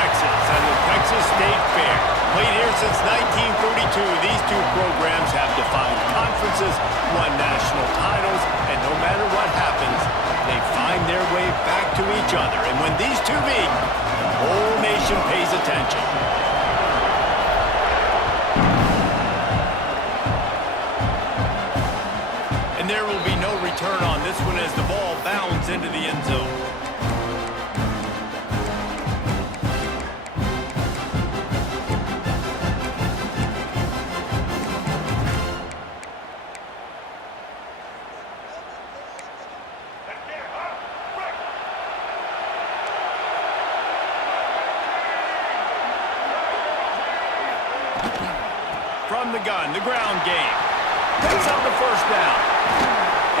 Texas and the Texas State Fair. Played here since 1932, these two programs have defined conferences, won national titles, and no matter what happens, they find their way back to each other. And when these two meet, the whole nation pays attention. And there will be no return on this one as the ball bounds into the end zone. From the gun, the ground game. Picks up the first down.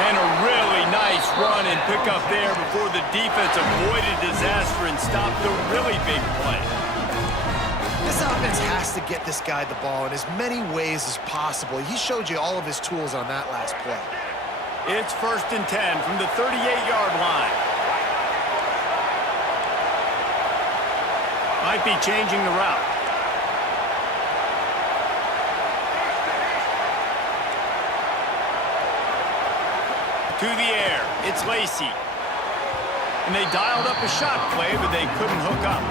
And a really nice run and pickup there before the defense avoided disaster and stopped the really big play. This offense has to get this guy the ball in as many ways as possible. He showed you all of his tools on that last play. It's 1st and 10 from the 38-yard line. Might be changing the route. To the air, it's Lacey. And they dialed up a shot play, but they couldn't hook up.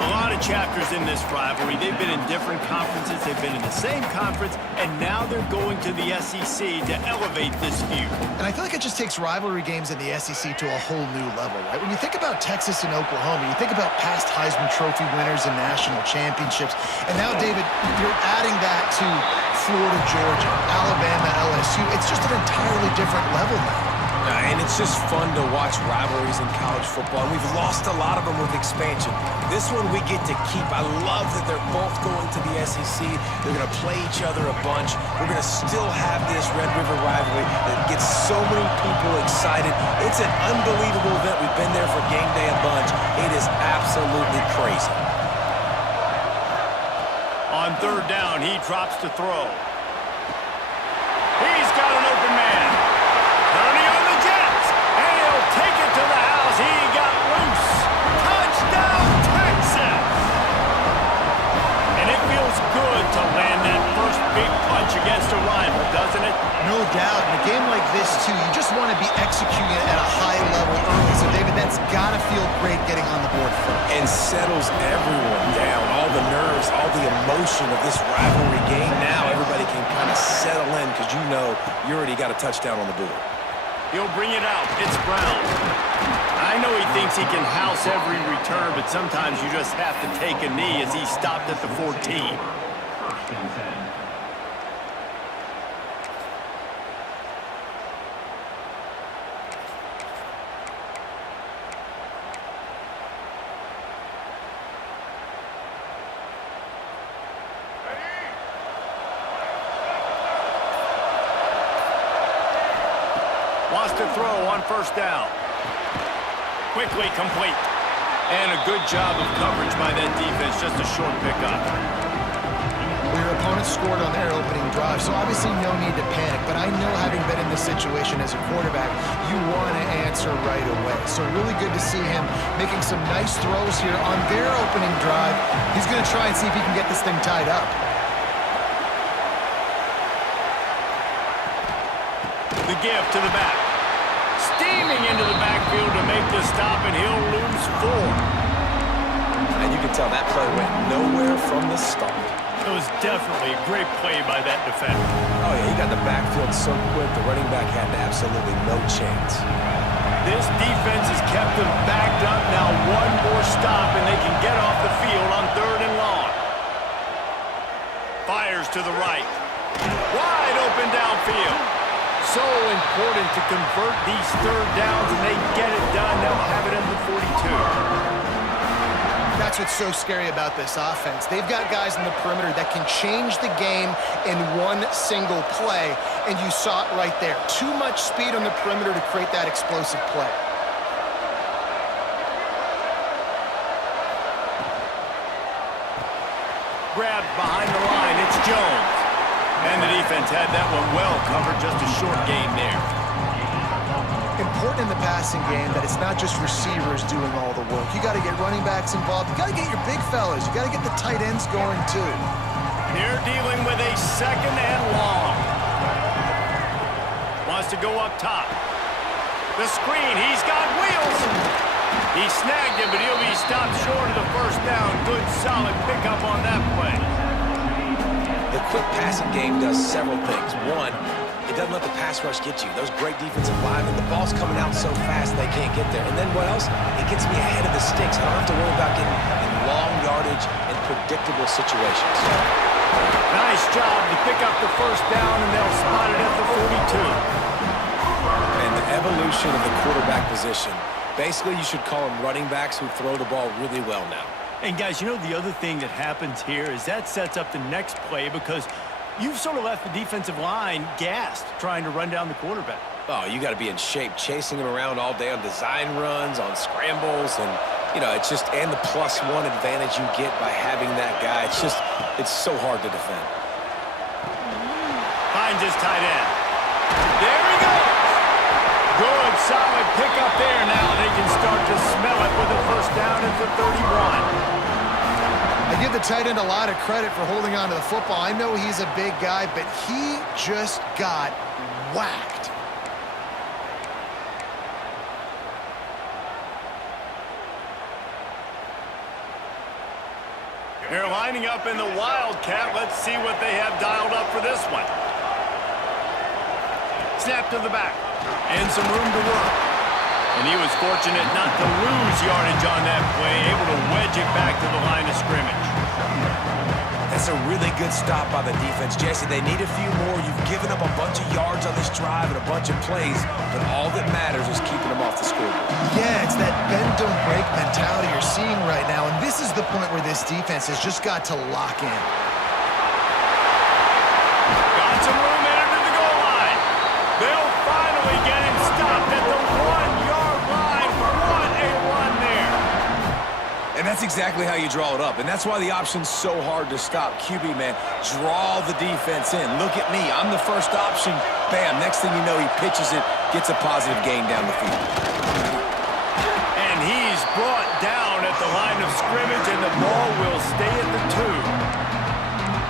A lot of chapters in this rivalry. They've been in different conferences, they've been in the same conference, and now they're going to the SEC to elevate this feud. And I feel like it just takes rivalry games in the SEC to a whole new level, right? When you think about Texas and Oklahoma, you think about past Heisman Trophy winners and national championships. And now, David, you're adding that to Florida, Georgia, Alabama, LSU. It's just an entirely different level now. And it's just fun to watch rivalries in college football. And we've lost a lot of them with expansion. This one we get to keep. I love that they're both going to the SEC. They're going to play each other a bunch. We're going to still have this Red River rivalry that gets so many people excited. It's an unbelievable event. We've been there for game day a bunch. It is absolutely crazy. On 3rd down, he drops to throw. He's got an open man. Turning on the Jets. And he'll take it to the house. He got loose. Touchdown, Texas! And it feels good to land that first big punch against a rival, doesn't it? No doubt. In a game like this, too, you just want to be executing it at a high level early. So, David, that's got to feel great getting on the board first. And settles everyone down. All the nerves, all the emotion of this rivalry game. Now everybody can kind of settle in because you know you already got a touchdown on the board. He'll bring it out. It's Brown. I know he thinks he can house every return, but sometimes you just have to take a knee as he stopped at the 14. Wants to throw on 1st down. Quickly complete. And a good job of coverage by that defense. Just a short pickup. Well, your opponent scored on their opening drive, so obviously no need to panic. But I know, having been in this situation as a quarterback, you want to answer right away. So really good to see him making some nice throws here on their opening drive. He's going to try and see if he can get this thing tied up. The give to the back. Steaming into the backfield to make the stop, and he'll lose 4. And you can tell that play went nowhere from the start. It was definitely a great play by that defender. Oh, yeah, he got the backfield so quick, the running back had absolutely no chance. This defense has kept them backed up. Now one more stop, and they can get off the field on 3rd and long. Fires to the right. Wide open downfield. So important to convert these 3rd downs, and they get it done. They'll have it at the 42. That's what's so scary about this offense. They've got guys in the perimeter that can change the game in one single play, and you saw it right there. Too much speed on the perimeter to create that explosive play. Grabbed behind the line, it's Jones. And the defense had that one well covered, just a short gain there. important in the passing game that it's not just receivers doing all the work. You got to get running backs involved. You got to get your big fellas. You got to get the tight ends going too. They're dealing with a second and long. Wants to go up top. The screen, he's got wheels. He snagged him, but he'll be stopped short of the first down. Good, solid pickup on that play. The quick passing game does several things. One, it doesn't let the pass rush get you. Those great defensive linemen, the ball's coming out so fast they can't get there. And then what else? It gets me ahead of the sticks. I don't have to worry about getting in long yardage and predictable situations. Nice job to pick up the first down, and they'll spot it at the 42. And the evolution of the quarterback position. Basically, you should call them running backs who throw the ball really well now. And guys, you know the other thing that happens here is that sets up the next play because you've sort of left the defensive line gassed trying to run down the quarterback. Oh, you got to be in shape, chasing him around all day on design runs, on scrambles, and, you know, it's just, and the +1 advantage you get by having that guy. It's so hard to defend. Finds his tight end. There he goes. Good, solid pickup there. Now they can start to smell it with a first down at the 31. I give the tight end a lot of credit for holding on to the football. I know he's a big guy, but he just got whacked. They're lining up in the Wildcat. Let's see what they have dialed up for this one. Snap to the back. And some room to work. And he was fortunate not to lose yardage on that play, able to wedge it back to the line of scrimmage. That's a really good stop by the defense. Jesse, they need a few more. You've given up a bunch of yards on this drive and a bunch of plays, but all that matters is keeping them off the scoreboard. Yeah, it's that bend, don't break mentality you're seeing right now, and this is the point where this defense has just got to lock in. Got some room in under the goal line. They'll finally get him stopped at the 1-yard line. What a run there. And that's exactly how you draw it up. And that's why the option's so hard to stop. QB, man, draw the defense in. Look at me. I'm the first option. Bam. Next thing you know, he pitches it, gets a positive gain down the field. And he's brought down at the line of scrimmage, and the ball will stay at the 2.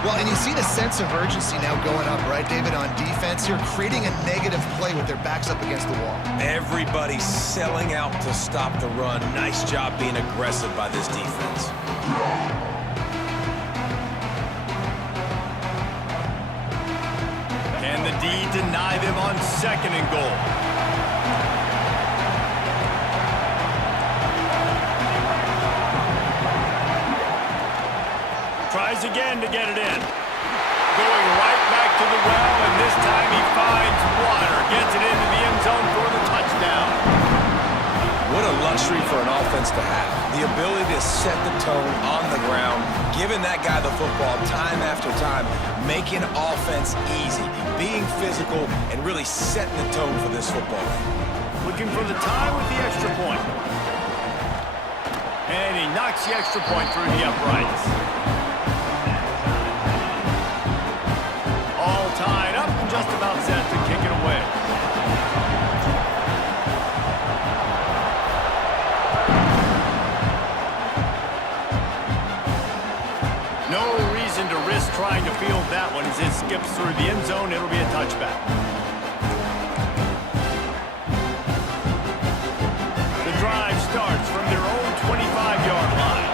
Well, and you see the sense of urgency now going up, right, David, on defense here, creating a negative play with their backs up against the wall. Everybody's selling out to stop the run. Nice job being aggressive by this defense. Can the D deny them on 2nd and goal? Tries again to get it in. Going right back to the well, and this time he finds water. Gets it into the end zone for the touchdown. What a luxury for an offense to have. The ability to set the tone on the ground, giving that guy the football time after time, making offense easy, being physical, and really setting the tone for this football. Looking for the tie with the extra point. And he knocks the extra point through the uprights. All tied up and just about set to kick it away. No reason to risk trying to field that one as it skips through the end zone. It'll be a touchback. The drive starts from their own 25-yard line.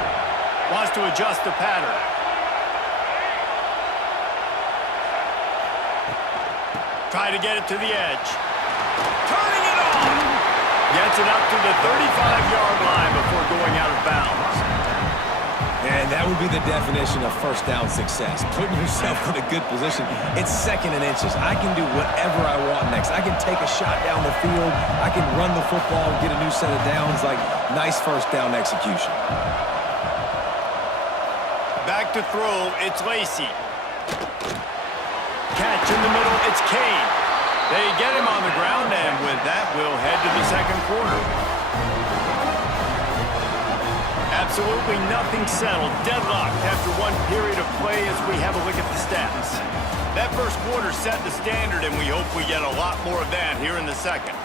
Wants to adjust the pattern. Try to get it to the edge. Turning it on! Gets it up to the 35-yard line before going out of bounds. And that would be the definition of first down success. Putting yourself in a good position. It's 2nd and inches. I can do whatever I want next. I can take a shot down the field. I can run the football and get a new set of downs. Like, nice first down execution. Back to throw, it's Lacey. Catch in the middle, it's Kane. They get him on the ground, and with that, we'll head to the 2nd quarter. Absolutely nothing settled. Deadlocked after one period of play as we have a look at the stats. That first quarter set the standard, and we hope we get a lot more of that here in the 2nd.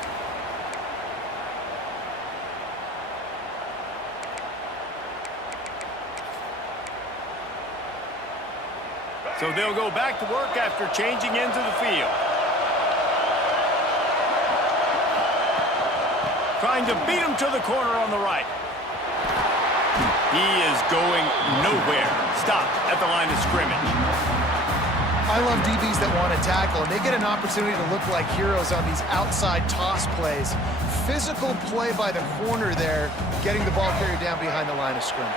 So they'll go back to work after changing into the field. Trying to beat him to the corner on the right. He is going nowhere. Stopped at the line of scrimmage. I love DBs that want to tackle, and they get an opportunity to look like heroes on these outside toss plays. Physical play by the corner there, getting the ball carried down behind the line of scrimmage.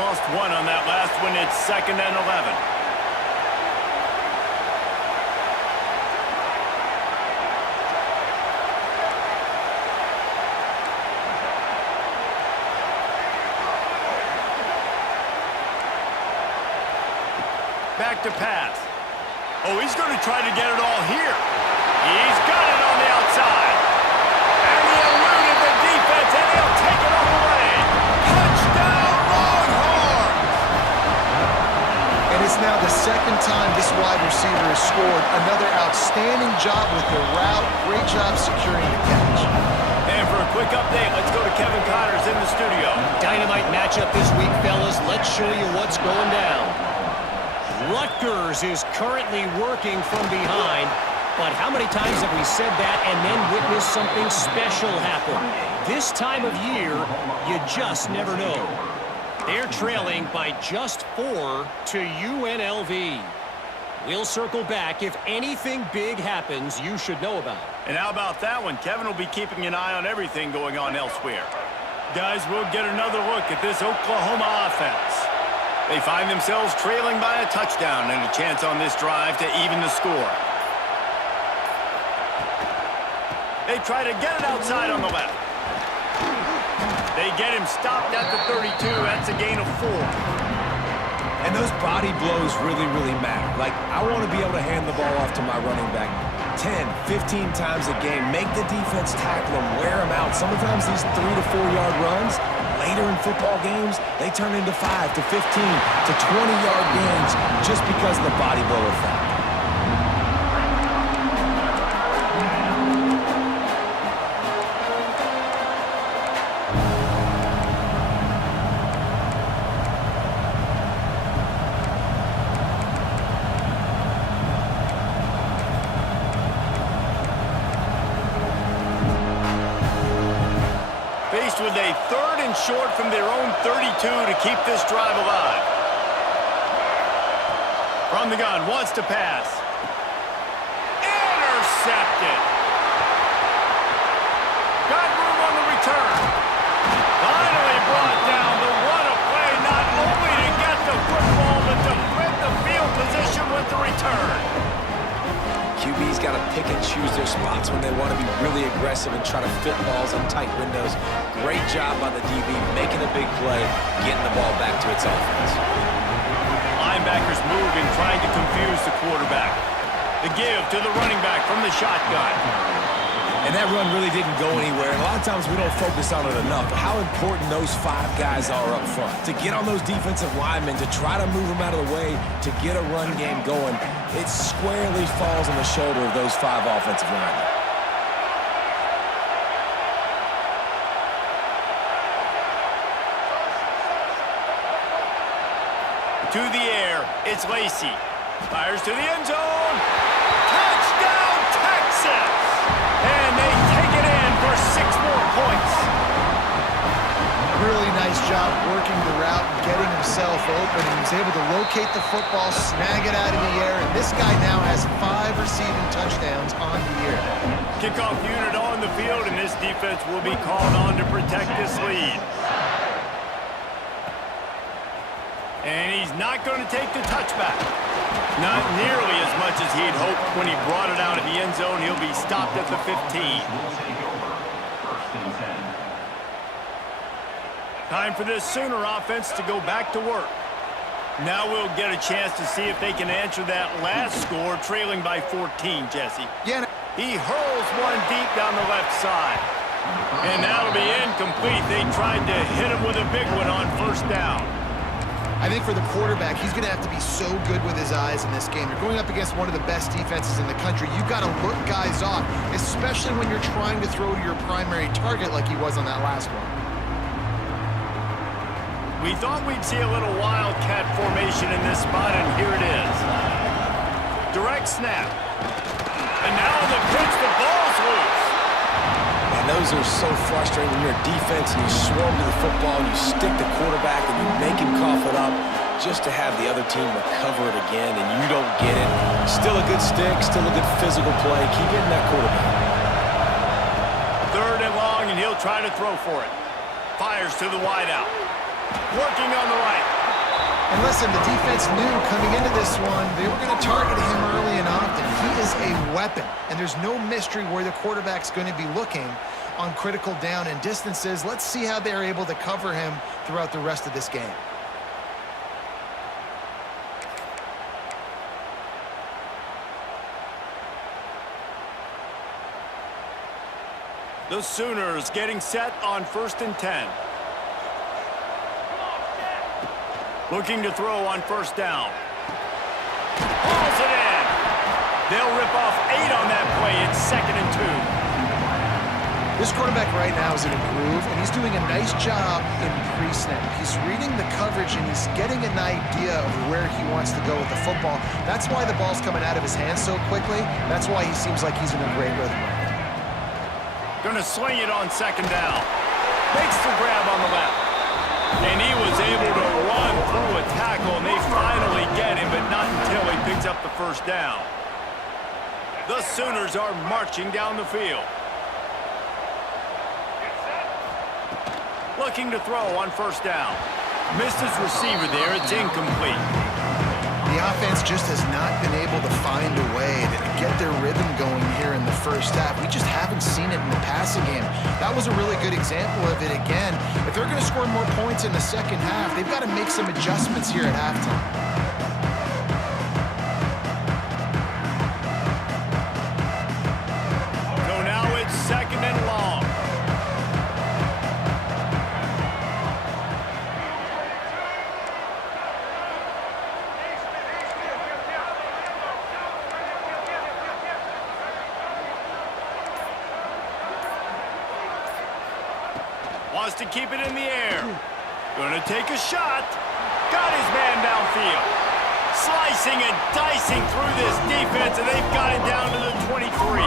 Lost one on that last one. It's 2nd and 11. Back to pass. Oh, he's going to try to get it all here. He's got it on the outside. And he eluded the defense, and he'll take it all away. Touchdown, Longhorns! And it's now the 2nd time this wide receiver has scored. Another outstanding job with the route. Great job securing the catch. And for a quick update, let's go to Kevin Connors in the studio. Dynamite matchup this week, fellas. Let's show you what's going down. Rutgers is currently working from behind, but how many times have we said that and then witnessed something special happen? This time of year, you just never know. They're trailing by just 4 to UNLV. We'll circle back if anything big happens you should know about. And how about that one? Kevin will be keeping an eye on everything going on elsewhere. Guys, we'll get another look at this Oklahoma offense. They find themselves trailing by a touchdown and a chance on this drive to even the score. They try to get it outside on the left. They get him stopped at the 32. That's a gain of 4. And those body blows really, really matter. Like, I want to be able to hand the ball off to my running back 10, 15 times a game. Make the defense tackle them, wear them out. Sometimes these 3 to 4 yard runs, later in football games, they turn into 5 to 15 to 20-yard gains just because of the body blow effect. Faced with a 3rd and short from their own 32 to keep this drive alive. From the gun, wants to pass. Intercepted. Got room on the return. Finally brought down. The what a play, not only to get the football, but to flip the field position with the return. QB's got to pick and choose their spots when they want to be really aggressive and try to fit balls in tight windows. Great job by the DB, making a big play, getting the ball back to its offense. Linebackers moving, trying to confuse the quarterback. The give to the running back from the shotgun. And that run really didn't go anywhere. And a lot of times we don't focus on it enough. How important those 5 guys are up front. To get on those defensive linemen, to try to move them out of the way, to get a run game going, it squarely falls on the shoulder of those 5 offensive linemen. To the air, it's Lacey. Fires to the end zone. Touchdown, Texas! And they take it in for 6 more points. Really nice job working the route and getting himself open. He was able to locate the football, snag it out of the air, and this guy now has 5 receiving touchdowns on the year. Kickoff unit on the field, and this defense will be called on to protect this lead. And he's not going to take the touchback. Not nearly as much as he'd hoped when he brought it out of the end zone. He'll be stopped at the 15. Time for this Sooner offense to go back to work. Now we'll get a chance to see if they can answer that last score, trailing by 14, Jesse. Yeah. He hurls one deep down the left side. And that'll be incomplete. They tried to hit him with a big one on 1st down. I think for the quarterback, he's going to have to be so good with his eyes in this game. You're going up against one of the best defenses in the country. You've got to look guys off, especially when you're trying to throw to your primary target like he was on that last one. We thought we'd see a little wildcat formation in this spot, and here it is. Direct snap. And now on the pitch, the ball's loose. And those are so frustrating when you're a defense and you swarm to the football and you stick the quarterback and you make him cough it up just to have the other team recover it again and you don't get it. Still a good stick, still a good physical play. Keep hitting that quarterback. 3rd and long, and he'll try to throw for it. Fires to the wideout. Working on the right. And listen, the defense knew coming into this one, they were going to target him early and often. He is a weapon, and there's no mystery where the quarterback's going to be looking on critical down and distances. Let's see how they're able to cover him throughout the rest of this game. The Sooners getting set on 1st and 10. Looking to throw on 1st down. Hauls it in. They'll rip off 8 on that play. It's 2nd and 2. This quarterback right now is in a groove, and he's doing a nice job in pre-snap. He's reading the coverage, and he's getting an idea of where he wants to go with the football. That's why the ball's coming out of his hands so quickly. That's why he seems like he's in a great rhythm. Gonna sling it on 2nd down. Makes the grab on the left. And he was able to run through a tackle, and they finally get him, but not until he picks up the 1st down. The Sooners are marching down the field. Looking to throw on 1st down. Missed his receiver there. It's incomplete. The offense just has not been able to find a way to get their rhythm going here in the 1st half. We just haven't seen it in the passing game. That was a really good example of it again. If they're going to score more points in the 2nd half, they've got to make some adjustments here at halftime. So now it's 2nd and long. Wants to keep it in the air. Gonna take a shot. Got his man downfield. Slicing and dicing through this defense, and they've got it down to the 23.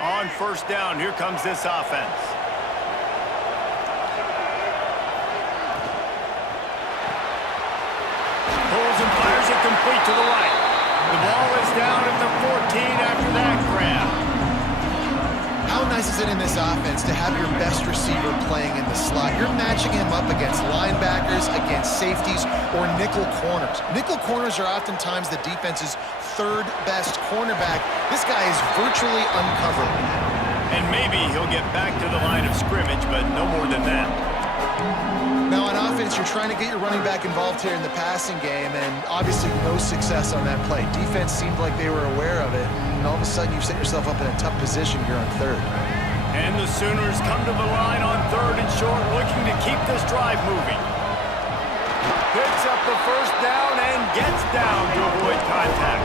On 1st down, here comes this offense. Pulls and fires it complete to the right. The ball is down at the 14 after that grab. How nice is it in this offense to have your best receiver playing in the slot? You're matching him up against linebackers, against safeties, or nickel corners. Nickel corners are oftentimes the defense's 3rd best cornerback. This guy is virtually uncoverable. And maybe he'll get back to the line of scrimmage, but no more than that. Now on offense, you're trying to get your running back involved here in the passing game, and obviously no success on that play. Defense seemed like they were aware of it, and all of a sudden you've set yourself up in a tough position here on 3rd. And the Sooners come to the line on 3rd and short, looking to keep this drive moving. Picks up the 1st down and gets down to avoid contact.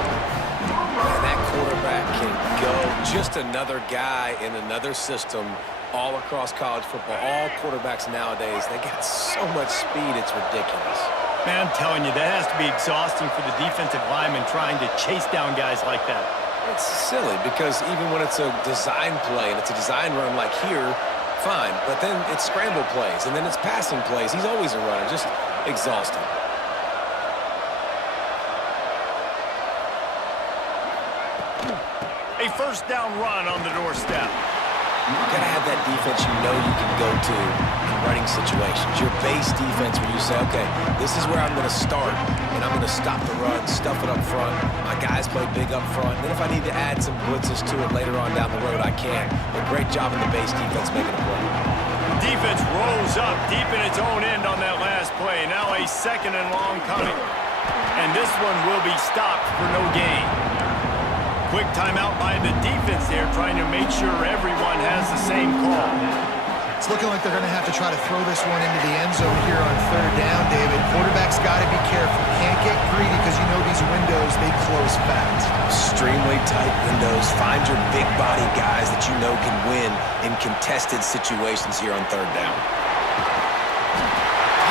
And that quarterback can go. Just another guy in another system all across college football. All quarterbacks nowadays, they got so much speed, it's ridiculous. Man, I'm telling you, that has to be exhausting for the defensive lineman trying to chase down guys like that. It's silly because even when it's a design play and it's a design run like here, fine. But then it's scramble plays and then it's passing plays. He's always a runner, just exhausting. A 1st down run on the doorstep. You gotta have that defense you know you can go to in running situations. Your base defense where you say, okay, this is where I'm gonna start, and I'm gonna stop the run, stuff it up front. My guys play big up front. And then if I need to add some blitzes to it later on down the road, I can. But great job in the base defense making a play. Defense rolls up deep in its own end on that last play. Now a 2nd and long coming. And this one will be stopped for no gain. Quick timeout by the defense there, trying to make sure everyone has the same call. It's looking like they're going to have to try to throw this one into the end zone here on 3rd down, David. Quarterback's got to be careful. Can't get greedy because you know these windows, they close fast. Extremely tight windows. Find your big body guys that you know can win in contested situations here on third down.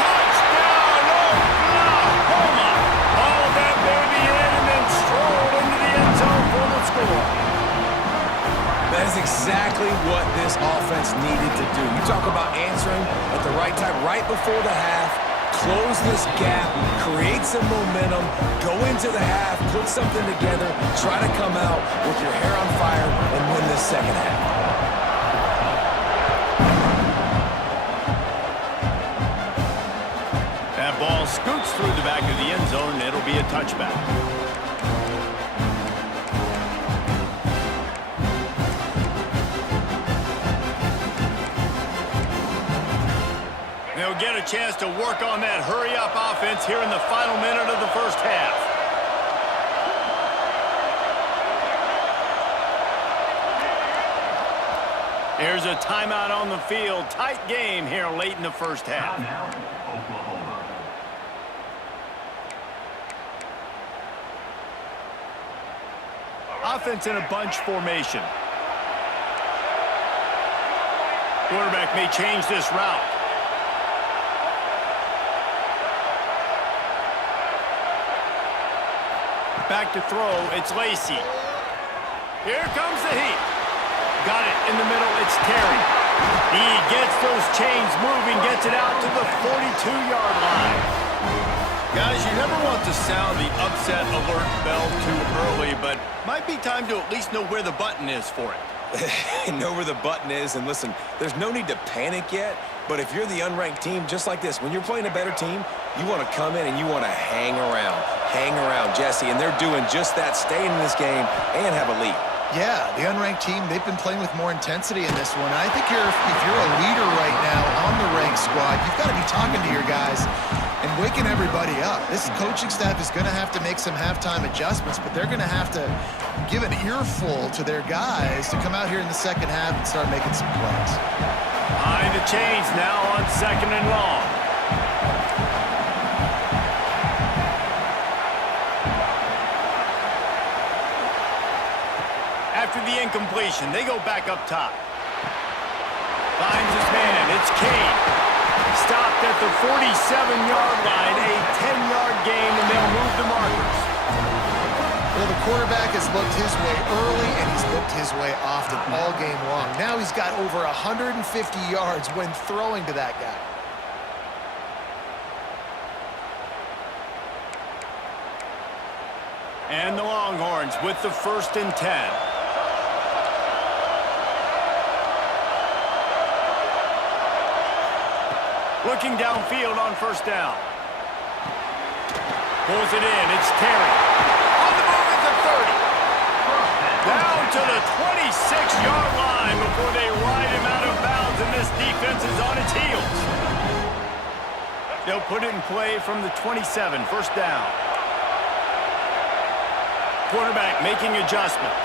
Touchdown, Oklahoma! All that baby in and then strolled into the end zone for the score. That is exactly what this offense needed to do. You talk about answering at the right time, right before the half, close this gap, create some momentum, go into the half, put something together, try to come out with your hair on fire and win this second half. That ball scoots through the back of the end zone, and it'll be a touchback. They'll get a chance to work on that hurry-up offense here in the final minute of the first half. Here's a timeout on the field. Tight game here late in the first half. Offense in a bunch formation. Quarterback may change this route. Back to throw, it's Lacy. Here comes the heat. Got it in the middle, it's Terry. He gets those chains moving, gets it out to the 42-yard line. Guys, you never want to sound the upset alert bell too early, but might be time to at least know where the button is for it. Know where the button is, and listen, there's no need to panic yet, but if you're the unranked team, just like this, when you're playing a better team, you want to come in and you want to hang around, Jesse, and they're doing just that, staying in this game and have a lead. Yeah, the unranked team, they've been playing with more intensity in this one. I think if you're a leader right now on the ranked squad, you've got to be talking to your guys and waking everybody up. This coaching staff is going to have to make some halftime adjustments, but they're going to have to give an earful to their guys to come out here in the second half and start making some plays. Behind the chains now on second and long. After the incompletion, they go back up top. Finds his man, it's Kane. Stopped at the 47-yard line, a 10-yard gain, and they'll move the markers. Well, the quarterback has looked his way early, and he's looked his way often all game long. Now he's got over 150 yards when throwing to that guy. And the Longhorns with the 1st and 10. Looking downfield on 1st down. Pulls it in, it's Terry. On the move at the 30. Down to the 26-yard line before they ride him out of bounds, and this defense is on its heels. They'll put it in play from the 27, 1st down. Quarterback making adjustments.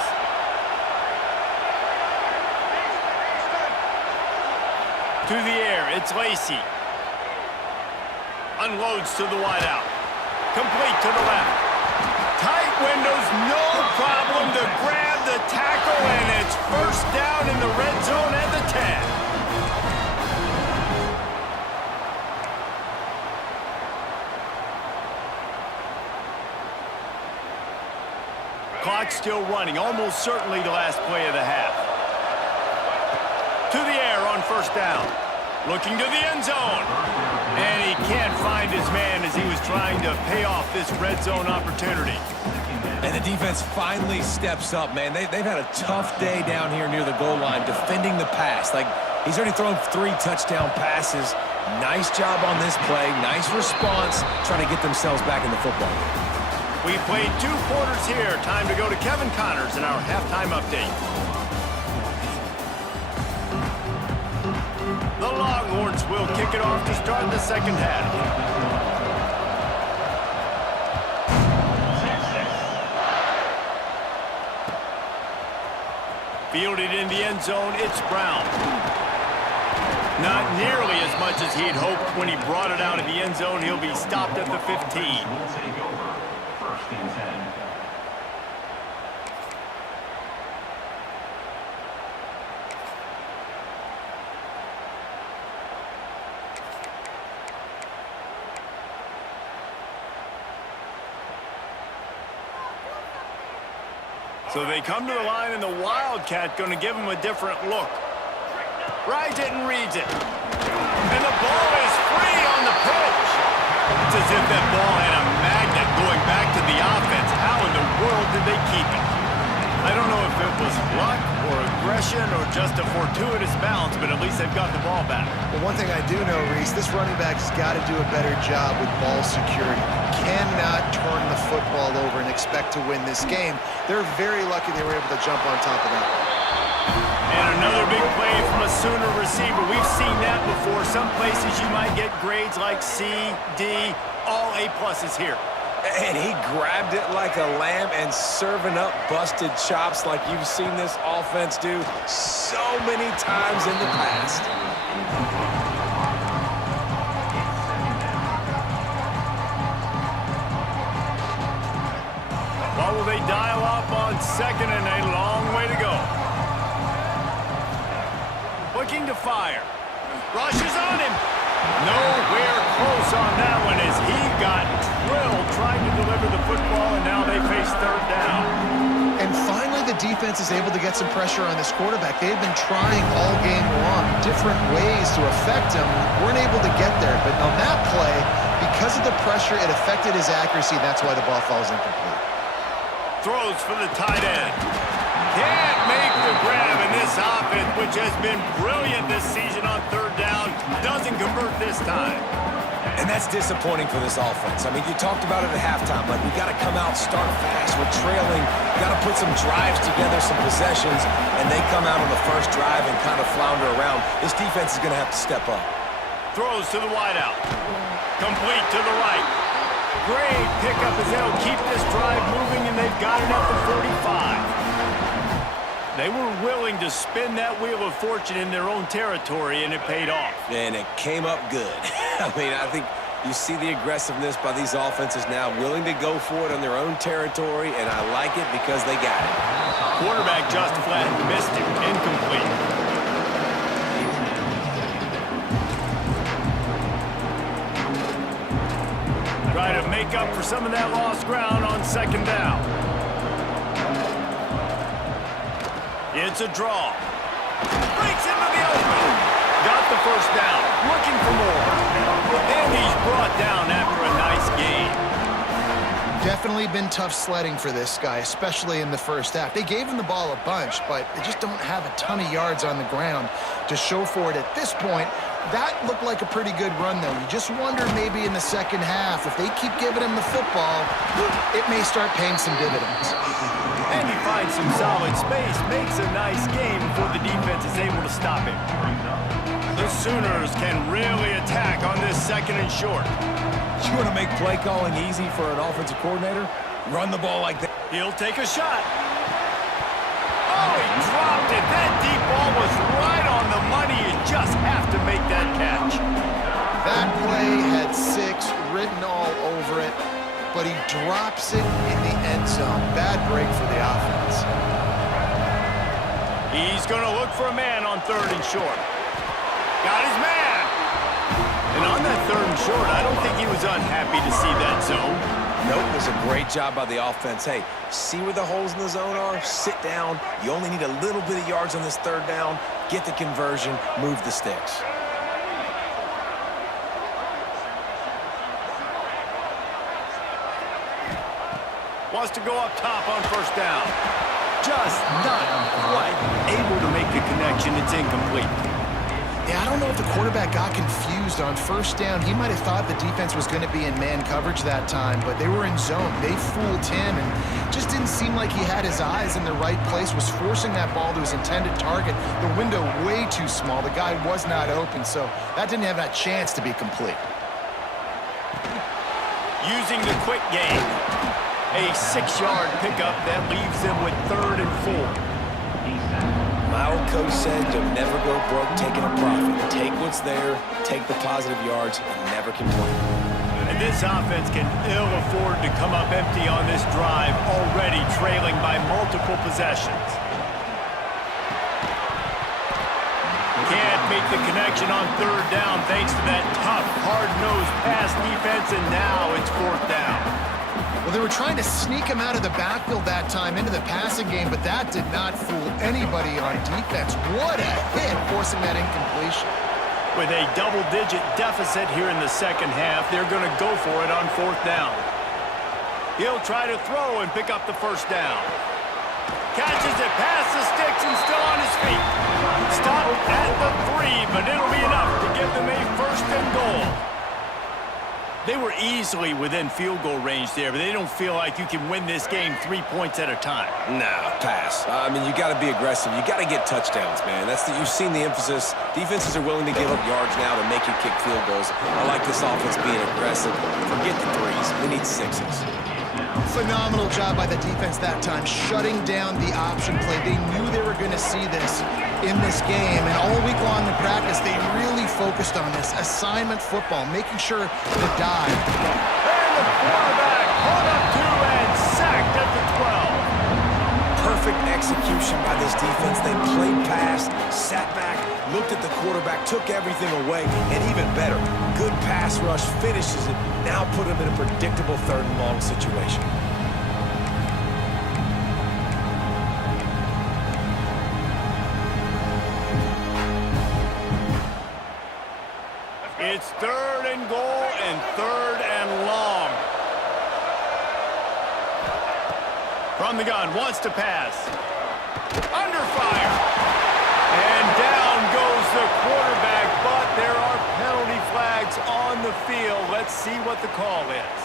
To the air, it's Lacy. Unloads to the wideout. Complete to the left. Tight windows, no problem to grab the tackle, and it's 1st down in the red zone at the 10. Clock still running, almost certainly the last play of the half. To the air on 1st down. Looking to the end zone. And he can't find his man as he was trying to pay off this red zone opportunity. And the defense finally steps up, man. They've had a tough day down here near the goal line defending the pass. Like, he's already thrown 3 touchdown passes. Nice job on this play. Nice response, trying to get themselves back in the football game. We played 2 quarters here. Time to go to Kevin Connors in our halftime update. The Longhorns will kick it off to start the second half. Fielded in the end zone, it's Brown. Not nearly as much as he'd hoped when he brought it out of the end zone. He'll be stopped at the 15. First and 10. So they come to the line, and the Wildcat going to give him a different look. Rides it and reads it. And the ball is free on the pitch. It's as if that ball had a magnet going back to the offense. How in the world did they keep it? I don't know if it was luck or aggression or just a fortuitous bounce, but at least they've got the ball back. Well, one thing I do know, Reese, this running back has got to do a better job with ball security. Cannot turn the football over and expect to win this game. They're very lucky they were able to jump on top of that. And another big play from a Sooner receiver. We've seen that before. Some places you might get grades like C, D, all A-pluses here. And he grabbed it like a lamb and serving up busted chops like you've seen this offense do so many times in the past. What will they dial up on second and a long way to go? Looking to fire. Rushes on him. Nowhere close on that one as he got drilled trying to deliver the football, and now they face third down. And finally, the defense is able to get some pressure on this quarterback. They've been trying all game long, different ways to affect him. Weren't able to get there, but on that play, because of the pressure, it affected his accuracy, and that's why the ball falls incomplete. Throws for the tight end. Can't make the grab, and this offense, which has been brilliant this season on third down, doesn't convert this time. And that's disappointing for this offense. I mean, you talked about it at halftime. Like, we got to come out, start fast. We're trailing. Got to put some drives together, some possessions, and they come out on the first drive and kind of flounder around. This defense is going to have to step up. Throws to the wideout. Complete to the right. Great pickup as they'll keep this drive moving, and they've got it up to 45. They were willing to spin that wheel of fortune in their own territory, and it paid off. And it came up good. I mean, I think you see the aggressiveness by these offenses now, willing to go for it on their own territory, and I like it because they got it. Quarterback just flat missed him. Incomplete. Try to make up for some of that lost ground on second down. It's a draw. Breaks into the open. Got the first down. Looking for more. And he's brought down after a nice game. Definitely been tough sledding for this guy, especially in the first half. They gave him the ball a bunch, but they just don't have a ton of yards on the ground to show for it at this point. That looked like a pretty good run, though. You just wonder maybe in the second half, if they keep giving him the football, it may start paying some dividends. And he finds some solid space, makes a nice game before the defense is able to stop him. The Sooners can really attack on this second and short. You want to make play calling easy for an offensive coordinator? Run the ball like that. He'll take a shot. Oh, he dropped it. That deep ball was right on the money. You just have to make that catch. That play had 6 written all over it, but he drops it in the end zone. Bad break for the offense. He's going to look for a man on third and short. Got his man. And on that third and short, I don't think he was unhappy to see that zone. Nope, it was a great job by the offense. Hey, see where the holes in the zone are? Sit down. You only need a little bit of yards on this third down. Get the conversion. Move the sticks. Wants to go up top on first down. Just not quite able to make the connection. It's incomplete. Yeah, I don't know if the quarterback got confused on first down. He might have thought the defense was going to be in man coverage that time, but they were in zone. They fooled him and just didn't seem like he had his eyes in the right place, was forcing that ball to his intended target. The window way too small. The guy was not open, so that didn't have that chance to be complete. Using the quick game. A 6-yard pickup that leaves them with third and 4. My old coach said you'll never go broke taking a profit. Take what's there, take the positive yards, and never complain. And This offense can ill afford to come up empty on this drive, already trailing by multiple possessions. Can't make the connection on third down thanks to that tough, hard-nosed pass defense, and now it's fourth down. Well, they were trying to sneak him out of the backfield that time into the passing game, but that did not fool anybody on defense. What a hit, forcing that incompletion. With a double-digit deficit here in the second half, they're going to go for it on fourth down. He'll try to throw and pick up the first down. Catches it past the sticks and still on his feet. Stopped at the 3, but it'll be enough to give them a first and goal. They were easily within field goal range there, but they don't feel like you can win this game 3 points at a time. Nah, pass. I mean, you got to be aggressive. You got to get touchdowns, man. You've seen the emphasis. Defenses are willing to give up yards now to make you kick field goals. I like this offense being aggressive. Forget the 3s. We need 6s. Phenomenal job by the defense that time, shutting down the option play. They knew they were going to see this in this game, and all week long in practice, they really focused on this assignment football, making sure to dive. And the quarterback caught up to and sacked at the 12. Perfect execution by this defense. They played pass, sat back, looked at the quarterback, took everything away, and even better, good pass rush, finishes it, now put him in a predictable third and long situation. It's third and goal and third and long. From the gun, wants to pass. Under fire. And down goes the quarterback, but there are penalty flags on the field. Let's see what the call is.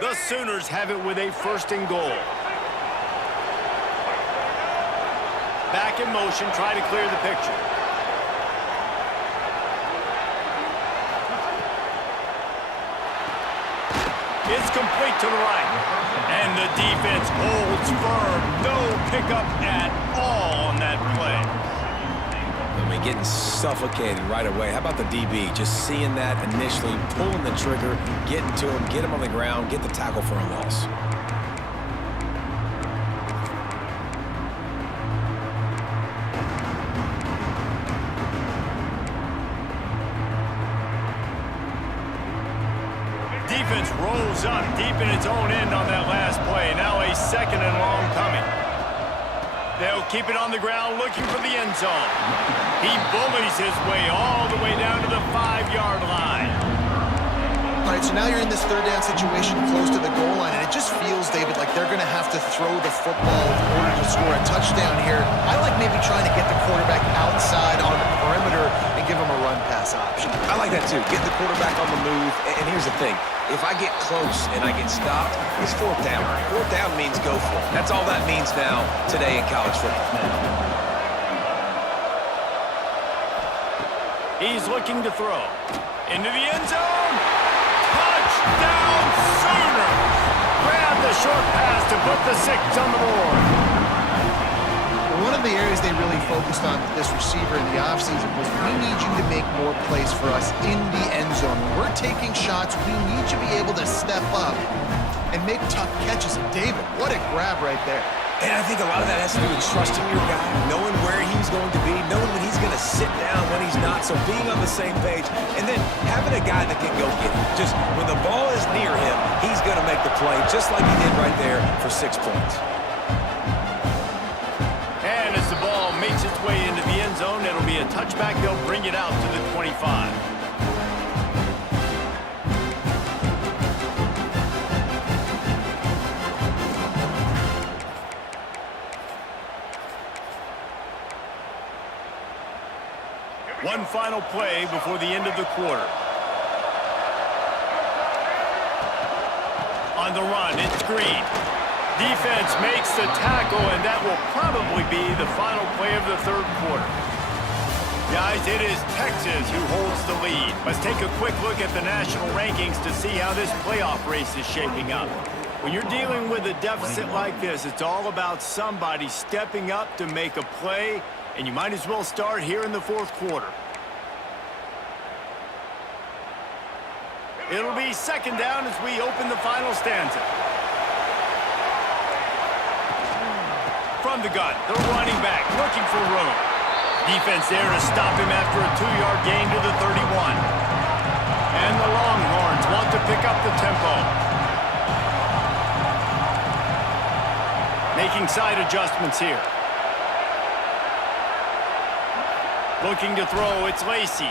The Sooners have it with a first and goal. Back in motion, try to clear the picture. It's complete to the right. And the defense holds firm. No pickup at all on that play. I mean, getting suffocated right away. How about the DB? Just seeing that initially, pulling the trigger, getting to him, get him on the ground, get the tackle for a loss. Defense rolls up deep in its own end on that last play. Now a second and long coming. They'll keep it on the ground looking for the end zone. He bullies his way all the way down to the 5-yard line. All right, so now you're in this third down situation close to the goal line, and it just feels, David, like they're going to have to throw the football in order to score a touchdown here. I like maybe trying to get the quarterback outside on the perimeter and give him a run-pass option. I like that, too. Get the quarterback on the move. And here's the thing. If I get close and I get stopped, it's fourth down. Fourth down means go for it. That's all that means now today in college football. He's looking to throw. Into the end zone. Touchdown Sooners! Grab the short pass to put the 6 on the board. One of the areas they really focused on with this receiver in the offseason was, we need you to make more plays for us in the end zone. When we're taking shots, we need you to be able to step up and make tough catches. And David, what a grab right there. And I think a lot of that has to do with trusting your guy, knowing where he's going to be, knowing when he's going to sit down, when he's not, so being on the same page, and then having a guy that can go get it. Just when the ball is near him, he's going to make the play, just like he did right there for 6 points. And as the ball makes its way into the end zone, it'll be a touchback. They'll bring it out to the 25. One final play before the end of the quarter. On the run, it's Green. Defense makes the tackle, and that will probably be the final play of the third quarter. Guys, it is Texas who holds the lead. Let's take a quick look at the national rankings to see how this playoff race is shaping up. When you're dealing with a deficit like this, it's all about somebody stepping up to make a play, and you might as well start here in the fourth quarter. It'll be second down as we open the final stanza. From the gun, the running back looking for room. Defense there to stop him after a 2-yard gain to the 31. And the Longhorns want to pick up the tempo. Making side adjustments here. Looking to throw, it's Lacey.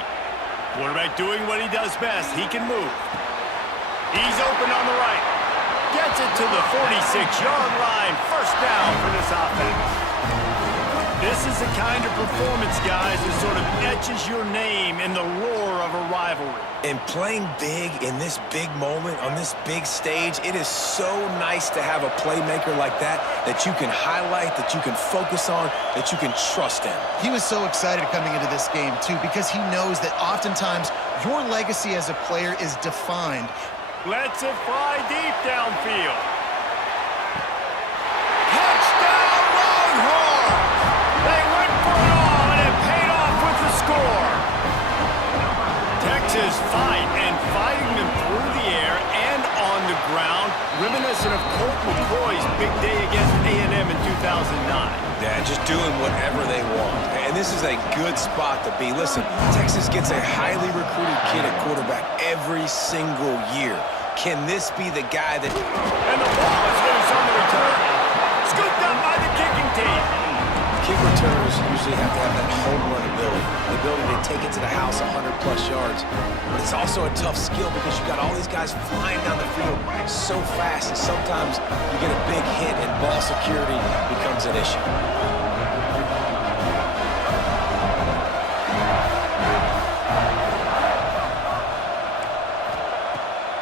Quarterback doing what he does best. He can move. He's open on the right. Gets it to the 46-yard line. First down for this offense. This is the kind of performance, guys, that sort of etches your name in the roar of a rivalry. And playing big in this big moment, on this big stage, it is so nice to have a playmaker like that you can highlight, that you can focus on, that you can trust in. He was so excited coming into this game, too, because he knows that oftentimes your legacy as a player is defined. Lets it fly deep downfield. Touchdown, Longhorns! They went for it all, and it paid off with the score. Texas fighting them through the air and on the ground, reminiscent of Colt McCoy's big day against A&M in 2009. Yeah, just doing whatever they want. And this is a good spot to be. Listen, Texas gets a highly recruited kid at quarterback every single year. Can this be the guy that... And the ball is loose on the return. Scooped up by the kicking team. Kick returners usually have to have that home run ability, the ability to take it to the house 100-plus yards. But it's also a tough skill because you got all these guys flying down the field so fast, and sometimes you get a big hit and ball security becomes an issue.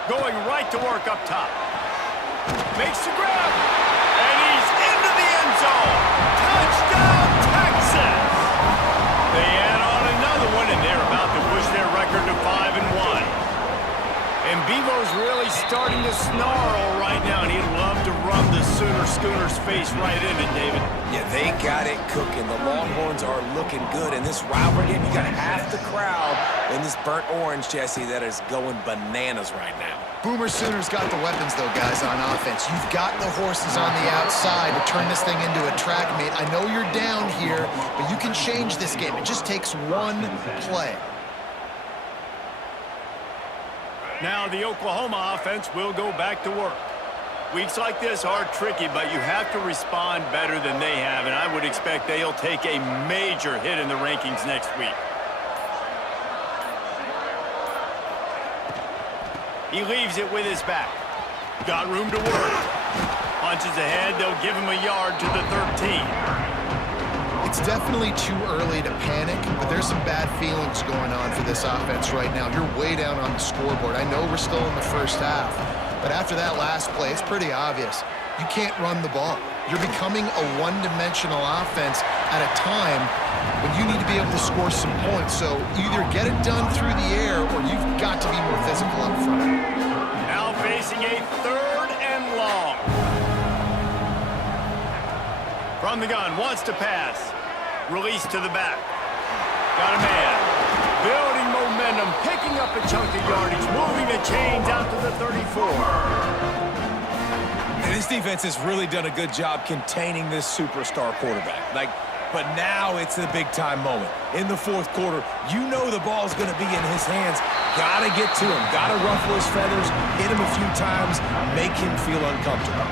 Going right to work up top. Makes the grab. And he's into the end zone. Touchdown, Texas! They add on another one, and they're about to push their record to 5-1. And Bevo's really starting to snarl right now, and he'd love to run the Sooner Schooner's face right in it, David. Yeah, they got it cooking. The Longhorns are looking good. In this rivalry game, you got half the crowd in this burnt orange, Jesse, that is going bananas right now. Boomer Sooners got the weapons, though, guys, on offense. You've got the horses on the outside to turn this thing into a track meet. I know you're down here, but you can change this game. It just takes one play. Now the Oklahoma offense will go back to work. Weeks like this are tricky, but you have to respond better than they have, and I would expect they'll take a major hit in the rankings next week. He leaves it with his back. Got room to work. Punches ahead, they'll give him a yard to the 13. It's definitely too early to panic, but there's some bad feelings going on for this offense right now. You're way down on the scoreboard. I know we're still in the first half, but after that last play, it's pretty obvious. You can't run the ball. You're becoming a one-dimensional offense at a time when you need to be able to score some points. So either get it done through the air or you've got to be more physical up front. Now facing a 3rd and long. From the gun, wants to pass. Release to the back. Got a man. Building momentum, picking up a chunk of yardage, moving the chains out to the 34. And this defense has really done a good job containing this superstar quarterback. But now it's the big-time moment. In the fourth quarter, you know the ball's going to be in his hands. Got to get to him. Got to ruffle his feathers, hit him a few times, make him feel uncomfortable.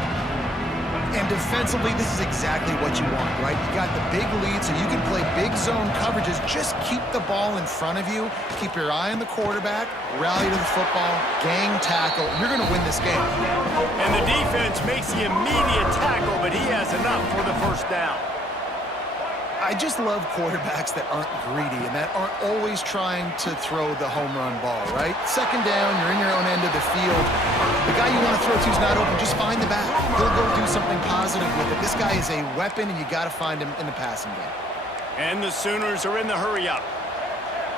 And defensively, this is exactly what you want, right? You got the big lead, so you can play big zone coverages. Just keep the ball in front of you. Keep your eye on the quarterback. Rally to the football. Gang tackle. You're going to win this game. And the defense makes the immediate tackle, but he has enough for the first down. I just love quarterbacks that aren't greedy and that aren't always trying to throw the home run ball, right? Second down, you're in your own end of the field. The guy you want to throw to is not open. Just find the back. He'll go do something positive with it. This guy is a weapon, and you got to find him in the passing game. And the Sooners are in the hurry-up.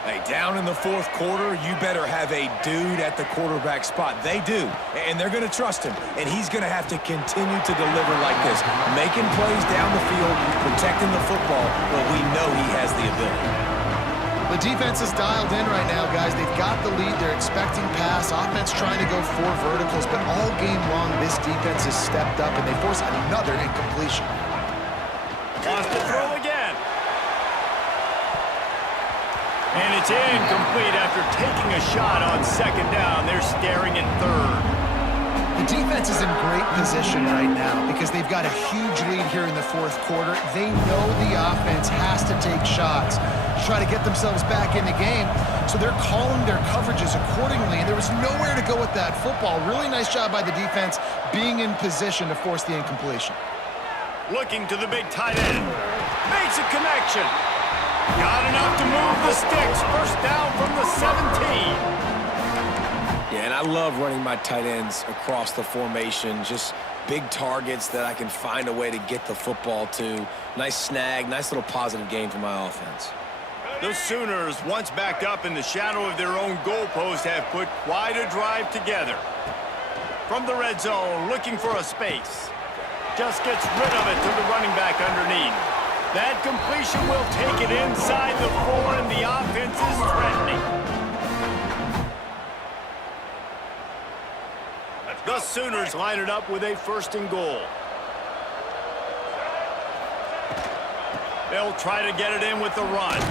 Hey, down in the fourth quarter, you better have a dude at the quarterback spot. They do, and they're going to trust him, and he's going to have to continue to deliver like this, making plays down the field, protecting the football, but we know he has the ability. The defense is dialed in right now, guys. They've got the lead. They're expecting pass. Offense trying to go 4 verticals, but all game long, this defense has stepped up, and they force another incompletion. Wants to throw again. And it's incomplete after taking a shot on second down. They're staring at third. The defense is in great position right now because they've got a huge lead here in the fourth quarter. They know the offense has to take shots to try to get themselves back in the game. So they're calling their coverages accordingly, and there was nowhere to go with that football. Really nice job by the defense being in position to force the incompletion. Looking to the big tight end. Makes a connection. Got enough to move the sticks. First down from the 17. Yeah, and I love running my tight ends across the formation. Just big targets that I can find a way to get the football to. Nice snag, nice little positive gain for my offense. The Sooners, once backed up in the shadow of their own goalpost, have put quite a drive together. From the red zone, looking for a space. Just gets rid of it to the running back underneath. That completion will take it inside the 4, and the offense is threatening. The Sooners line it up with a 1st and goal. They'll try to get it in with the run.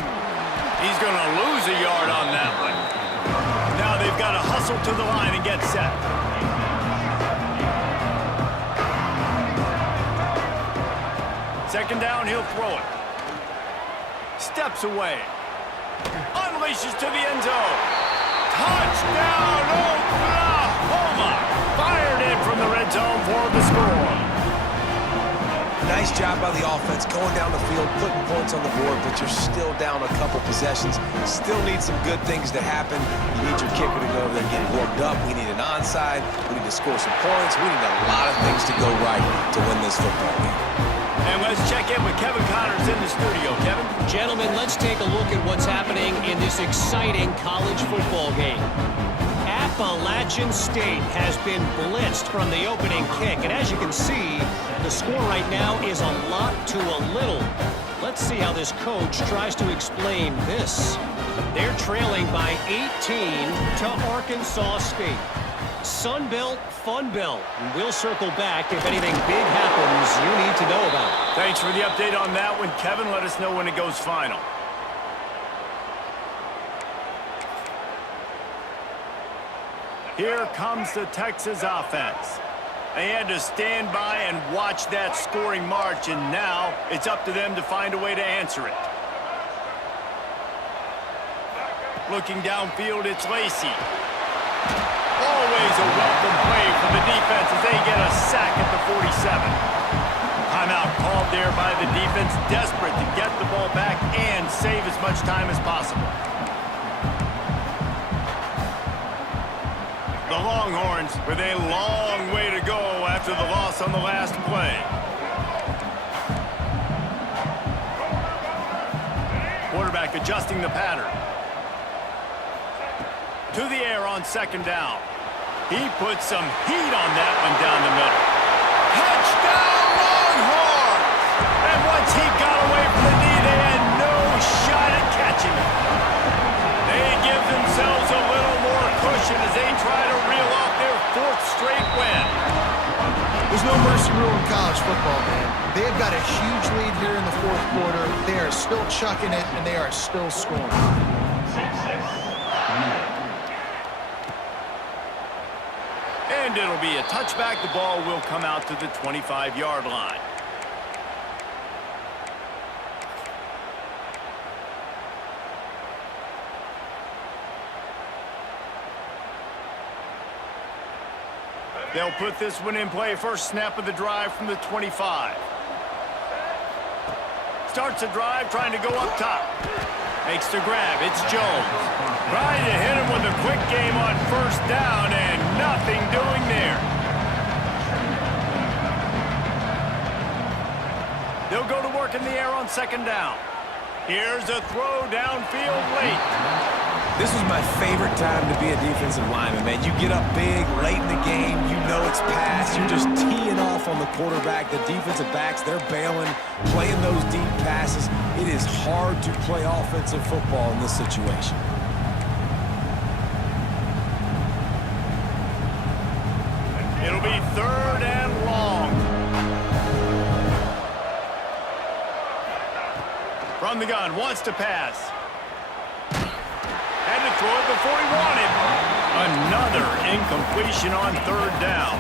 He's going to lose a yard on that one. Now they've got to hustle to the line and get set. Second down, he'll throw it. Steps away. Unleashes to the end zone. Touchdown, Oklahoma! Fired in from the red zone for the score. Nice job by the offense, going down the field, putting points on the board, but you're still down a couple possessions. Still need some good things to happen. You need your kicker to go over there and get warmed up. We need an onside. We need to score some points. We need a lot of things to go right to win this football game. And let's check in with Kevin Connors in the studio. Kevin? Gentlemen, let's take a look at what's happening in this exciting college football game. Appalachian State has been blitzed from the opening kick, and as you can see, the score right now is a lot to a little. Let's see how this coach tries to explain this. They're trailing by 18 to Arkansas State. Sun Belt, Fun Belt. We'll circle back if anything big happens you need to know about. Thanks for the update on that one, Kevin. Let us know when it goes final. Here comes the Texas offense. They had to stand by and watch that scoring march, and now it's up to them to find a way to answer it. Looking downfield, it's Lacey. Always a welcome play for the defense as they get a sack at the 47. Timeout called there by the defense, desperate to get the ball back and save as much time as possible. The Longhorns with a long way to go after the loss on the last play. Quarterback adjusting the pattern. To the air on second down. He put some heat on that one down the middle. Touchdown, Longhorns! And once he got away from the knee, they had no shot at catching him. They give themselves a little more cushion as they try to reel off their 4th straight win. There's no mercy rule in college football, man. They've got a huge lead here in the fourth quarter. They are still chucking it, and they are still scoring. And it'll be a touchback. The ball will come out to the 25-yard line. They'll put this one in play. First snap of the drive from the 25. Starts a drive trying to go up top. Makes the grab. It's Jones. Trying to hit him with a quick game on first down and nothing doing there. They'll go to work in the air on second down. Here's a throw downfield late. This was my favorite time to be a defensive lineman, man. You get up big, late in the game, you know it's pass. You're just teeing off on the quarterback. The defensive backs, they're bailing, playing those deep passes. It is hard to play offensive football in this situation. It'll be third and long. From the gun, wants to pass. Had to throw it before he wanted. Another incompletion on third down.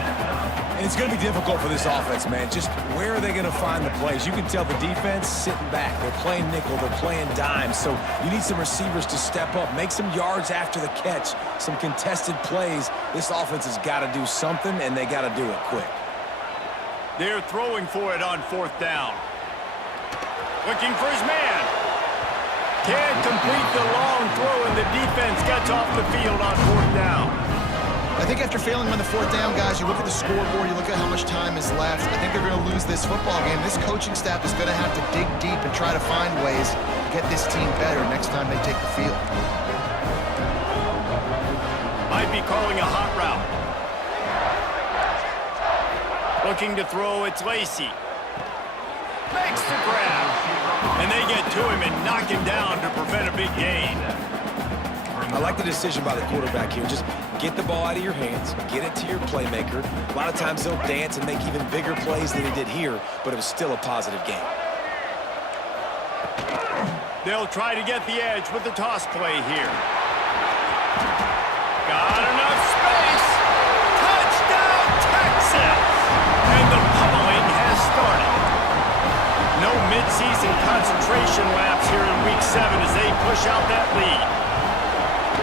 And it's going to be difficult for this offense, man. Just where are they going to find the plays? You can tell the defense sitting back. They're playing nickel. They're playing dime. So you need some receivers to step up, make some yards after the catch, some contested plays. This offense has got to do something, and they got to do it quick. They're throwing for it on fourth down. Looking for his man. Can't complete the long throw, and the defense gets off the field on fourth down. I think after failing on the fourth down, guys, you look at the scoreboard, you look at how much time is left. I think they're going to lose this football game. This coaching staff is going to have to dig deep and try to find ways to get this team better next time they take the field. Might be calling a hot route. Looking to throw, it's Lacy. Makes the grab. And they get to him and knock him down to prevent a big gain. I like the decision by the quarterback here. Just get the ball out of your hands, get it to your playmaker. A lot of times they'll dance and make even bigger plays than he did here, but it was still a positive game. They'll try to get the edge with the toss play here. Got enough space. Touchdown, Texas! And the pummeling has started. No midseason concentration laps here in Week 7 as they push out that lead.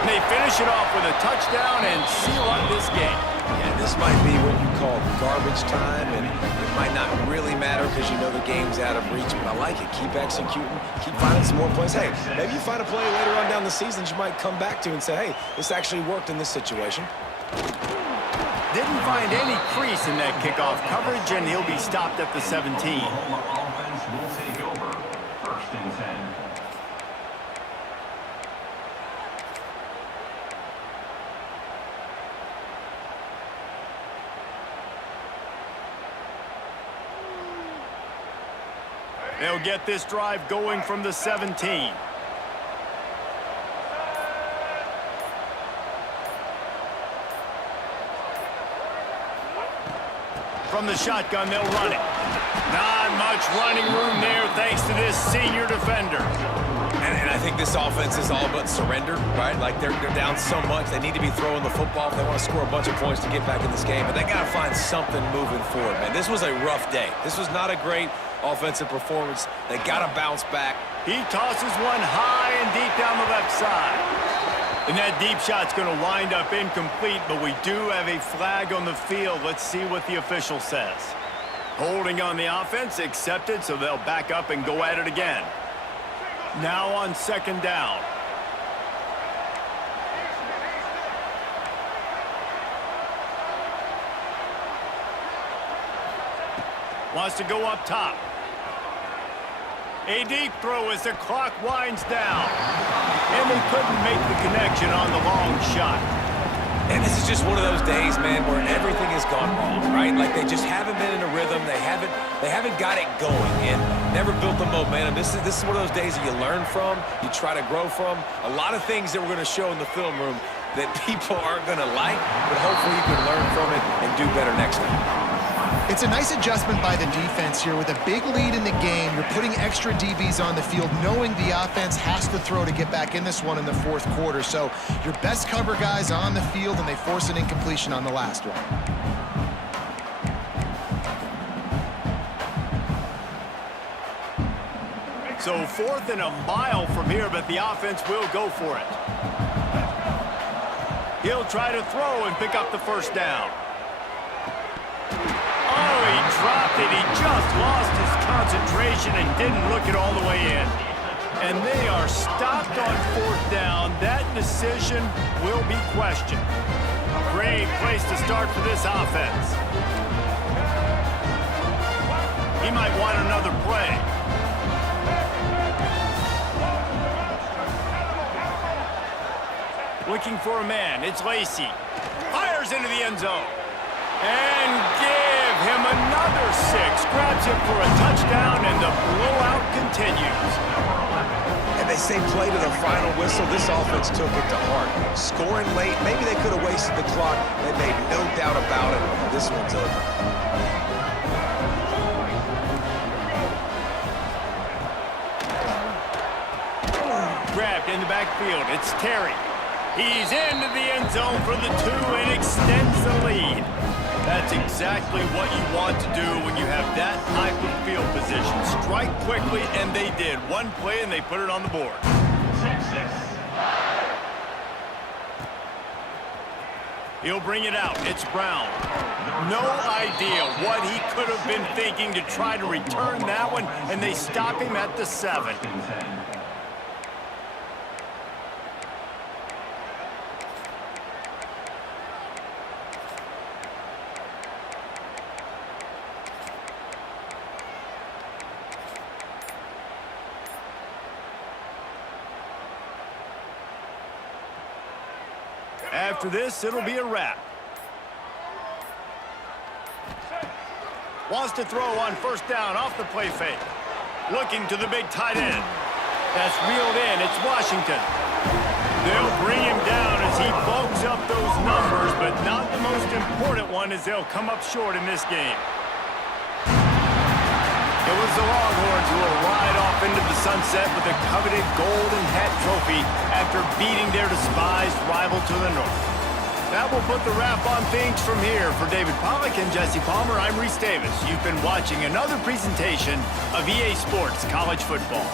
They finish it off with a touchdown and seal up this game. Yeah, this might be what you call garbage time, and it might not really matter because you know the game's out of reach, but I like it. Keep executing, keep finding some more plays. Hey, maybe you find a play later on down the season you might come back to and say, hey, this actually worked in this situation. Didn't find any crease in that kickoff coverage, and he'll be stopped at the 17. Offense will take over. First and 10. They'll get this drive going from the 17. From the shotgun, they'll run it. Not much running room there thanks to this senior defender. And I think this offense is all but surrender, right? Like they're down so much, they need to be throwing the football if they want to score a bunch of points to get back in this game. But they got to find something moving forward, man. This was a rough day. This was not a great offensive performance. They got to bounce back. He tosses one high and deep down the left side. And that deep shot's going to wind up incomplete, but we do have a flag on the field. Let's see what the official says. Holding on the offense, accepted, so they'll back up and go at it again. Now on second down. Wants to go up top. A deep throw as the clock winds down. And they couldn't make the connection on the long shot. And this is just one of those days, man, where everything has gone wrong, right? Like they just haven't been in a rhythm. They haven't got it going and never built the momentum. This is one of those days that you learn from, you try to grow from. A lot of things that we're going to show in the film room that people aren't going to like, but hopefully you can learn from it and do better next time. It's a nice adjustment by the defense here. With a big lead in the game, you're putting extra DBs on the field, knowing the offense has to throw to get back in this one in the fourth quarter. So your best cover guys on the field, and they force an incompletion on the last one. So 4th and a mile from here, but the offense will go for it. He'll try to throw and pick up the first down. Oh, he dropped it. He just lost his concentration and didn't look it all the way in. And they are stopped on fourth down. That decision will be questioned. Great place to start for this offense. He might want another play. Looking for a man. It's Lacey. Fires into the end zone. And give him another 6. Grabs him for a touchdown, and the blowout continues. And they say play to the final whistle. This offense took it to heart. Scoring late, maybe they could have wasted the clock. They made no doubt about it. This one's over. Grabbed in the backfield. It's Terry. He's into the end zone for the 2 and extends the lead. That's exactly what you want to do when you have that type of field position. Strike quickly, and they did. One play, and they put it on the board. 6-6. He'll bring it out. It's Brown. No idea what he could have been thinking to try to return that one, and they stop him at the 7. After this, it'll be a wrap. Wants to throw on first down off the play fake. Looking to the big tight end. That's reeled in. It's Washington. They'll bring him down as he bulks up those numbers, but not the most important one as they'll come up short in this game. It was the Longhorns who will ride off into the sunset with the coveted Golden Hat Trophy after beating their despised rival to the north. That will put the wrap on things from here. For David Pollack and Jesse Palmer, I'm Reese Davis. You've been watching another presentation of EA Sports College Football.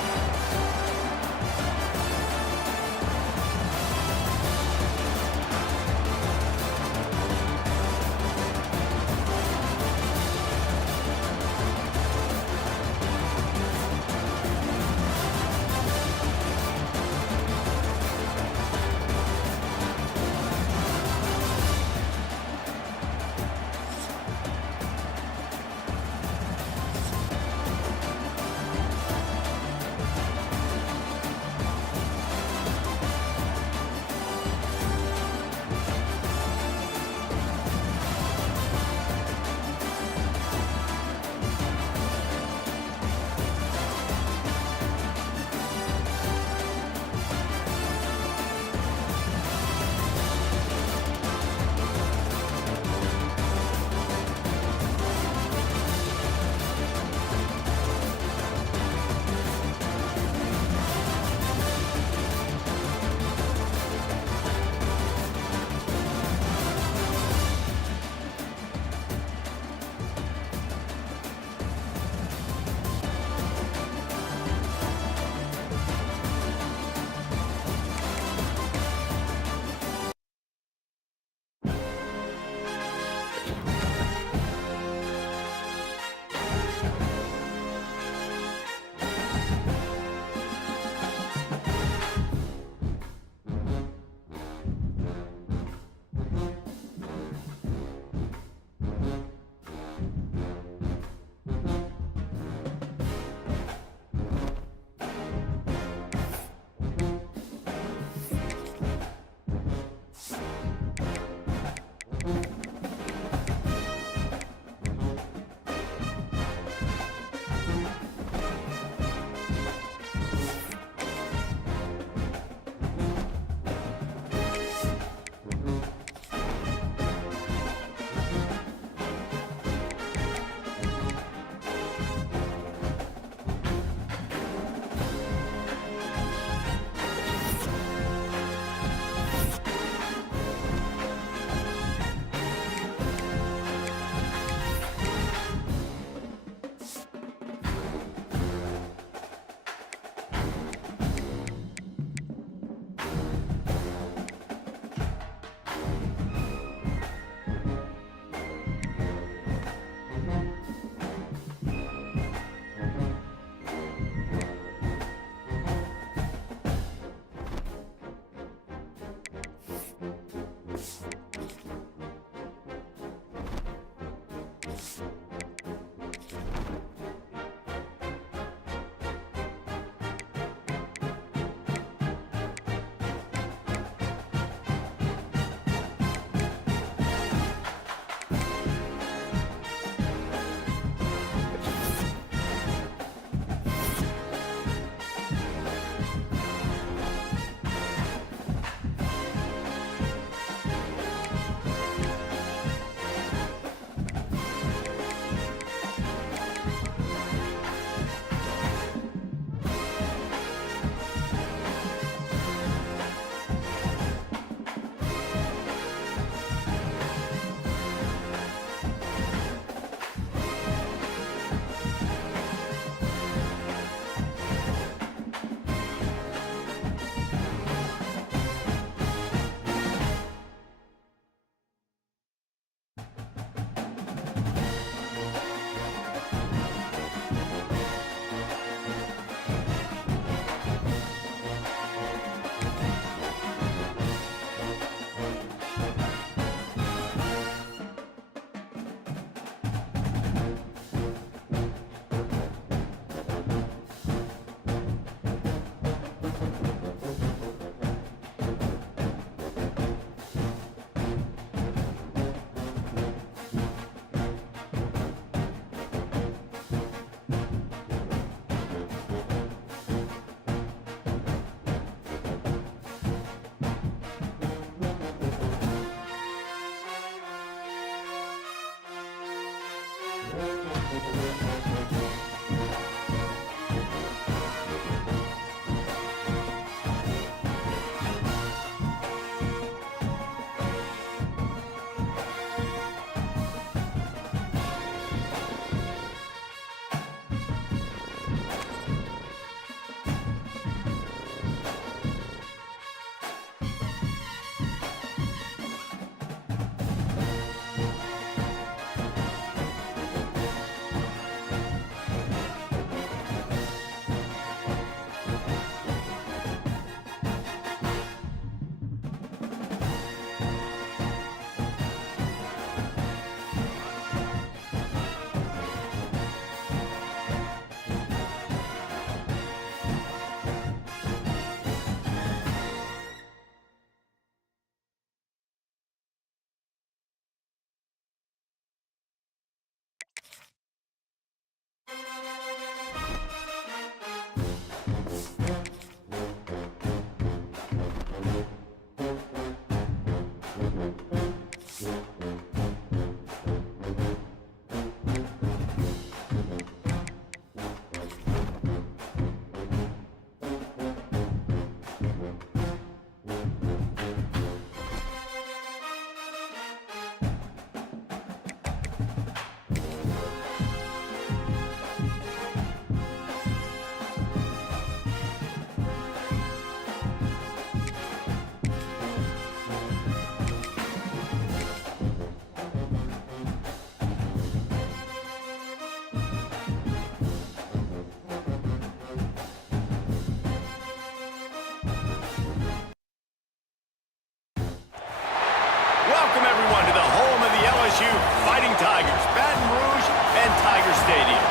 Welcome, everyone, to the home of the LSU Fighting Tigers, Baton Rouge and Tiger Stadium.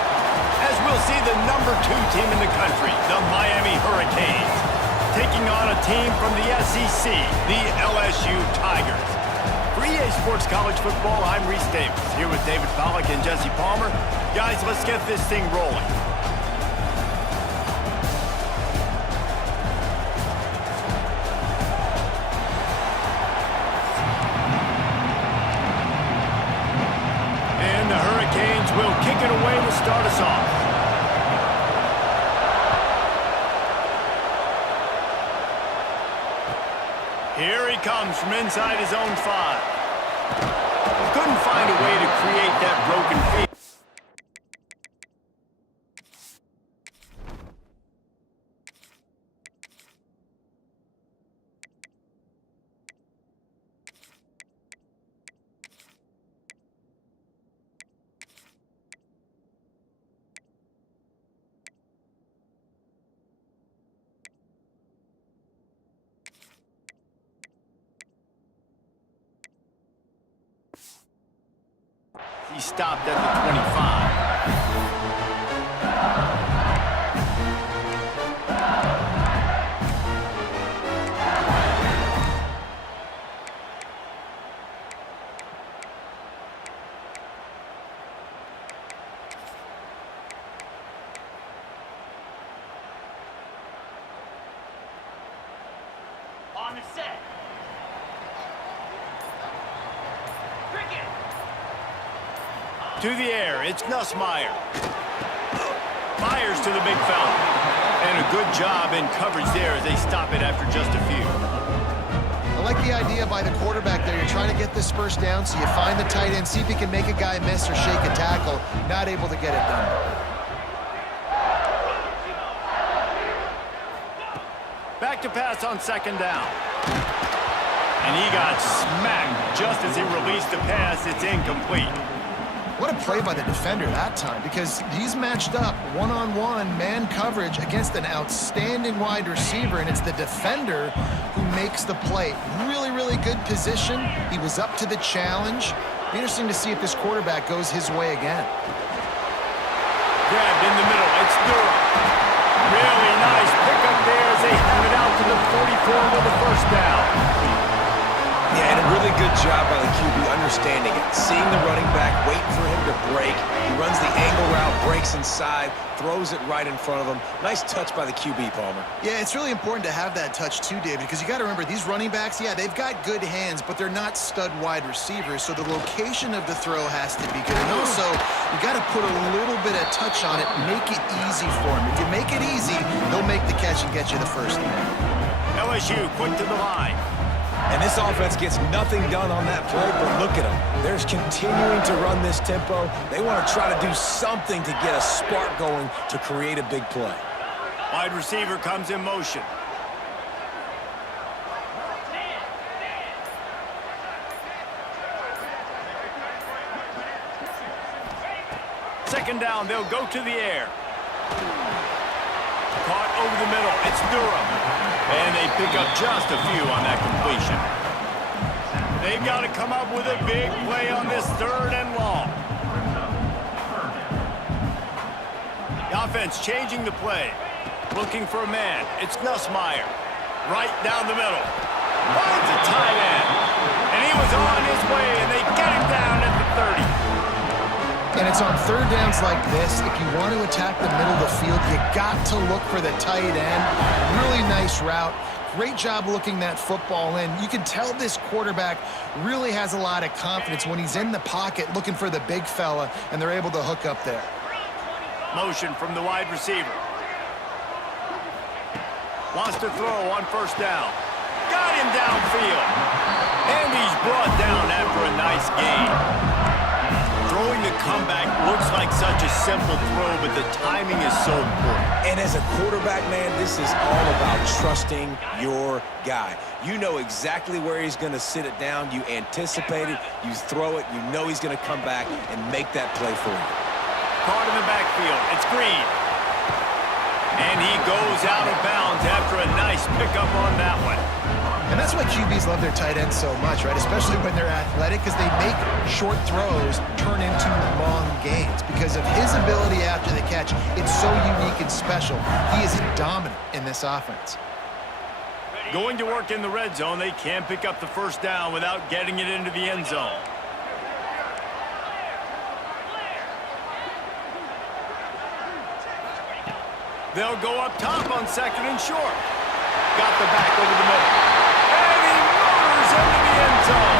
As we'll see the #2 team in the country, the Miami Hurricanes, taking on a team from the SEC, the LSU Tigers. For EA Sports College Football, I'm Reese Davis, here with David Pollack and Jesse Palmer. Guys, let's get this thing rolling. The Hurricanes will kick it away to start us off. Here he comes from inside his own 5. Couldn't find a way to create that broken field. He stopped at the 25. On the set. Cricket. To the air, it's Nussmeier. Fires to the big fella. And a good job in coverage there as they stop it after just a few. I like the idea by the quarterback there. You're trying to get this first down, so you find the tight end, see if he can make a guy miss or shake a tackle. Not able to get it done. Back to pass on second down. And he got smacked just as he released the pass. It's incomplete. What a play by the defender that time, because he's matched up one-on-one man coverage against an outstanding wide receiver, and it's the defender who makes the play. Really, really good position. He was up to the challenge. Be interesting to see if this quarterback goes his way again. Grabbed in the middle. It's Durham. Really nice pickup there as they have it out to the 44 with the first down. Yeah, and a really good job by the QB understanding it. Seeing the running back, waiting for him to break. He runs the angle route, breaks fakes inside, throws it right in front of him. Nice touch by the QB, Palmer. Yeah, it's really important to have that touch too, David, because you got to remember these running backs, yeah, they've got good hands, but they're not stud wide receivers, so the location of the throw has to be good. And also, you got to put a little bit of touch on it, make it easy for them. If you make it easy, they'll make the catch and get you the first down. LSU quick to the line. And this offense gets nothing done on that play, but look at them. They're continuing to run this tempo. They want to try to do something to get a spark going to create a big play. Wide receiver comes in motion. Second down, they'll go to the air. Caught over the middle. It's Durham. And they pick up just a few on that completion. They've got to come up with a big play on this 3rd and long. The offense changing the play. Looking for a man. It's Nussmeier. Right down the middle. Finds a tight end. And he was on his way, and they get him down at the 30. And it's on 3rd downs like this. If you want to attack the middle of the field, you got to look for the tight end. Really nice route. Great job looking that football in. You can tell this quarterback really has a lot of confidence when he's in the pocket looking for the big fella, and they're able to hook up there. Motion from the wide receiver. Wants to throw on 1st down. Got him downfield. And he's brought down after a nice gain. Throwing the comeback looks like such a simple throw, but the timing is so important. And as a quarterback, man, this is all about trusting your guy. You know exactly where he's going to sit it down. You anticipate it. You throw it. You know he's going to come back and make that play for you. Caught in the backfield. It's Green. And he goes out of bounds after a nice pickup on that one. And that's why QBs love their tight ends so much, right? Especially when they're athletic, because they make short throws turn into long gains. Because of his ability after the catch, it's so unique and special. He is dominant in this offense. Going to work in the red zone, they can pick up the 1st down without getting it into the end zone. They'll go up top on 2nd and short. Got the back over the middle. And he motors into the end zone.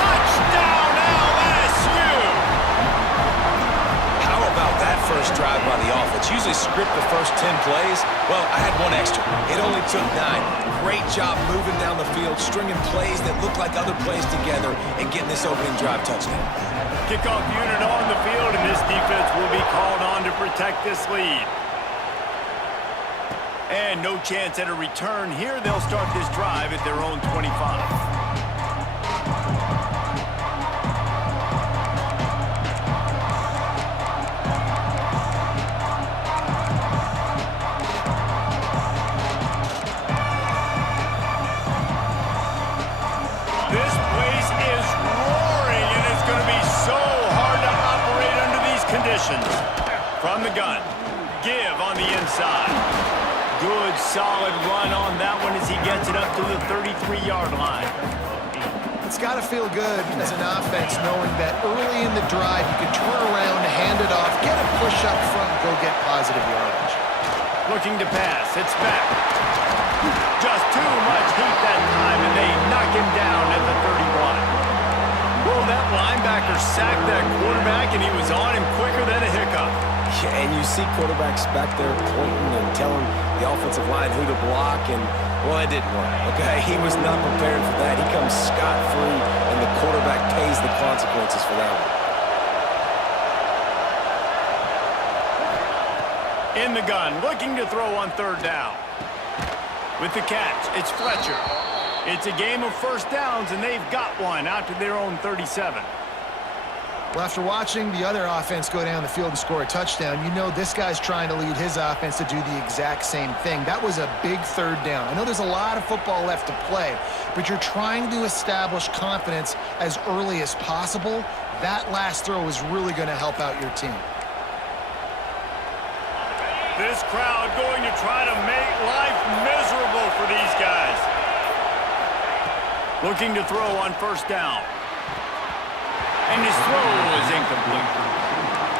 Touchdown, LSU! How about that first drive by the offense? Usually script the first 10 plays. Well, I had one extra. It only took 9. Great job moving down the field, stringing plays that look like other plays together, and getting this opening drive touchdown. Kickoff unit on the field, and this defense will be called on to protect this lead. And no chance at a return here. They'll start this drive at their own 25. This place is roaring, and it's going to be so hard to operate under these conditions. From the gun, give on the inside. Good, solid run on that one as he gets it up to the 33-yard line. It's got to feel good as an offense knowing that early in the drive you can turn around, hand it off, get a push up front, and go get positive yardage. Looking to pass. It's back. Just too much heat that time, and they knock him down at the 31. Well, that linebacker sacked that quarterback, and he was on him quicker than a hiccup. Yeah, and you see quarterbacks back there pointing and telling the offensive line who to block, and, well, it didn't work, okay? He was not prepared for that. He comes scot-free, and the quarterback pays the consequences for that one. In the gun, looking to throw on 3rd down. With the catch, it's Fletcher. It's a game of 1st downs, and they've got one out to their own 37. Well, after watching the other offense go down the field and score a touchdown, you know this guy's trying to lead his offense to do the exact same thing. That was a big 3rd down. I know there's a lot of football left to play, but you're trying to establish confidence as early as possible. That last throw is really going to help out your team. This crowd going to try to make life miserable for these guys. Looking to throw on 1st down. And his throw is incomplete.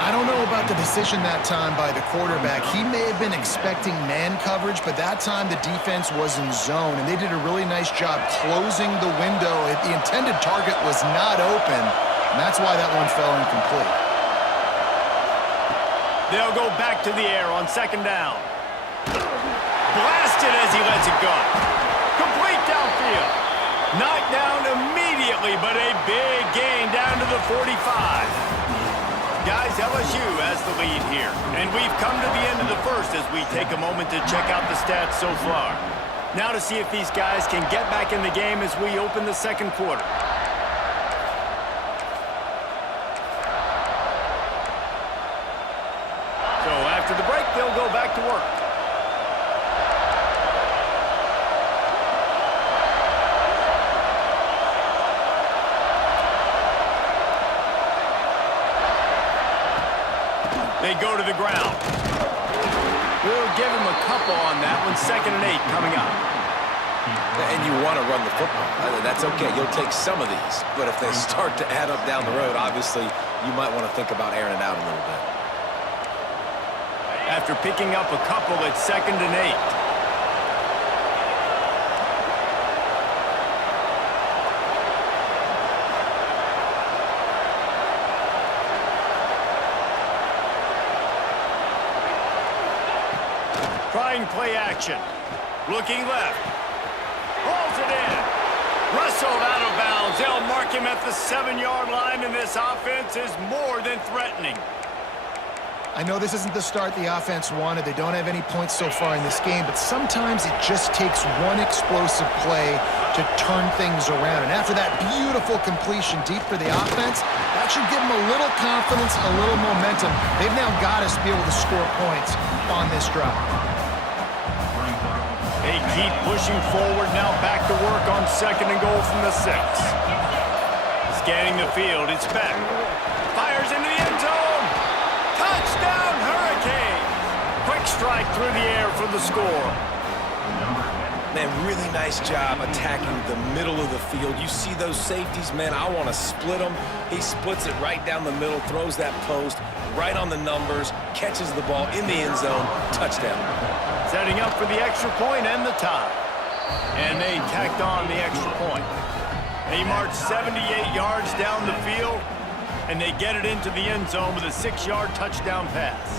I I don't know about the decision that time by the quarterback. He may have been expecting man coverage, but that time the defense was in zone, and they did a really nice job closing the window. The intended target was not open, and that's why that one fell incomplete. They'll go back to the air on second down. Blasted as he lets it go. Complete downfield. Knocked down immediately, but a big gain down to the 45. Guys, LSU has the lead here. And we've come to the end of the first as we take a moment to check out the stats so far. Now to see if these guys can get back in the game as we open the second quarter. So after the break, they'll go back to work. They go to the ground. We'll give him a couple on that one. 2nd and 8 coming up. And you want to run the football. That's okay. You'll take some of these. But if they start to add up down the road, obviously, you might want to think about airing it out a little bit. After picking up a couple, it's 2nd and 8. Trying play action. Looking left. Hauls it in. Wrestled out of bounds. They'll mark him at the 7-yard line, and this offense is more than threatening. I know this isn't the start the offense wanted. They don't have any points so far in this game, but sometimes it just takes one explosive play to turn things around. And after that beautiful completion deep for the offense, that should give them a little confidence, a little momentum. They've now got us to be able to score points on this drive. They keep pushing forward, now back to work on 2nd and goal from the 6. Scanning the field, it's back. Fires into the end zone. Touchdown, Hurricanes! Quick strike through the air for the score. Man, really nice job attacking the middle of the field. You see those safeties, man, I want to split them. He splits it right down the middle, throws that post, right on the numbers, catches the ball in the end zone, touchdown. Setting up for the extra point and the tie. And they tacked on the extra point. They march 78 yards down the field, and they get it into the end zone with a 6-yard touchdown pass.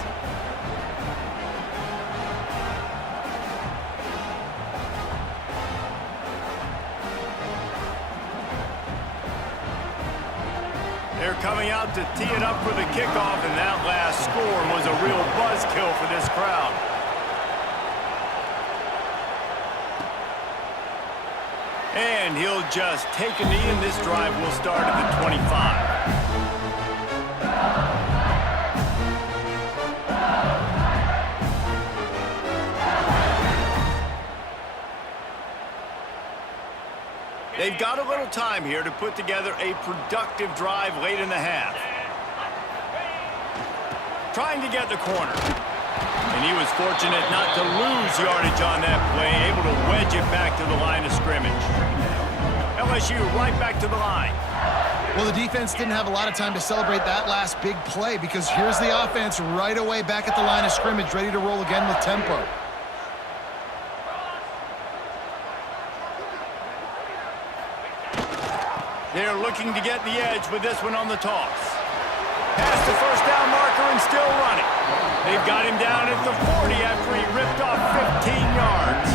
They're coming out to tee it up for the kickoff, and that last score was a real buzzkill for this crowd. And he'll just take a knee, and this drive will start at the 25. They've got a little time here to put together a productive drive late in the half. Trying to get the corner. And he was fortunate not to lose yardage on that play, able to wedge it back to the line of scrimmage. LSU right back to the line. Well, the defense didn't have a lot of time to celebrate that last big play because here's the offense right away back at the line of scrimmage, ready to roll again with tempo. They're looking to get the edge with this one on the toss. Past the first down marker and still running. They've got him down at the 40 after he ripped off 15 yards.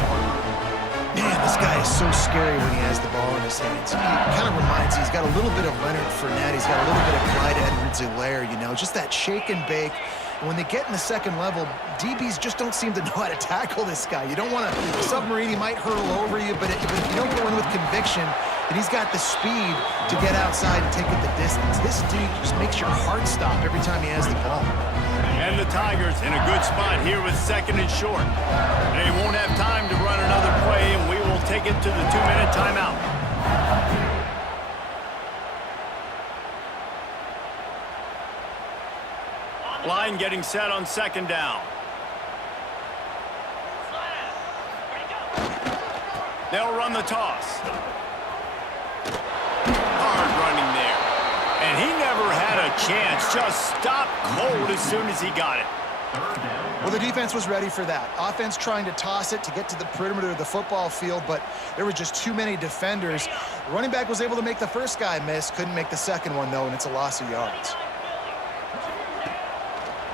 Man, this guy is so scary when he has the ball in his hands. He kind of reminds me, he's got a little bit of Leonard Fournette. He's got a little bit of Clyde Edwards-Helaire, you know, just that shake and bake. And when they get in the second level, DBs just don't seem to know how to tackle this guy. You don't want to submarine, he might hurtle over you, but if you don't go in with conviction, and he's got the speed to get outside and take it the distance. This dude just makes your heart stop every time he has the ball. And the Tigers in a good spot here with 2nd and short. They won't have time to run another play, and we will take it to the 2-minute timeout. Line getting set on 2nd down. They'll run the toss. Hard running there. And And he never had a chance. Just stopped cold as soon as he got it. Well, the defense was ready for that. Offense trying to toss it to get to the perimeter of the football field, but there were just too many defenders. Running back was able to make the first guy miss, couldn't make the second one, though, and it's a loss of yards.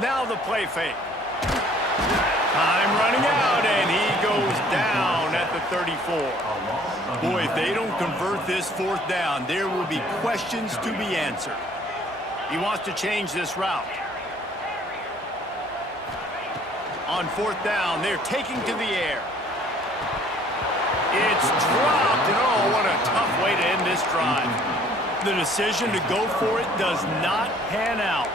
Now the play fake. Time running out, and he goes down at the 34. Boy, if they don't convert this fourth down, there will be questions to be answered. He wants to change this route. On fourth down, they're taking to the air. It's dropped, and oh, what a tough way to end this drive. The decision to go for it does not pan out.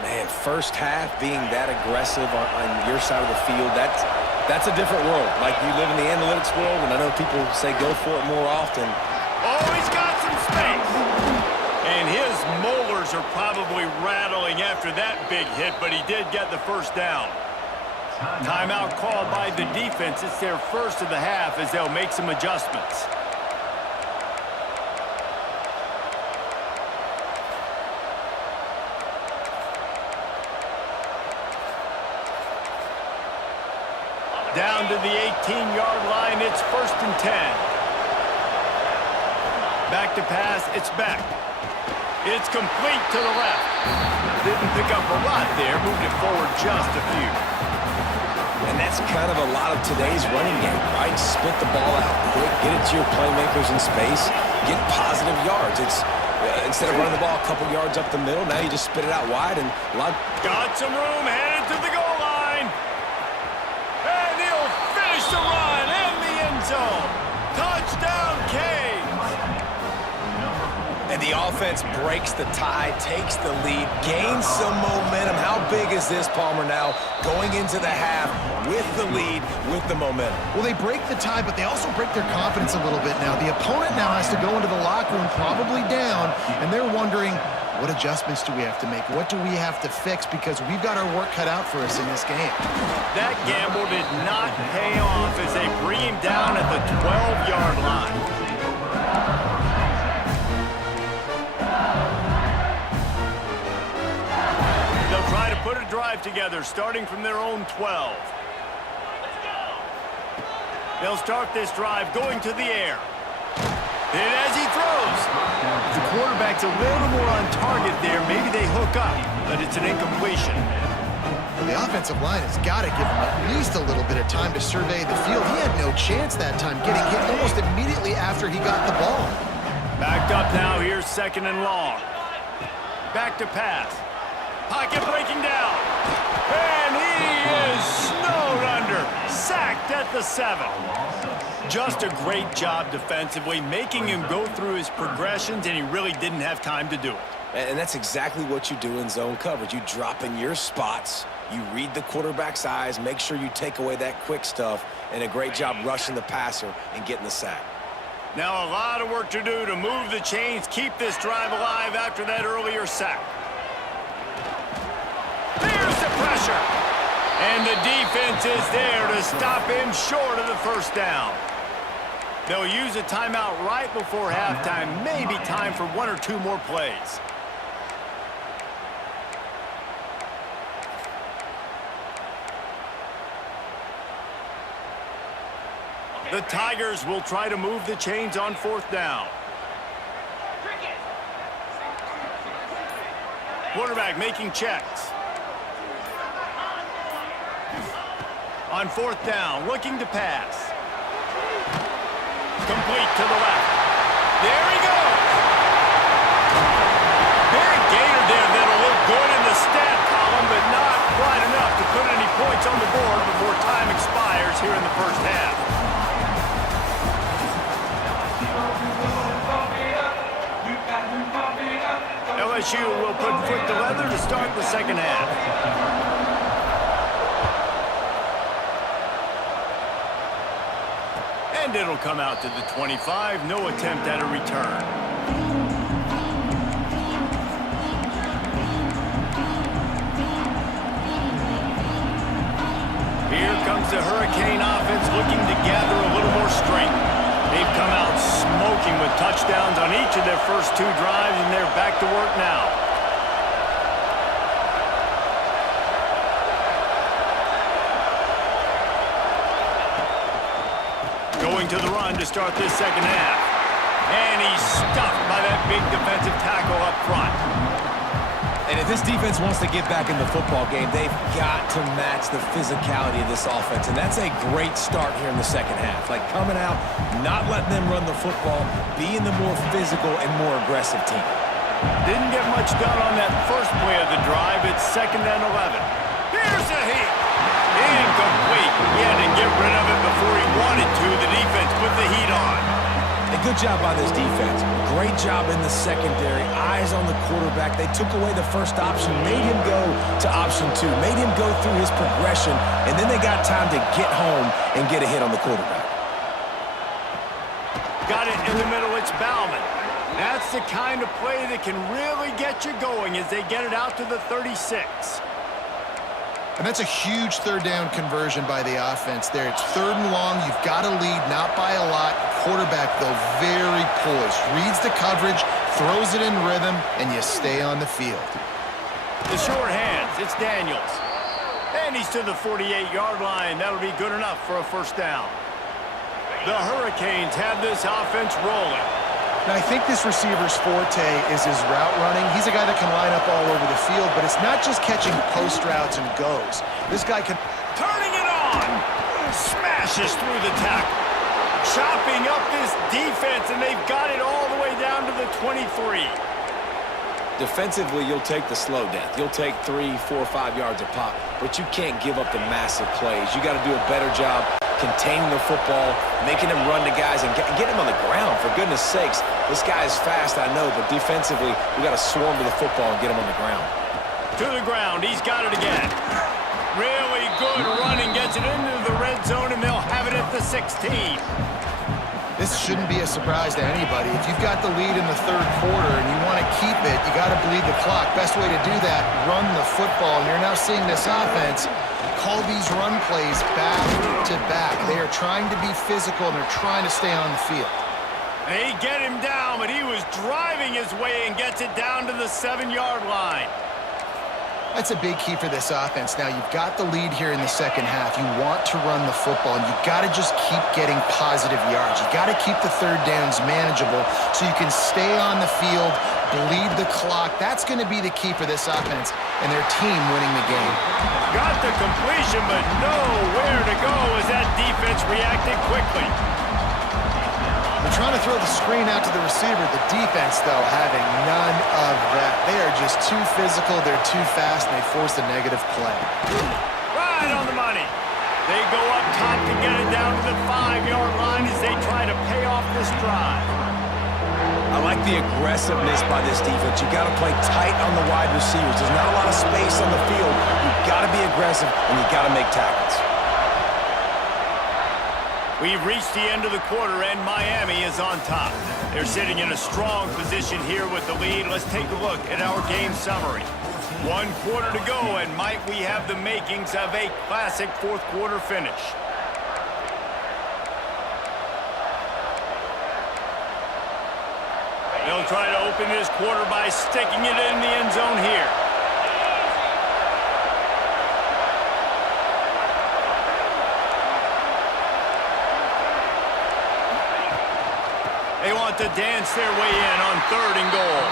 Man, first half being that aggressive on your side of the field, that's a different world. Like, you live in the analytics world, and I know people say go for it more often. Oh, he's got some space. And his molars are probably rattling after that big hit, but he did get the first down. Timeout called by the defense. It's their first of the half as they'll make some adjustments. Down to the 18-yard line, it's 1st and 10. Back to pass, it's back. It's complete to the left. Didn't pick up a lot there, moved it forward just a few. And that's kind of a lot of today's running game, right? Spit the ball out quick, get it to your playmakers in space, get positive yards. It's instead of running the ball a couple yards up the middle, now you just spit it out wide and a lot. Got some room, headed to the goal line. And he'll finish the run in the end zone. Touchdown, Canes. And the offense breaks the tie, takes the lead, gains some momentum. How big is this, Palmer, now going into the half with the lead, with the momentum? Well, they break the tie, but they also break their confidence a little bit now. The opponent now has to go into the locker room probably down, and they're wondering, what adjustments do we have to make? What do we have to fix? Because we've got our work cut out for us in this game. That gamble did not pay off as they bring him down at the 12-yard line. Try to put a drive together, starting from their own 12. They'll start this drive going to the air. And as he throws, the quarterback's a little more on target there. Maybe they hook up, but it's an incompletion. Well, the offensive line has got to give him at least a little bit of time to survey the field. He had no chance that time, getting hit almost immediately after he got the ball. Backed up now, here's 2nd and long. Back to pass. Pocket breaking down. And he is snowed under. Sacked at the 7. Just a great job defensively, making him go through his progressions, and he really didn't have time to do it. And that's exactly what you do in zone coverage. You drop in your spots, you read the quarterback's eyes, make sure you take away that quick stuff, and a great job rushing the passer and getting the sack. Now a lot of work to do to move the chains, keep this drive alive after that earlier sack. There's the pressure. And the defense is there to stop him short of the first down. They'll use a timeout right before halftime. Maybe time for 1 or 2 more plays. The Tigers will try to move the chains on 4th down. Quarterback making checks. On 4th down, looking to pass. Complete to the left. There he goes. Big gainer there that'll look good in the stat column, but not quite enough to put any points on the board before time expires here in the first half. LSU will put foot to leather to start the second half. And it'll come out to the 25. No attempt at a return. Here comes the Hurricane offense looking to gather a little more strength. They've come out smoking finishing with touchdowns on each of their first 2 drives, and they're back to work now. Going to the run to start this second half. And he's stuffed by that big defensive tackle up front. And if this defense wants to get back in the football game, they've got to match the physicality of this offense. And that's a great start here in the second half. Like coming out, not letting them run the football, being the more physical and more aggressive team. Didn't get much done on that first play of the drive. It's 2nd and 11. Here's a hit. Incomplete. He had to get rid of it before he wanted to. The defense put the heat on. A good job by this defense. Great job in the secondary. Eyes on the quarterback. They took away the first option, made him go to option 2, made him go through his progression, and then they got time to get home and get a hit on the quarterback. Got it in the middle. It's Bauman. That's the kind of play that can really get you going as they get it out to the 36. And that's a huge 3rd down conversion by the offense there. It's 3rd and long. You've got to lead, not by a lot. Quarterback, though, very poised. Reads the coverage, throws it in rhythm, and you stay on the field. The short hands. It's Daniels. And he's to the 48-yard line. That'll be good enough for a first down. The Hurricanes have this offense rolling. Now, I think this receiver's forte is his route running. He's a guy that can line up all over the field, but it's not just catching post routes and goes. This guy can... Turning it on! Smashes through the tackle. Chopping up this defense, and they've got it all the way down to the 23. Defensively, you'll take the slow death. You'll take 3, 4, 5 yards a pop, but you can't give up the massive plays. You got to do a better job containing the football, making him run to guys, and get him on the ground. For goodness sakes, this guy is fast, I know, but defensively, we got to swarm to the football and get him on the ground. To the ground, he's got it again. Really good running, gets it into the red zone, and they'll have it at the 16. This shouldn't be a surprise to anybody. If you've got the lead in the 3rd quarter and you want to keep it, you got to bleed the clock. Best way to do that, run the football. And you're now seeing this offense call these run plays back to back. They are trying to be physical, and they're trying to stay on the field. They get him down, but he was driving his way and gets it down to the 7-yard line. That's a big key for this offense. Now, you've got the lead here in the second half. You want to run the football, and you've got to just keep getting positive yards. You've got to keep the 3rd downs manageable so you can stay on the field, bleed the clock. That's going to be the key for this offense and their team winning the game. Got the completion, but nowhere to go as that defense reacted quickly. They're trying to throw the screen out to the receiver. The defense, though, having none of that. They are just too physical, they're too fast, and they force a negative play. Right on the money. They go up top to get it down to the 5-yard line as they try to pay off this drive. I like the aggressiveness by this defense. You got to play tight on the wide receivers. There's not a lot of space on the field. You've got to be aggressive, and you've got to make tackles. We've reached the end of the quarter, and Miami is on top. They're sitting in a strong position here with the lead. Let's take a look at our game summary. 1 quarter to go, and might we have the makings of a classic 4th quarter finish. They'll try to open this quarter by sticking it in the end zone here. They want to dance their way in on 3rd and goal.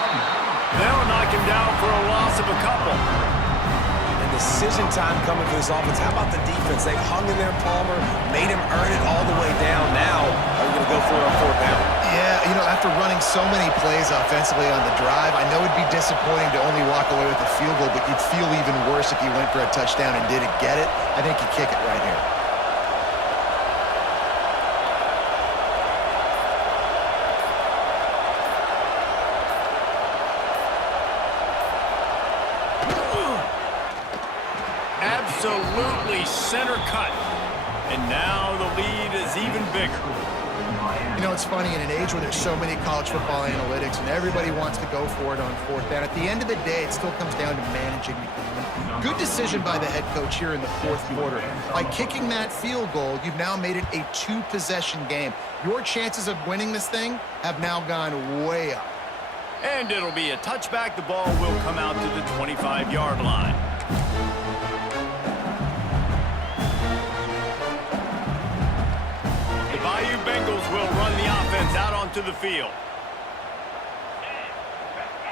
They'll knock him down for a loss of a couple. And decision time coming for this offense. How about the defense? They've hung in there, Palmer, made him earn it all the way down. Now, are we going to go for it on 4th down? Yeah, you know, after running so many plays offensively on the drive, I know it'd be disappointing to only walk away with a field goal, but you'd feel even worse if you went for a touchdown and didn't get it. I think you kick it right here. Absolutely center cut. And now the lead is even bigger. You know, it's funny, in an age where there's so many college football analytics and everybody wants to go for it on fourth down, at the end of the day, it still comes down to managing the game. Good decision by the head coach here in the fourth quarter. By kicking that field goal, you've now made it a 2-possession game. Your chances of winning this thing have now gone way up. And it'll be a touchback. The ball will come out to the 25-yard line. The Bayou Bengals will run the offense out onto the field.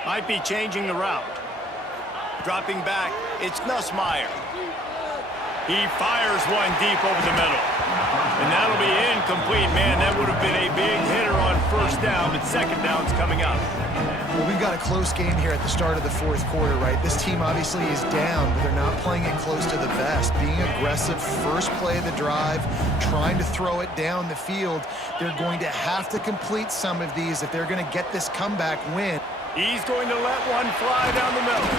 Might be changing the route. Dropping back, it's Nussmeier. He fires one deep over the middle. And that'll be incomplete. Man, that would have been a big hitter on first down, but second down's coming up. Well, we've got a close game here at the start of the fourth quarter, right? This team obviously is down, but they're not playing it close to the vest. Being aggressive, first play of the drive, trying to throw it down the field. They're going to have to complete some of these if they're going to get this comeback win. He's going to let one fly down the middle.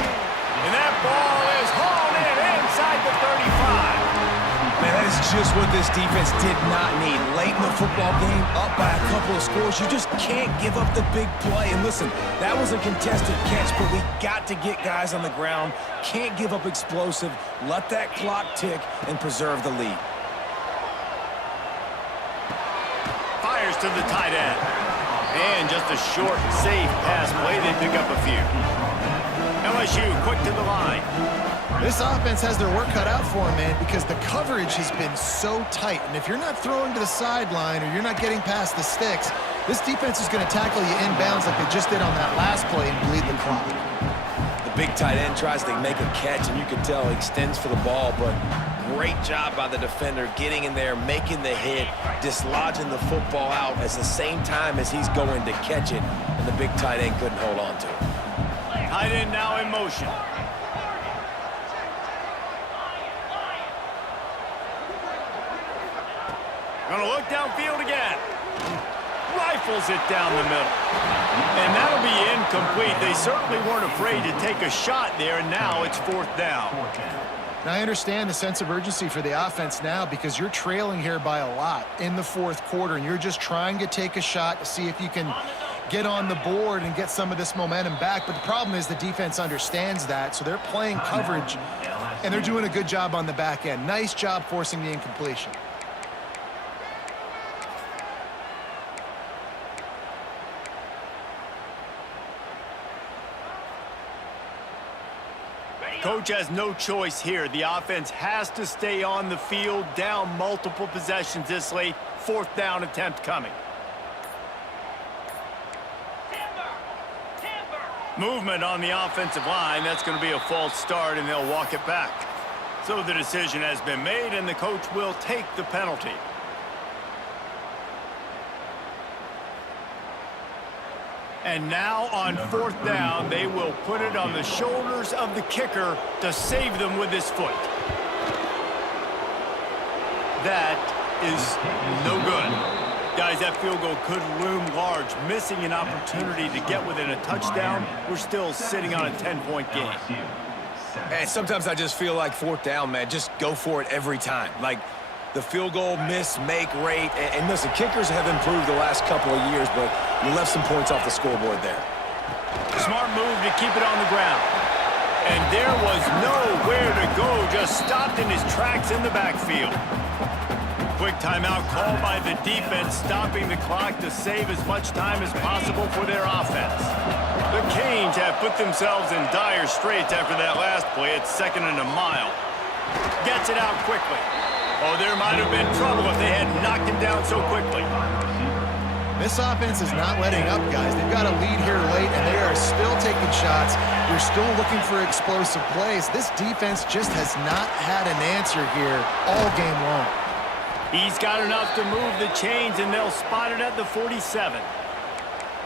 And that ball is hauled in inside the 35. Man, that is just what this defense did not need. Late in the football game, up by a couple of scores, you just can't give up the big play. And listen, that was a contested catch, but we got to get guys on the ground. Can't give up explosive. Let that clock tick and preserve the lead. Fires to the tight end. And just a short, safe pass play. They pick up a few. LSU quick to the line. This offense has their work cut out for them, man, because the coverage has been so tight. And if you're not throwing to the sideline or you're not getting past the sticks, this defense is going to tackle you inbounds like they just did on that last play and bleed the clock. The big tight end tries to make a catch, and you can tell he extends for the ball, but great job by the defender getting in there, making the hit, dislodging the football out at the same time as he's going to catch it, and the big tight end couldn't hold on to it. Tight end now in motion. Gonna look downfield again. Rifles it down the middle. And that'll be incomplete. They certainly weren't afraid to take a shot there, and now it's fourth down. Now, I understand the sense of urgency for the offense now because you're trailing here by a lot in the fourth quarter, and you're just trying to take a shot to see if you can get on the board and get some of this momentum back. But the problem is the defense understands that, so they're playing coverage, and they're doing a good job on the back end. Nice job forcing the incompletion. Coach has no choice here. The offense has to stay on the field, down multiple possessions this late. Fourth down attempt coming. Movement on the offensive line. That's going to be a false start, and they'll walk it back. So the decision has been made, and the coach will take the penalty. And now on fourth down, they will put it on the shoulders of the kicker to save them with his foot. That is no good. Guys, that field goal could loom large. Missing an opportunity to get within a touchdown. We're still sitting on a 10-point game. And sometimes I just feel like fourth down, man, just go for it every time. Like the field goal miss, make rate. And listen, kickers have improved the last couple of years, but you left some points off the scoreboard there. Smart move to keep it on the ground. And there was nowhere to go, just stopped in his tracks in the backfield. Quick timeout called by the defense, stopping the clock to save as much time as possible for their offense. The Canes have put themselves in dire straits after that last play. It's second and a mile. Gets it out quickly. Oh, there might have been trouble if they had knocked him down so quickly. This offense is not letting up, guys. They've got a lead here late, and they are still taking shots. They're still looking for explosive plays. This defense just has not had an answer here all game long. He's got enough to move the chains, and they'll spot it at the 47.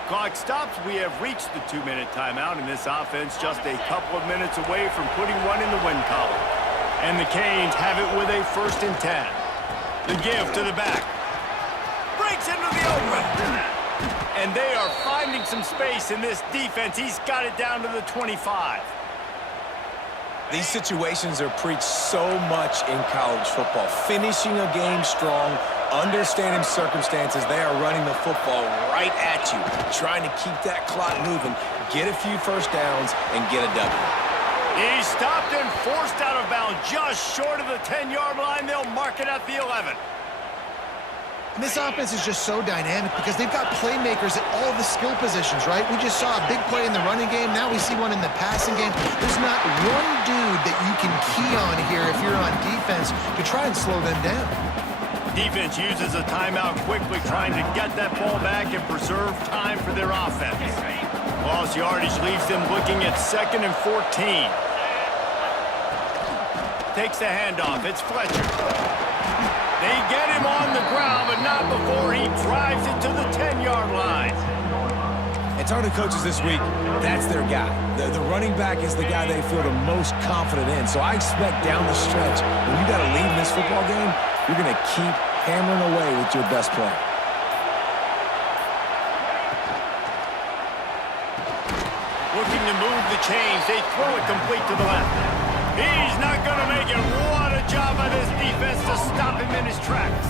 Clock stops. We have reached the 2-minute timeout, and this offense just a couple of minutes away from putting one in the win column. And the Canes have it with a 1st and 10. The give to the back. Breaks into the open. And they are finding some space in this defense. He's got it down to the 25. These situations are preached so much in college football. Finishing a game strong, Understanding circumstances, they are running the football right at you, trying to keep that clock moving, get a few first downs, and get a W. He stopped and forced out of bounds just short of the 10-yard line. They'll mark it at the 11. And this offense is just so dynamic because they've got playmakers at all the skill positions, right? We just saw a big play in the running game. Now we see one in the passing game. There's not one dude that you can key on here if you're on defense to try and slow them down. Defense uses a timeout quickly, trying to get that ball back and preserve time for their offense. Lost yardage leaves them looking at 2nd and 14. Takes the handoff. It's Fletcher. They get him on the ground, but not before he drives it to the 10-yard line. And talking to coaches this week, that's their guy. The running back is the guy they feel the most confident in. So I expect down the stretch, when you got to lead in this football game, you're going to keep hammering away with your best player. Looking to move the chains. They throw it complete to the left. He's not going to make it. What a job by this defense to stop him in his tracks.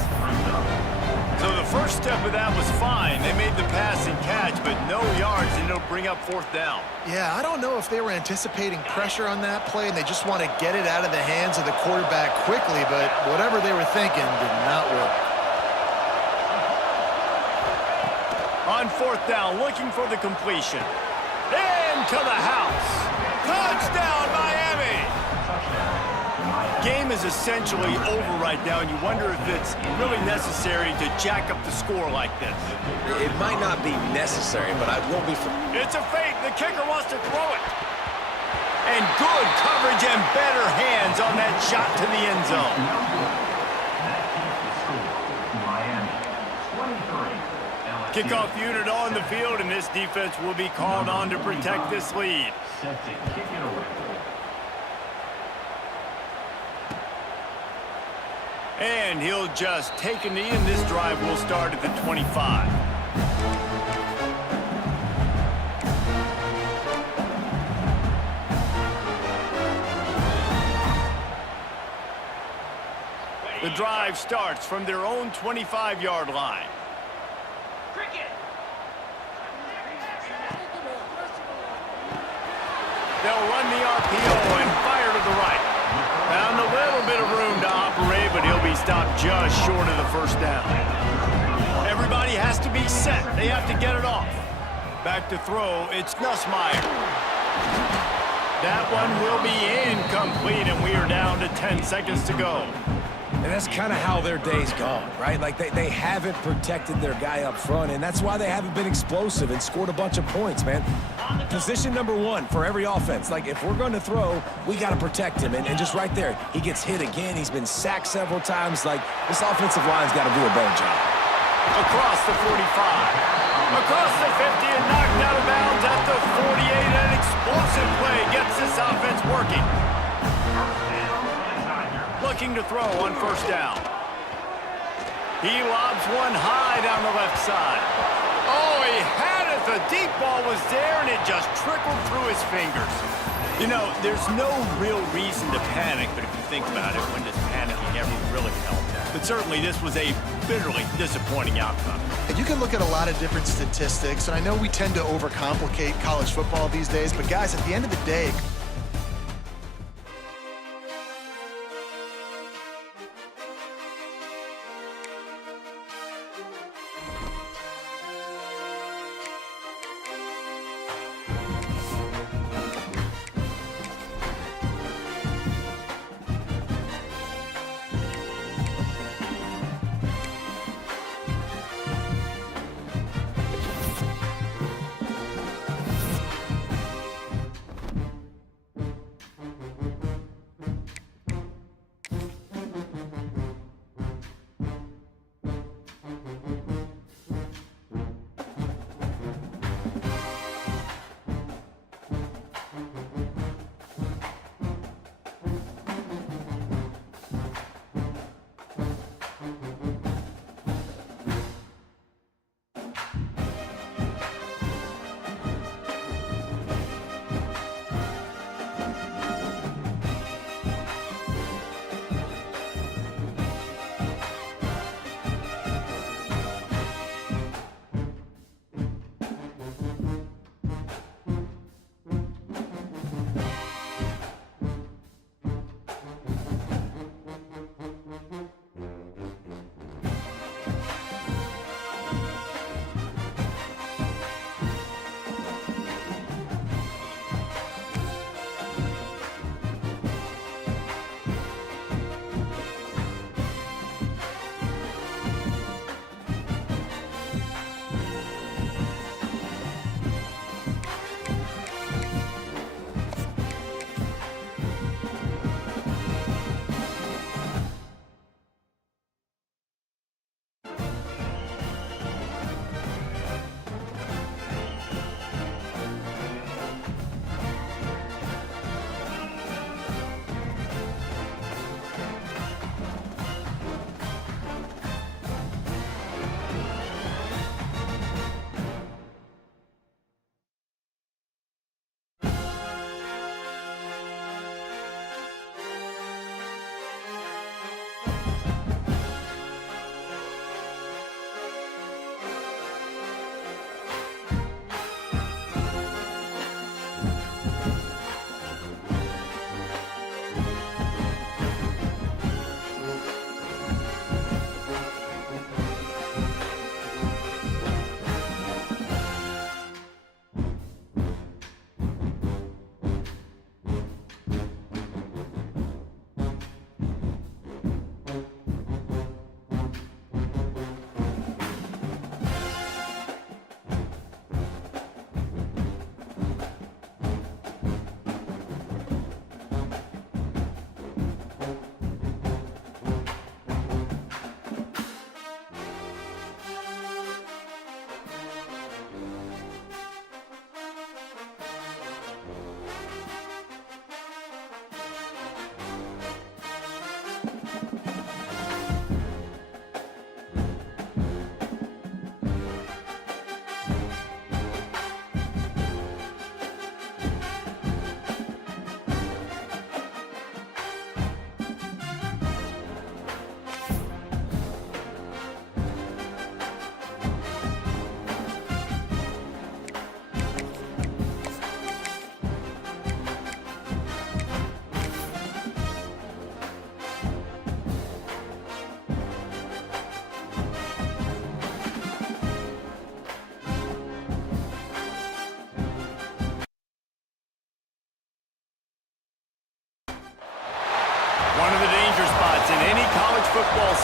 So the first step of that was fine. They made the pass and catch, but no yards, and it'll bring up 4th down. Yeah, I don't know if they were anticipating pressure on that play and they just want to get it out of the hands of the quarterback quickly, but whatever they were thinking did not work. On 4th down, looking for the completion. Into the house. Touchdown, Miami! Game is essentially over right now, and you wonder if it's really necessary to jack up the score like this. It might not be necessary, but I won't be... It's a fake. The kicker wants to throw it. And good coverage and better hands on that shot to the end zone. Kickoff unit on the field, and this defense will be called on to protect this lead. Set to kick it away. And he'll just take a knee, and this drive will start at the 25. The drive starts from their own 25-yard line. They'll run the RPO and fire to the right. Found a little bit of room to operate, but he'll be stopped just short of the first down. Everybody has to be set. They have to get it off. Back to throw, it's Nussmeier. That one will be incomplete, and we are down to 10 seconds to go. And that's kind of how their day's gone, right? Like, they haven't protected their guy up front, and that's why they haven't been explosive and scored a bunch of points, man. Position number 1 for every offense. Like, if we're going to throw, we got to protect him. And just right there, he gets hit again. He's been sacked several times. Like, this offensive line's got to do a better job. Across the 45. Across the 50 and knocked out of bounds at the 48. An explosive play gets this offense working. Looking to throw on first down. He lobs one high down the left side. Oh, he had it. The deep ball was there, and it just trickled through his fingers. You know, there's no real reason to panic, but if you think about it, when does panicking ever really help? But certainly this was a bitterly disappointing outcome. And you can look at a lot of different statistics, and I know we tend to overcomplicate college football these days, but guys, at the end of the day,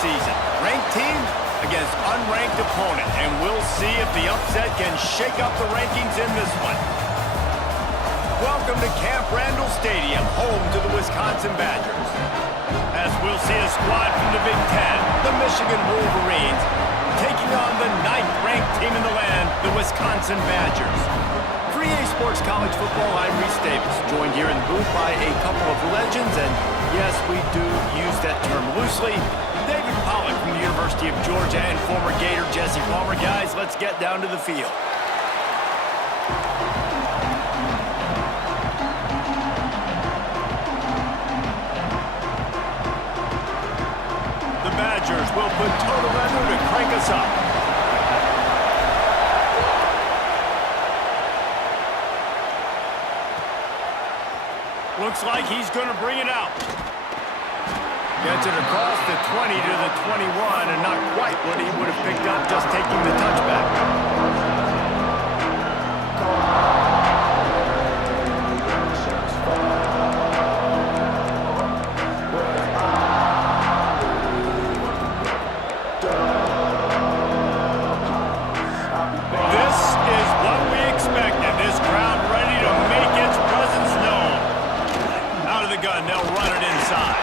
season. Ranked team against unranked opponent, and we'll see if the upset can shake up the rankings in this one. Welcome to Camp Randall Stadium, home to the Wisconsin Badgers. As we'll see a squad from the Big Ten, the Michigan Wolverines, taking on the 9th-ranked team in the land, the Wisconsin Badgers. For EA Sports College Football, I'm Reese Davis, joined here in the booth by a couple of legends, and yes, we do use that term loosely. David Pollack from the University of Georgia and former Gator Jesse Palmer. Guys, let's get down to the field. The Badgers will put total leather to crank us up. Looks like he's going to bring it out. Gets it across the 20 to the 21, and not quite what he would have picked up just taking the touchback. This is what we expected. This crowd ready to make its presence known. Out of the gun, they'll run it inside.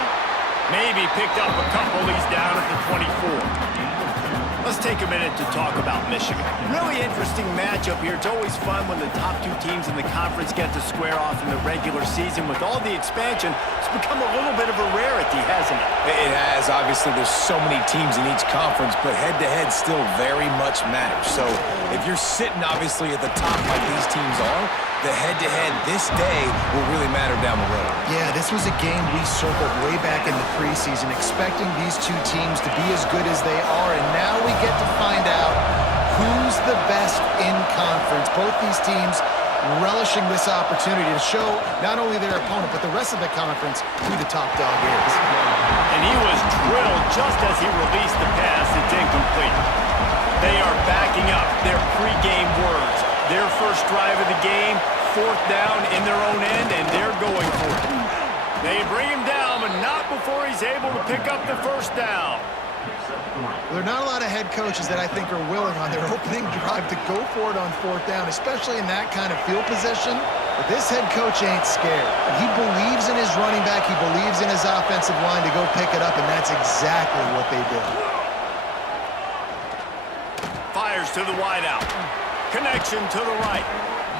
Maybe picked up a couple. He's down at the 24. Let's take a minute to talk about Michigan. Really interesting matchup here. It's always fun when the top two teams in the conference get to square off in the regular season. With all the expansion, it's become a little bit of a rarity, hasn't it? It has. Obviously, there's so many teams in each conference, but head-to-head still very much matters. So if you're sitting, obviously, at the top like these teams are, the head-to-head this day will really matter down the road. Yeah, this was a game we circled way back in the preseason, expecting these two teams to be as good as they are, and now we get to find out who's the best in conference. Both these teams relishing this opportunity to show not only their opponent, but the rest of the conference who the top dog is. And he was drilled just as he released the pass. It's incomplete. They are backing up their pregame words. Their first drive of the game, 4th down in their own end, and they're going for it. They bring him down, but not before he's able to pick up the first down. There are not a lot of head coaches that I think are willing on their opening drive to go for it on 4th down, especially in that kind of field position. But this head coach ain't scared. He believes in his running back. He believes in his offensive line to go pick it up, and that's exactly what they did. Fires to the wideout. Connection to the right.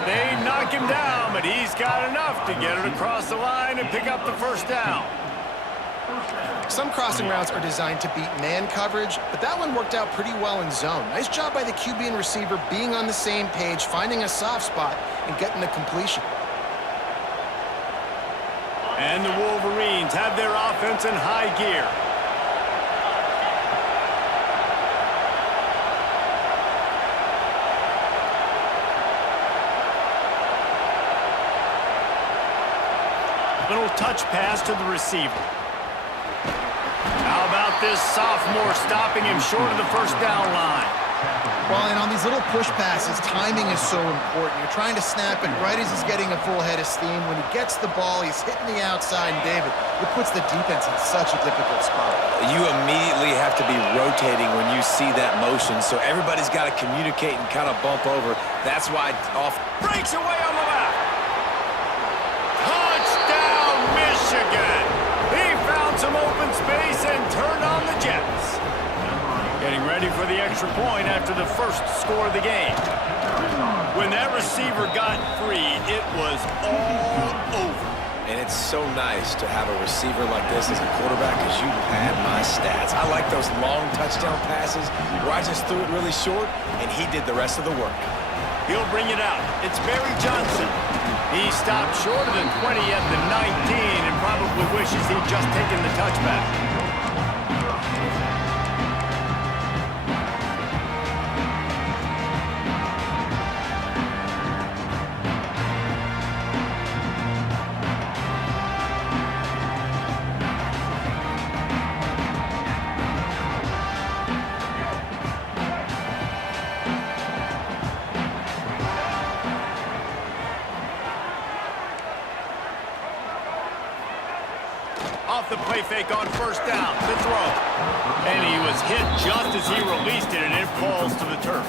They knock him down, but he's got enough to get it across the line and pick up the first down. Some crossing routes are designed to beat man coverage, but that one worked out pretty well in zone. Nice job by the QB and receiver being on the same page, finding a soft spot, and getting the completion. And the Wolverines have their offense in high gear. Little touch pass to the receiver. How about this sophomore stopping him short of the first down line? Well, and on these little push passes, timing is so important. You're trying to snap it right as he's getting a full head of steam. When he gets the ball, he's hitting the outside, and David, it puts the defense in such a difficult spot. You immediately have to be rotating when you see that motion, so everybody's got to communicate and kind of bump over. That's why off Breaks away on the left. Touchdown, Michigan. He found some open space and turned on the Jets. Getting ready for the extra point after the first score of the game. When that receiver got free, it was all over. And it's so nice to have a receiver like this as a quarterback, because you pad my stats. I like those long touchdown passes where I just threw it really short, and he did the rest of the work. He'll bring it out. It's Barry Johnson. He stopped short of the 20 at the 19 and probably wishes he'd just taken the touchback. Off the play play fake on first down to throw. And he was hit just as he released it, and it falls to the turf.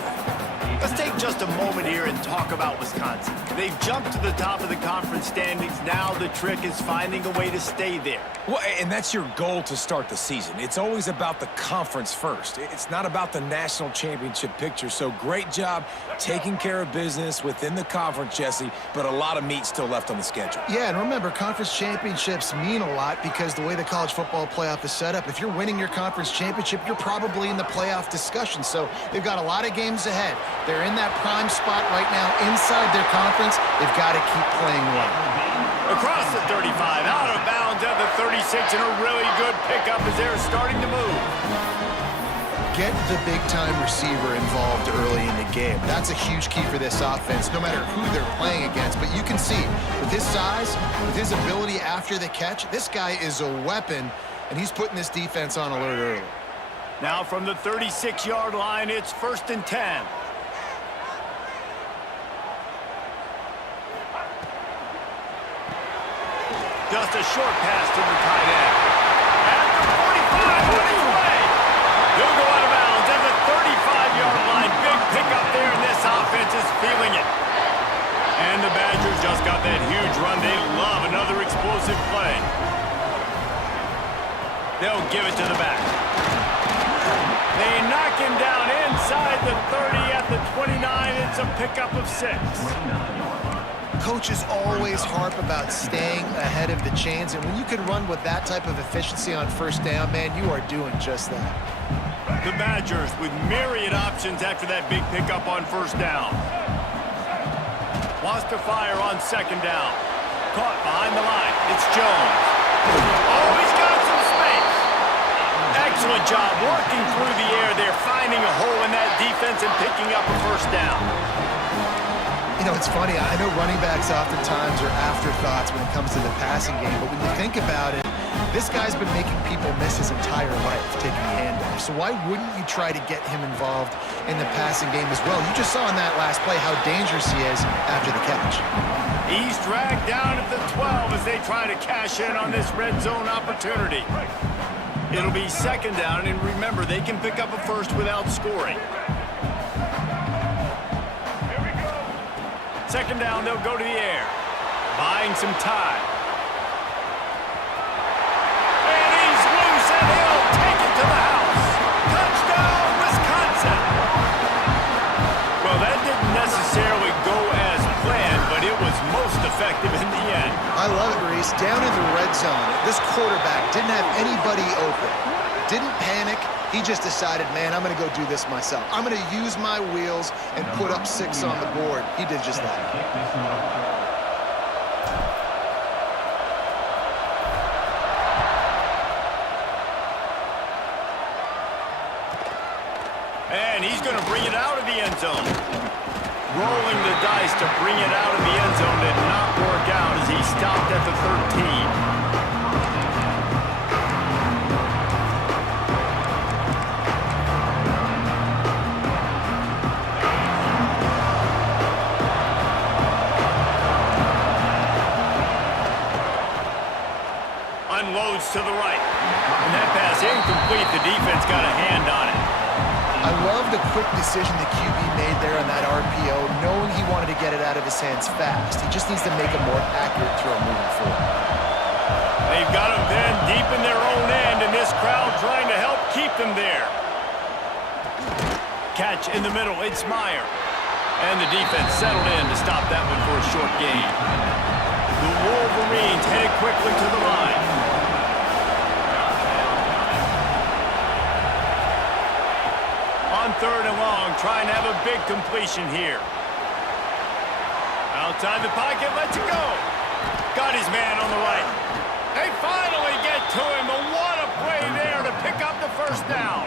Let's take just a moment here and talk about Wisconsin. They've jumped to the top of the conference standings. Now the trick is finding a way to stay there. Well, and that's your goal to start the season. It's always about the conference first. It's not about the national championship picture. So great job taking care of business within the conference, Jesse, but a lot of meat still left on the schedule. Yeah, and remember, conference championships mean a lot because the way the college football playoff is set up, if you're winning your conference championship, you're probably in the playoff discussion. So they've got a lot of games ahead. They're in that prime spot right now inside their conference. They've got to keep playing well. Across the 35, out of bounds at the 36, and a really good pickup as they're starting to move. Get the big-time receiver involved early in the game. That's a huge key for this offense, no matter who they're playing against. But you can see, with his size, with his ability after the catch, this guy is a weapon, and he's putting this defense on alert early. Now from the 36-yard line, it's 1st and 10. Just a short pass to the tight end. At the 45, on his way. He'll go out of bounds at the 35-yard line. Big pickup there, and this offense is feeling it. And the Badgers just got that huge run. They love another explosive play. They'll give it to the back. They knock him down inside the 30 at the 29. It's a pickup of 6. Coaches always harp about staying ahead of the chains, and when you can run with that type of efficiency on first down, man, you are doing just that. The Badgers with myriad options after that big pickup on first down. Wants to fire on second down. Caught behind the line. It's Jones. Oh, he's got some space. Excellent job working through the air. They're finding a hole in that defense and picking up a first down. You know, it's funny. I know running backs oftentimes are afterthoughts when it comes to the passing game, but when you think about it, this guy's been making people miss his entire life taking handoffs. So why wouldn't you try to get him involved in the passing game as well? You just saw in that last play how dangerous he is after the catch. He's dragged down at the 12 as they try to cash in on this red zone opportunity. It'll be second down, and remember, they can pick up a first without scoring. Second down, they'll go to the air. Buying some time. And he's loose, and he'll take it to the house. Touchdown, Wisconsin! Well, that didn't necessarily go as planned, but it was most effective in the end. I love it, Reese. Down in the red zone, this quarterback didn't have anybody open. Didn't panic. He just decided, man, I'm going to go do this myself. I'm going to use my wheels and put up 6 on the board. He did just that. And he's going to bring it out of the end zone. Rolling the dice to bring it out of the end zone did not work out as he stopped at the 13. Unloads to the right. And that pass incomplete. The defense got a hand on it. I love the quick decision the QB made there on that RPO, knowing he wanted to get it out of his hands fast. He just needs to make a more accurate throw moving forward. They've got him then deep in their own end, and this crowd trying to help keep them there. Catch in the middle. It's Meyer. And the defense settled in to stop that one for a short gain. The Wolverines headed quickly to the line. On 3rd and long, trying to have a big completion here. Outside the pocket, lets it go. Got his man on the right. They finally get to him, but what a play there to pick up the first down.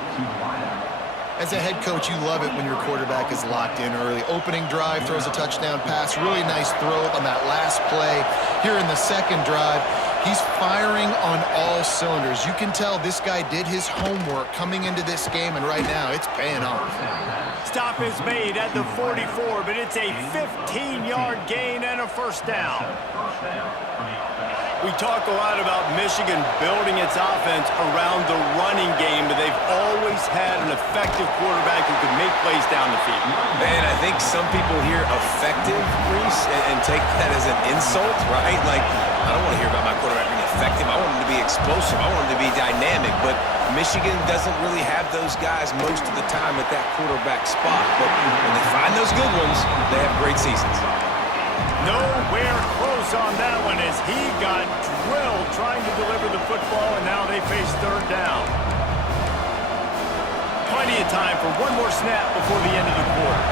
As a head coach, you love it when your quarterback is locked in early. Opening drive, throws a touchdown pass. Really nice throw on that last play. Here in the second drive, he's firing on all cylinders. You can tell this guy did his homework coming into this game, and right now it's paying off. Stop is made at the 44, but it's a 15-yard gain and a first down. We talk a lot about Michigan building its offense around the running game, but they've always had an effective quarterback who can make plays down the field. Man, I think some people hear effective, Reese, and take that as an insult, right? Like, I don't want to hear about my quarterback being effective. I want him to be explosive. I want him to be dynamic. But Michigan doesn't really have those guys most of the time at that quarterback spot. But when they find those good ones, they have great seasons. Nowhere close on that one as he got drilled trying to deliver the football, and now they face third down. Plenty of time for one more snap before the end of the quarter.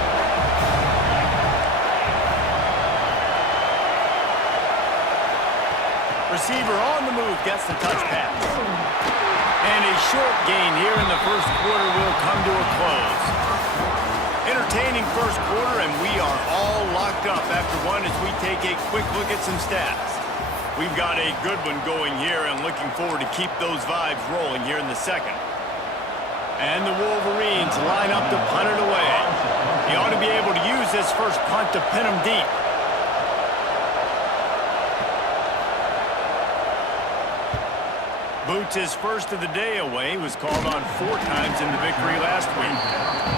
Receiver on the move gets the touch pass. And a short gain here in the first quarter will come to a close. Entertaining first quarter, and we are all locked up after one as we take a quick look at some stats. We've got a good one going here and looking forward to keep those vibes rolling here in the second. And the Wolverines line up to punt it away. He ought to be able to use this first punt to pin them deep. Boots' first of the day away was called on 4 times in the victory last week.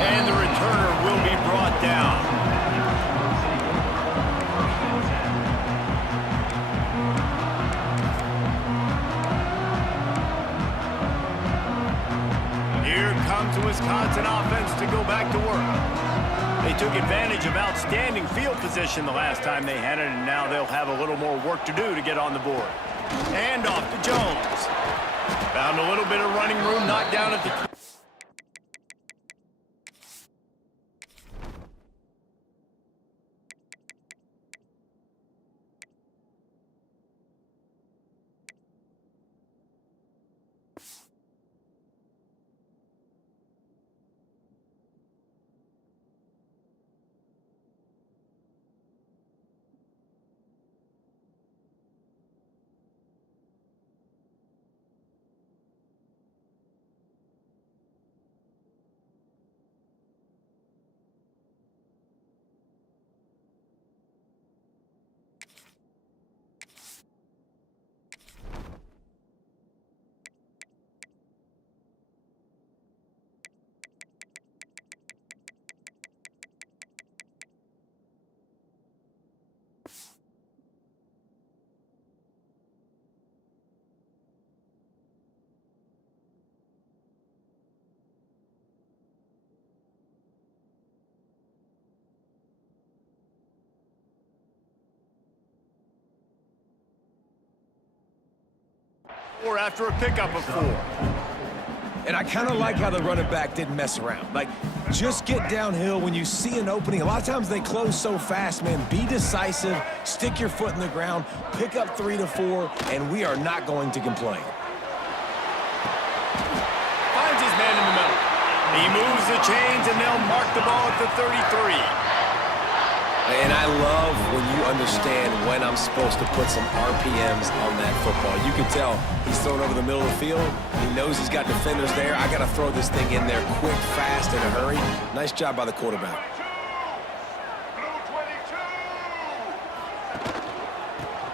And the returner will be brought down. Here comes the Wisconsin offense to go back to work. They took advantage of outstanding field position the last time they had it, and now they'll have a little more work to do to get on the board. And off to Jones. Found a little bit of running room, knocked down at the... Or after a pickup of 4. And I kind of like how the running back didn't mess around. Like, just get downhill when you see an opening. A lot of times they close so fast, man. Be decisive, stick your foot in the ground, pick up 3 to 4, and we are not going to complain. Finds his man in the middle. He moves the chains, and they'll mark the ball at the 33. And I love when you understand when I'm supposed to put some RPMs on that football. You can tell he's thrown over the middle of the field. He knows he's got defenders there. I got to throw this thing in there quick, fast, in a hurry. Nice job by the quarterback.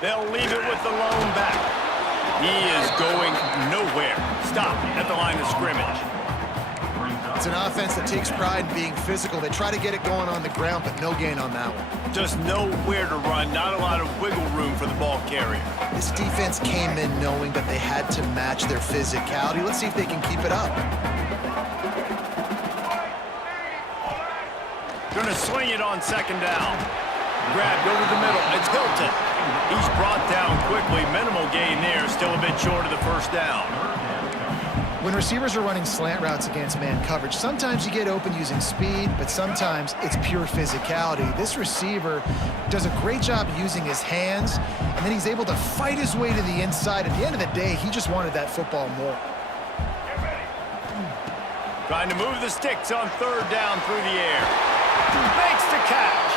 They'll leave it with the lone back. He is going nowhere. Stop at the line of scrimmage. It's an offense that takes pride in being physical. They try to get it going on the ground, but no gain on that one. Just nowhere to run. Not a lot of wiggle room for the ball carrier. This defense came in knowing that they had to match their physicality. Let's see if they can keep it up. Gonna swing it on second down. Grabbed over the middle. It's Hilton. He's brought down quickly. Minimal gain there. Still a bit short of the first down. When receivers are running slant routes against man coverage, sometimes you get open using speed, but sometimes it's pure physicality. This receiver does a great job using his hands, and then he's able to fight his way to the inside. At the end of the day, he just wanted that football more. Trying to move the sticks on third down through the air. Makes the catch.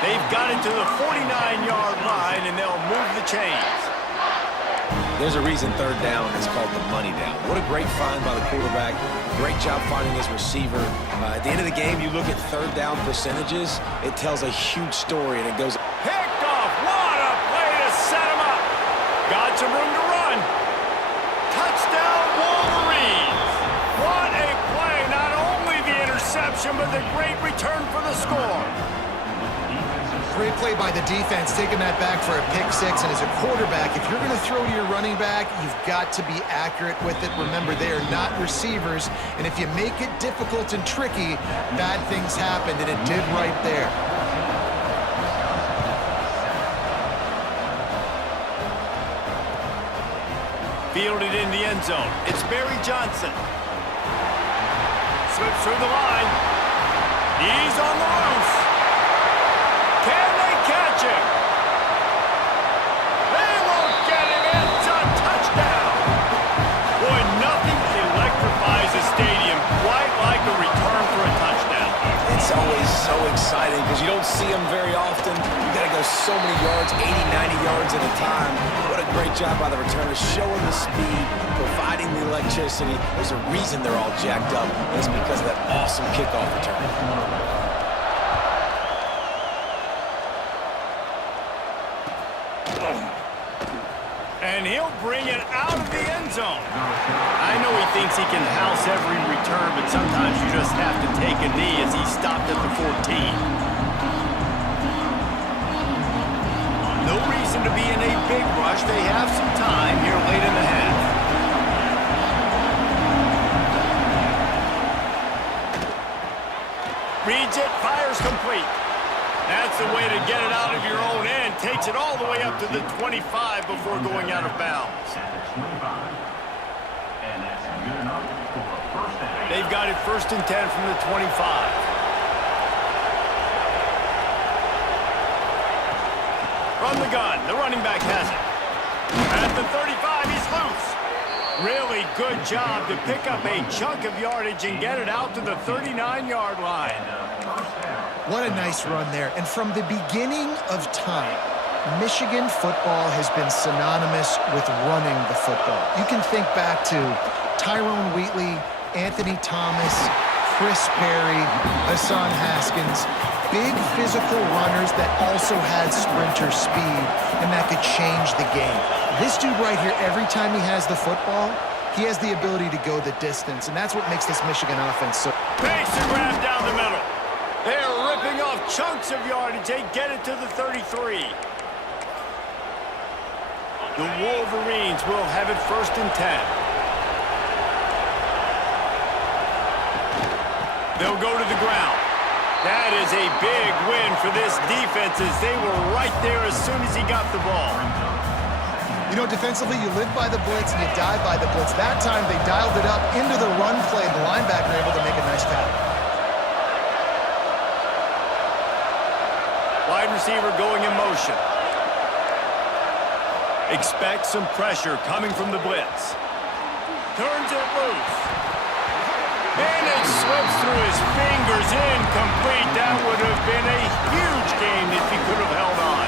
They've got it to the 49-yard line, and they'll move the chains. There's a reason third down is called the money down. What a great find by the quarterback. Great job finding his receiver. At the end of the game, you look at third down percentages. It tells a huge story, and it goes... Picked off. What a play to set him up. play by the defense, taking that back for a pick six. And as a quarterback, if you're going to throw to your running back, you've got to be accurate with it. Remember, they are not receivers. And if you make it difficult and tricky, bad things happen, and it did right there. Fielded in the end zone. It's Barry Johnson. Slips through the line. He's on the loose. Can they catch him? They won't get him. It's a touchdown. Boy, nothing electrifies a stadium quite like a return for a touchdown. It's always so exciting because you don't see them very often. You got to go so many yards, 80, 90 yards at a time. What a great job by the returners, showing the speed, providing the electricity. There's a reason they're all jacked up, and it's because of that awesome kickoff return. And he'll bring it out of the end zone. I know he thinks he can house every return, but sometimes you just have to take a knee as he stopped at the 14. No reason to be in a big rush. They have some time here late in the half. Reads it, fires complete. That's the way to get it out of your own end. Takes it all the way up to the 25 before going out of bounds. They've got it 1st and 10 from the 25. From the gun, the running back has it. At the 35, he's loose. Really good job to pick up a chunk of yardage and get it out to the 39-yard line. What a nice run there. And from the beginning of time, Michigan football has been synonymous with running the football. You can think back to Tyrone Wheatley, Anthony Thomas, Chris Perry, Hassan Haskins, big physical runners that also had sprinter speed, and that could change the game. This dude right here, every time he has the football, he has the ability to go the distance, and that's what makes this Michigan offense so... Pace and grab down the middle. They're ripping off chunks of yardage. They get it to the 33. The Wolverines will have it 1st and 10. They'll go to the ground. That is a big win for this defense as they were right there as soon as he got the ball. You know, defensively, you live by the blitz and you die by the blitz. That time, they dialed it up into the run play, and the linebacker able to make a nice tackle. Wide receiver going in motion. Expect some pressure coming from the blitz. Turns it loose. And it slips through his fingers, incomplete. That would have been a huge game if he could have held on.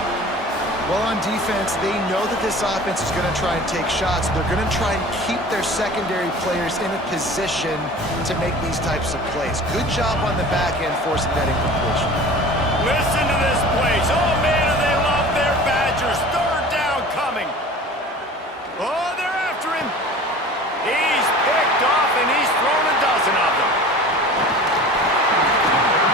Well, on defense, they know that this offense is going to try and take shots. They're going to try and keep their secondary players in a position to make these types of plays. Good job on the back end forcing that incompletion. Listen to this place. Oh, man, do they love their Badgers. 3rd down coming. Oh, they're after him. He's picked off, and he's thrown a dozen of them.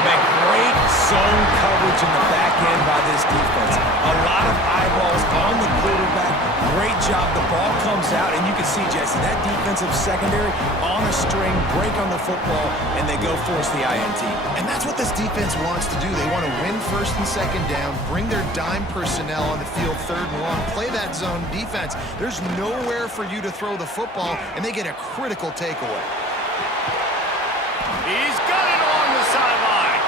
Man, great zone coverage in the back end by this defense. A lot of eyeballs on the quarterback. Great job. The ball comes out, and you can see, Jesse, that defensive secondary on a string, break on the football, and they go force the INT. And that's what this defense wants to do. They want to win 1st and 2nd down, bring their dime personnel on the field 3rd and long, play that zone defense. There's nowhere for you to throw the football, and they get a critical takeaway. He's got it along the sideline.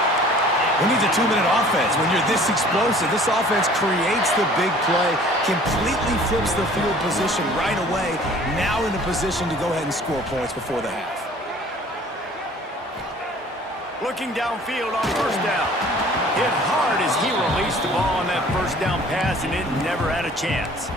Who needs a 2-minute offense? When you're this explosive, this offense creates the big play, completely flips the field position right away, now in a position to go ahead and score points before the half. Looking downfield on 1st down. Hit hard as he released the ball on that 1st down pass, and it never had a chance.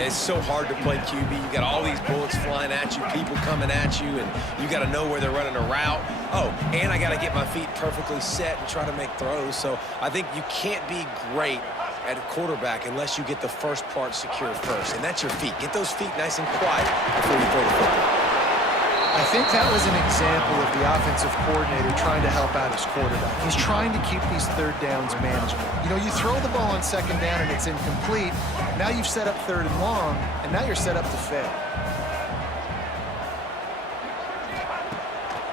It's so hard to play QB. You got all these bullets flying at you, people coming at you, and you got to know where they're running a route. Oh, and I got to get my feet perfectly set and try to make throws. So I think you can't be great at a quarterback unless you get the first part secure first, and that's your feet. Get those feet nice and quiet before you throw the football. I think that was an example of the offensive coordinator trying to help out his quarterback. He's trying to keep these third downs manageable. You know, you throw the ball on second down and it's incomplete. Now you've set up third and long, and now you're set up to fail.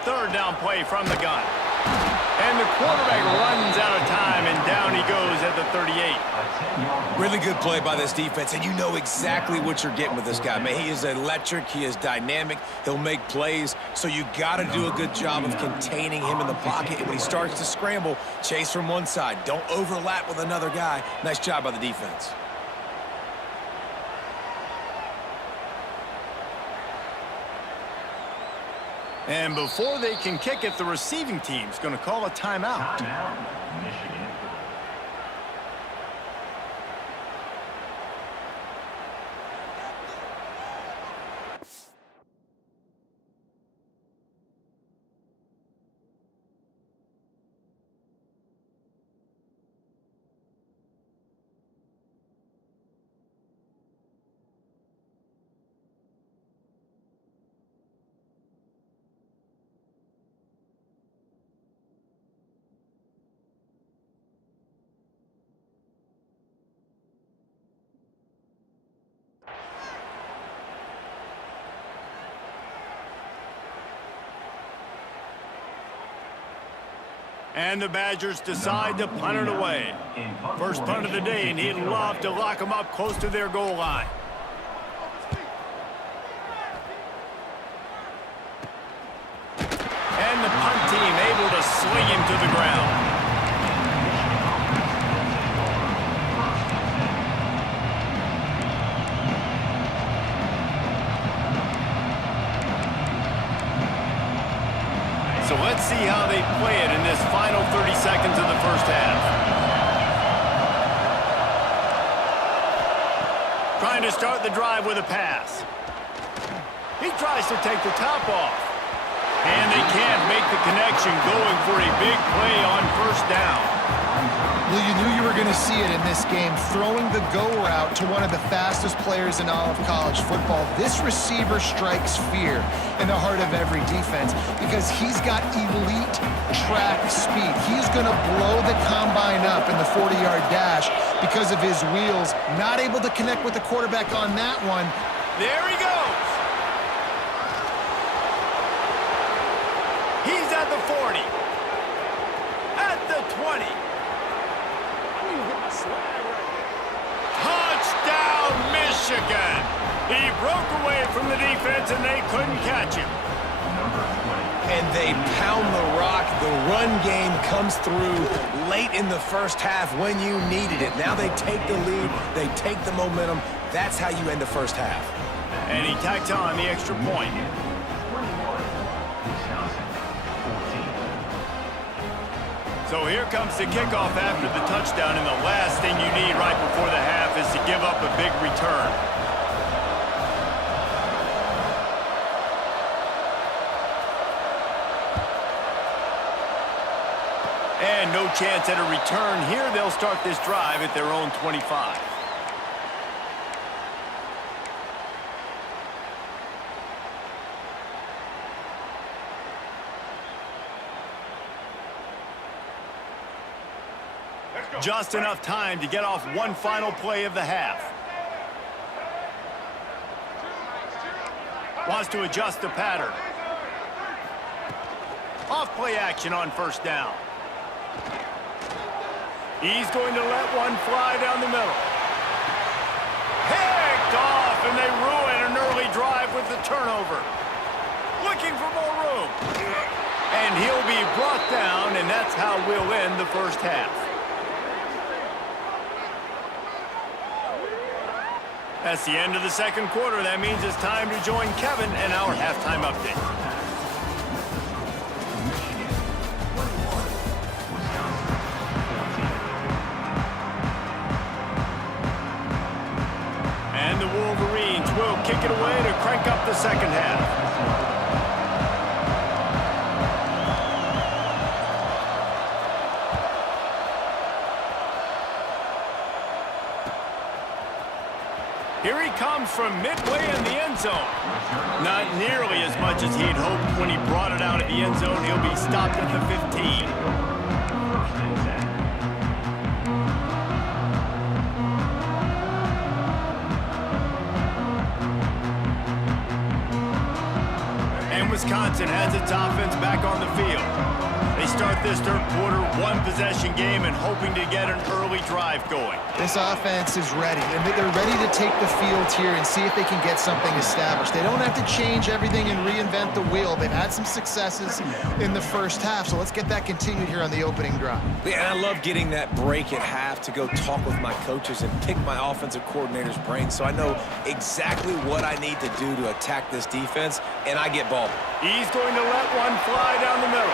Third down play from the gun. And the quarterback runs out of time, and down he goes at the 38. Really good play by this defense, and you know exactly what you're getting with this guy. Man, he is electric. He is dynamic. He'll make plays, so you got to do a good job of containing him in the pocket. And when he starts to scramble, chase from one side. Don't overlap with another guy. Nice job by the defense. And before they can kick it, the receiving team's going to call a timeout. Timeout, Michigan. And the Badgers decide to punt it away. First punt of the day, and he'd love to lock them up close to their goal line. And the punt team able to sling him to the ground. So let's see how they play it in this final 30 seconds of the first half. Trying to start the drive with a pass. He tries to take the top off. And they can't make the connection, going for a big play on first down. Well, you knew you were going to see it in this game, throwing the go route to one of the fastest players in all of college football. This receiver strikes fear in the heart of every defense because he's got elite track speed. He's going to blow the combine up in the 40-yard dash because of his wheels. Not able to connect with the quarterback on that one. There he goes. He's at the 40. At the 20. Touchdown, Michigan! He broke away from the defense, and they couldn't catch him. And they pound the rock. The run game comes through late in the first half when you needed it. Now they take the lead. They take the momentum. That's how you end the first half. And he tacked on the extra point. So here comes the kickoff after the touchdown, and the last thing you need right before the half is to give up a big return. And no chance at a return here. They'll start this drive at their own 25. Just enough time to get off one final play of the half. Wants to adjust the pattern. Off play action on first down. He's going to let one fly down the middle. Picked off, and they ruin an early drive with the turnover. Looking for more room. And he'll be brought down, and that's how we'll end the first half. That's the end of the second quarter. That means it's time to join Kevin and our halftime update. And the Wolverines will kick it away to crank up the second half. Here he comes from midway in the end zone. Not nearly as much as he'd hoped when he brought it out of the end zone. He'll be stopped at the 15. And Wisconsin has its offense back on the field. They start this third quarter one-possession game and hoping to get an early drive going. This offense is ready, and they're ready to take the field here and see if they can get something established. They don't have to change everything and reinvent the wheel. They've had some successes in the first half, so let's get that continued here on the opening drive. Yeah, and I love getting that break at half to go talk with my coaches and pick my offensive coordinator's brain so I know exactly what I need to do to attack this defense, and I get ball. He's going to let one fly down the middle.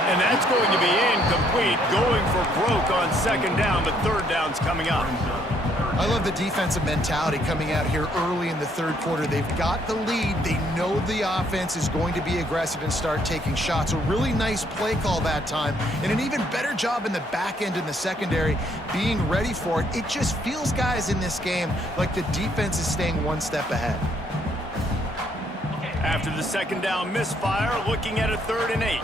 And that's going to be incomplete, going for broke on second down, but third down's coming up. I love the defensive mentality coming out here early in the third quarter. They've got the lead. They know the offense is going to be aggressive and start taking shots. A really nice play call that time, and an even better job in the back end in the secondary being ready for it. It just feels, guys, in this game like the defense is staying one step ahead. After the second down misfire, looking at a 3rd and 8.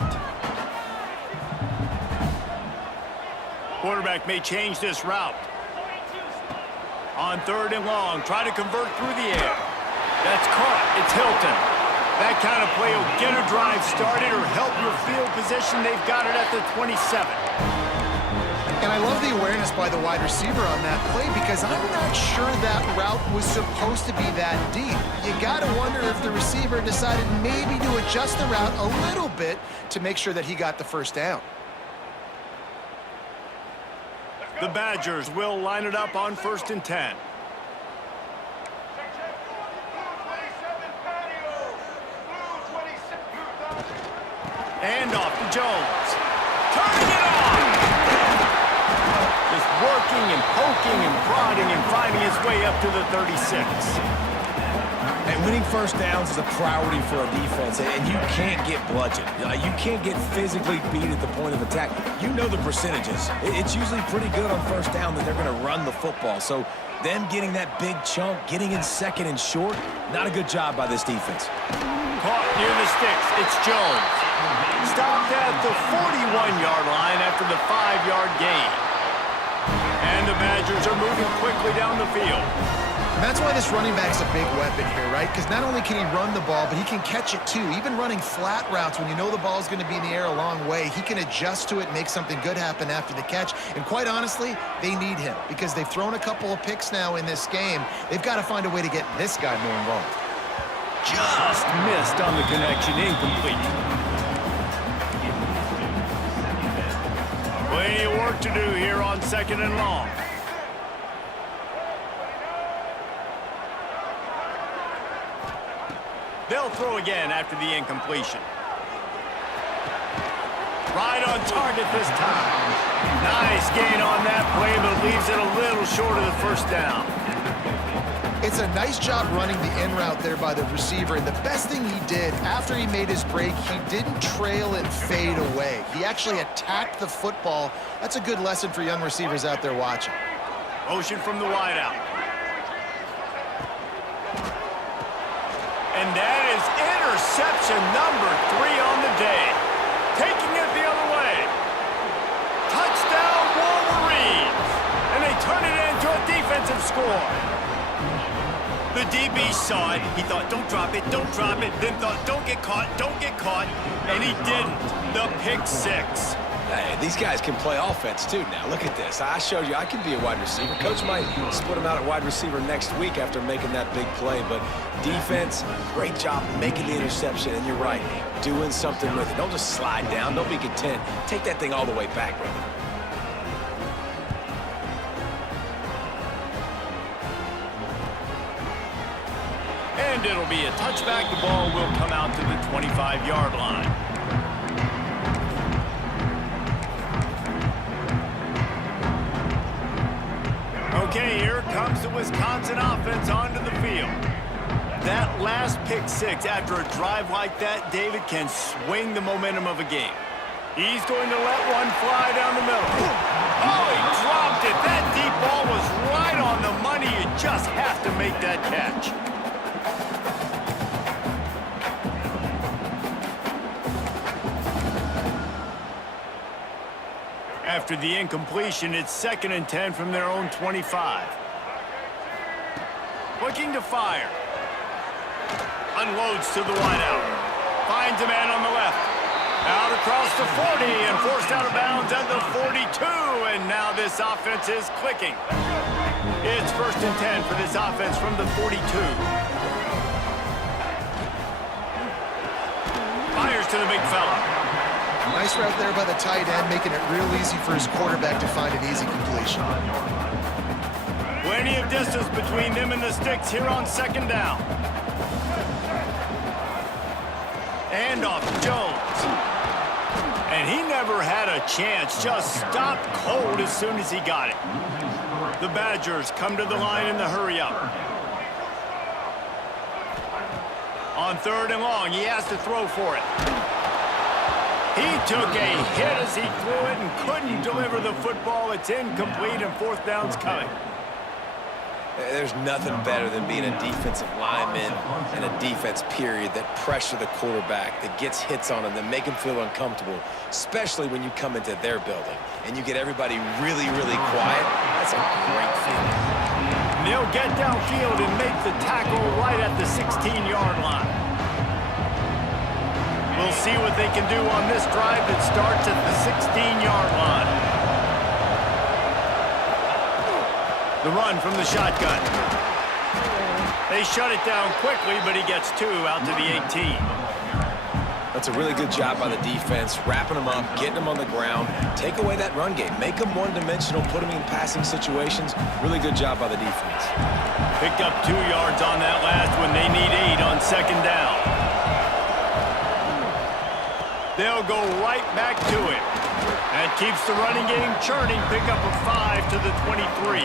Quarterback may change this route. On 3rd and long, try to convert through the air. That's caught. It's Hilton. That kind of play will get a drive started or help your field position. They've got it at the 27. And I love the awareness by the wide receiver on that play because I'm not sure that route was supposed to be that deep. You got to wonder if the receiver decided maybe to adjust the route a little bit to make sure that he got the first down. The Badgers will line it up on 1st and 10. And off to Jones. Turning it on! Just working and poking and prodding and finding his way up to the 36. And winning first downs is a priority for a defense, and you can't get bludgeoned. You can't get physically beat at the point of attack. You know the percentages. It's usually pretty good on first down that they're going to run the football. So them getting that big chunk, getting in second and short, not a good job by this defense. Caught near the sticks. It's Jones. Stopped at the 41-yard line after the 5-yard gain. And the Badgers are moving quickly down the field. And that's why this running back's a big weapon here, right? Because not only can he run the ball, but he can catch it too. Even running flat routes when you know the ball's going to be in the air a long way, he can adjust to it, make something good happen after the catch. And quite honestly, they need him because they've thrown a couple of picks now in this game. They've got to find a way to get this guy more involved. Just missed on the connection, incomplete. Plenty of work to do here on 2nd and long. They'll throw again after the incompletion. Right on target this time. Nice gain on that play, but leaves it a little short of the first down. It's a nice job running the in route there by the receiver, and the best thing he did after he made his break, he didn't trail and fade away. He actually attacked the football. That's a good lesson for young receivers out there watching. Motion from the wideout. And that is interception number 3 on the day. Taking it the other way. Touchdown Wolverines. And they turn it into a defensive score. The DB saw it. He thought, don't drop it, don't drop it. Then thought, don't get caught, don't get caught. And he didn't. The pick 6. Hey, these guys can play offense, too, now. Look at this. I showed you I can be a wide receiver. Coach might split him out at wide receiver next week after making that big play. But defense, great job making the interception. And you're right, doing something with it. Don't just slide down. Don't be content. Take that thing all the way back with you. And it'll be a touchback. The ball will come out to the 25-yard line. Okay, here comes the Wisconsin offense onto the field. That last pick 6 after a drive like that, David, can swing the momentum of a game. He's going to let one fly down the middle. Oh, he dropped it. That deep ball was right on the money. You just have to make that catch. After the incompletion, it's 2nd and 10 from their own 25. Looking to fire. Unloads to the wideout. Finds a man on the left. Out across the 40 and forced out of bounds at the 42. And now this offense is clicking. It's 1st and 10 for this offense from the 42. Fires to the big fella. Nice route there by the tight end, making it real easy for his quarterback to find an easy completion. Plenty of distance between them and the sticks here on 2nd down. And off Jones. And he never had a chance, just stopped cold as soon as he got it. The Badgers come to the line in the hurry-up. On 3rd and long, he has to throw for it. He took a hit as he threw it and couldn't deliver the football. It's incomplete and 4th down's coming. There's nothing better than being a defensive lineman and a defense period that pressure the quarterback, that gets hits on him, that make him feel uncomfortable, especially when you come into their building and you get everybody really, really quiet. That's a great feeling. They'll get downfield and make the tackle right at the 16-yard line. We'll see what they can do on this drive that starts at the 16-yard line. The run from the shotgun. They shut it down quickly, but he gets 2 out to the 18. That's a really good job by the defense, wrapping them up, getting them on the ground, take away that run game, make them one-dimensional, put them in passing situations. Really good job by the defense. Picked up 2 yards on that last one. They need 8 on 2nd down. They'll go right back to it. That keeps the running game churning. Pick up a 5 to the 23.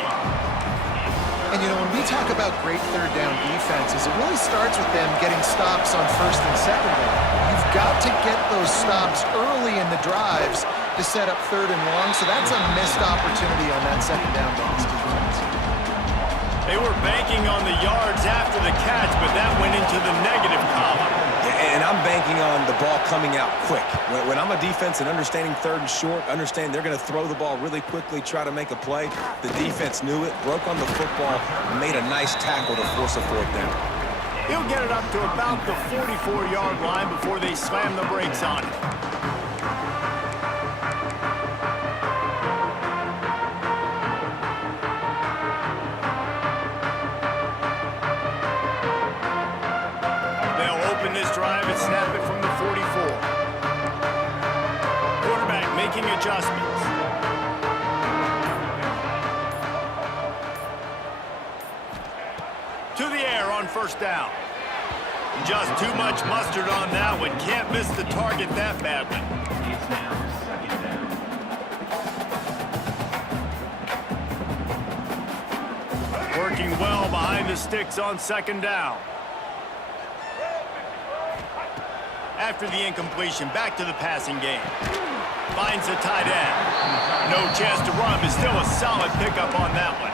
And, you know, when we talk about great 3rd down defenses, it really starts with them getting stops on 1st and 2nd down. You've got to get those stops early in the drives to set up 3rd and long, so that's a missed opportunity on that 2nd down by this defense. They were banking on the yards after the catch, but that went into the negative column. And I'm banking on the ball coming out quick. When I'm a defense and understanding 3rd and short, understand they're going to throw the ball really quickly, try to make a play. The defense knew it, broke on the football, and made a nice tackle to force a 4th down. He'll get it up to about the 44-yard line before they slam the brakes on it. This drive and snap it from the 44. Quarterback making adjustments. To the air on 1st down. Just too much mustard on that one. Can't miss the target that badly. It's now 2nd down. Working well behind the sticks on 2nd down. After the incompletion, back to the passing game. Finds the tight end. No chance to run, but still a solid pickup on that one.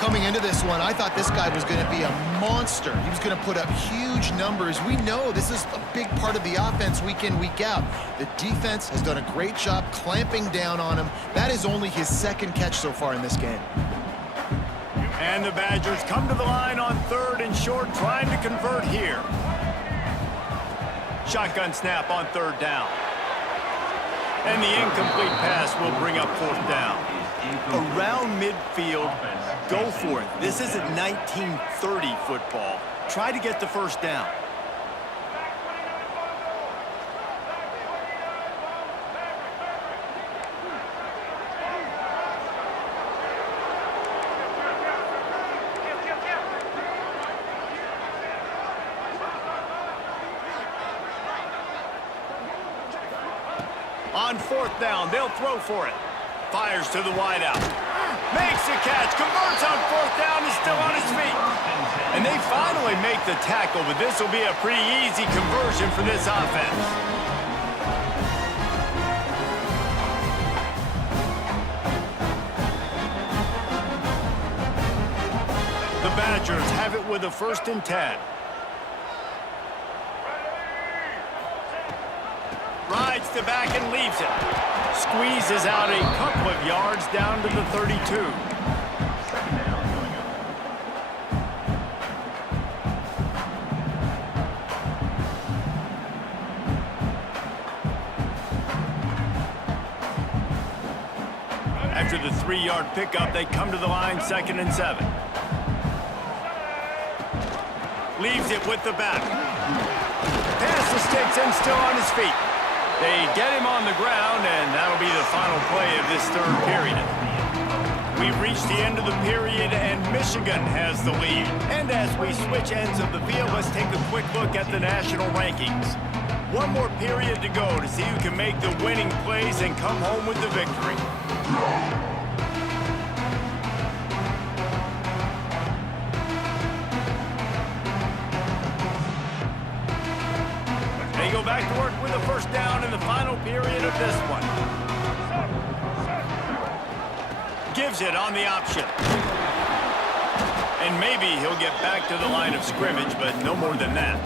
Coming into this one, I thought this guy was going to be a monster. He was going to put up huge numbers. We know this is a big part of the offense week in, week out. The defense has done a great job clamping down on him. That is only his 2nd catch so far in this game. And the Badgers come to the line on 3rd and short, trying to convert here. Shotgun snap on 3rd down. And the incomplete pass will bring up 4th down. Around midfield, go for it. This isn't 1930 football. Try to get the 1st down. On 4th down, they'll throw for it. Fires to the wideout. Makes the catch, converts on 4th down, is still on his feet. And they finally make the tackle, but this will be a pretty easy conversion for this offense. Badgers have it with a 1st and 10. Rides the back and leaves it. Squeezes out a couple of yards down to the 32. After the 3-yard pickup, they come to the line, 2nd and 7. Leaves it with the back. Pass the sticks and still on his feet. They get him on the ground, and that'll be the final play of this 3rd period. We've reached the end of the period, and Michigan has the lead. And as we switch ends of the field, let's take a quick look at the national rankings. One more period to go to see who can make the winning plays and come home with the victory. They go back to work with a 1st down in the final period of this one. Gives it on the option. And maybe he'll get back to the line of scrimmage, but no more than that.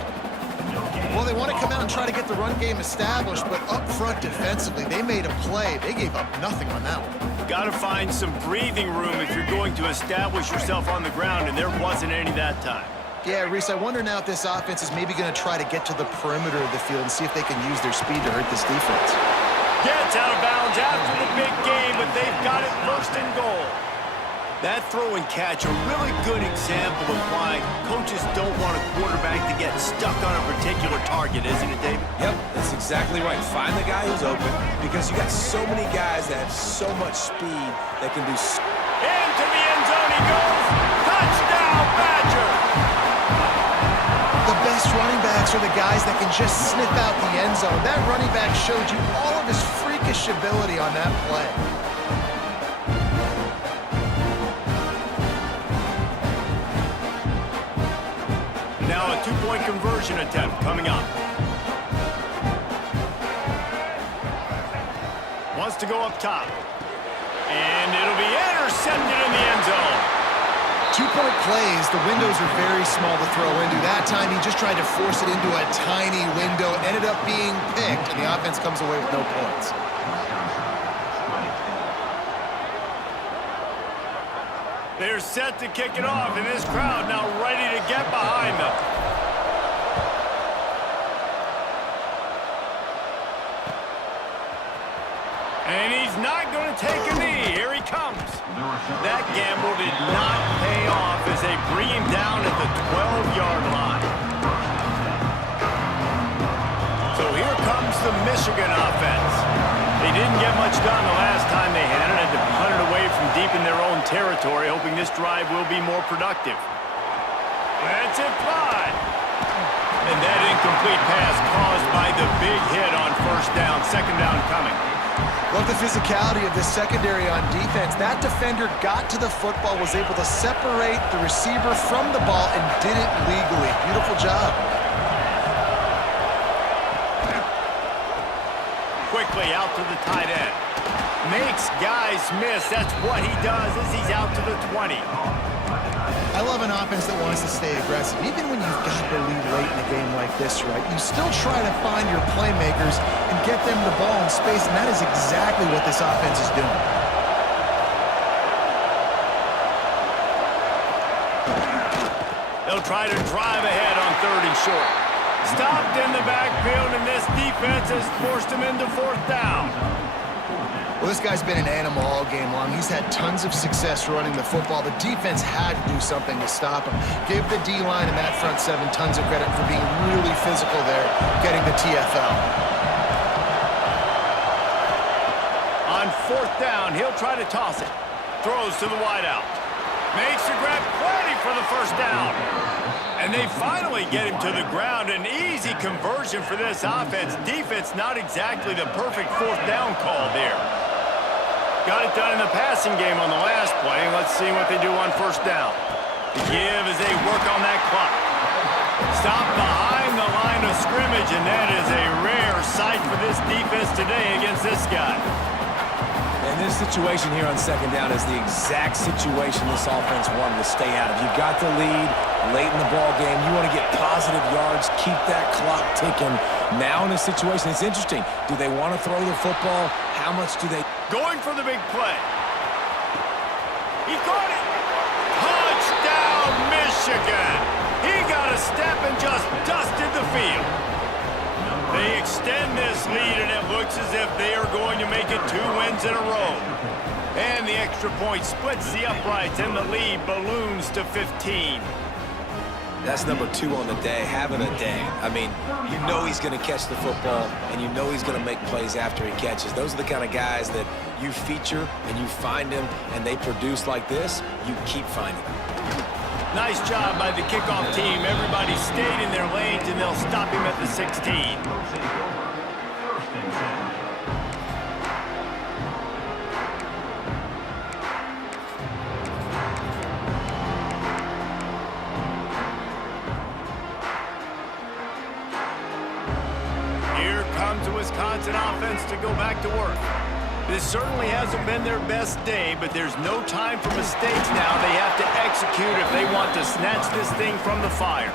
Well, they want to come out and try to get the run game established, but up front defensively, they made a play. They gave up nothing on that one. Got to find some breathing room if you're going to establish yourself on the ground, and there wasn't any that time. Yeah, Reese, I wonder now if this offense is maybe going to try to get to the perimeter of the field and see if they can use their speed to hurt this defense. Gets out of bounds after the big game, but they've got it 1st and goal. That throw and catch, a really good example of why coaches don't want a quarterback to get stuck on a particular target, isn't it, David? Yep, that's exactly right. Find the guy who's open, because you got so many guys that have so much speed that can do... Into the end zone he goes. Touchdown, Badger! The best running backs are the guys that can just sniff out the end zone. That running back showed you all of his freakish ability on that play. Now a 2-point conversion attempt coming up. Wants to go up top. And it'll be intercepted in the end zone. 2-point plays, the windows are very small to throw into. That time he just tried to force it into a tiny window. It ended up being picked, and the offense comes away with no points. They're set to kick it off, and this crowd now ready to get behind them. And he's not going to take a knee. Here he comes. That gamble did not pay off as they bring him down at the 12-yard line. So here comes the Michigan offense. They didn't get much done the last time they had it. Had to punt it away from deep in their own territory, hoping this drive will be more productive. That's it, fly. And that incomplete pass caused by the big hit on 1st down. 2nd down coming. Love the physicality of this secondary on defense. That defender got to the football, was able to separate the receiver from the ball, and did it legally. Beautiful job. Quickly out to the tight end. Makes guys miss. That's what he does as he's out to the 20. I love an offense that wants to stay aggressive. Even when you've got the lead late in a game like this, right, you still try to find your playmakers and get them the ball in space, and that is exactly what this offense is doing. They'll try to drive ahead on 3rd and short. Stopped in the backfield, and this defense has forced him into 4th down. Well, this guy's been an animal all game long. He's had tons of success running the football. The defense had to do something to stop him. Give the D-line and that front 7 tons of credit for being really physical there, getting the TFL. On 4th down, he'll try to toss it. Throws to the wideout. Makes the grab, plenty for the 1st down. And they finally get him to the ground. An easy conversion for this offense. Defense not exactly the perfect 4th down call there. Got it done in the passing game on the last play. Let's see what they do on 1st down. The give as they work on that clock. Stop behind the line of scrimmage, and that is a rare sight for this defense today against this guy. And this situation here on second down is the exact situation this offense wanted to stay out of. You got the lead late in the ball game. You want to get positive yards, keep that clock ticking. Now in a situation, it's interesting. Do they want to throw the football? How much do they? Going for the big play. He caught it. Touchdown, Michigan. He got a step and just dusted the field. They extend this lead, and it looks as if they are going to make it 2 wins in a row. And the extra point splits the uprights, and the lead balloons to 15. That's number 2 on the day, having a day. I mean, you know he's going to catch the football, and you know he's going to make plays after he catches. Those are the kind of guys that you feature, and you find them, and they produce like this, you keep finding them. Nice job by the kickoff team. Everybody stayed in their lanes, and they'll stop him at the 16. Here comes the Wisconsin offense to go back to work. This certainly hasn't been their best day, but there's no time for mistakes now. They have to execute if they want to snatch this thing from the fire.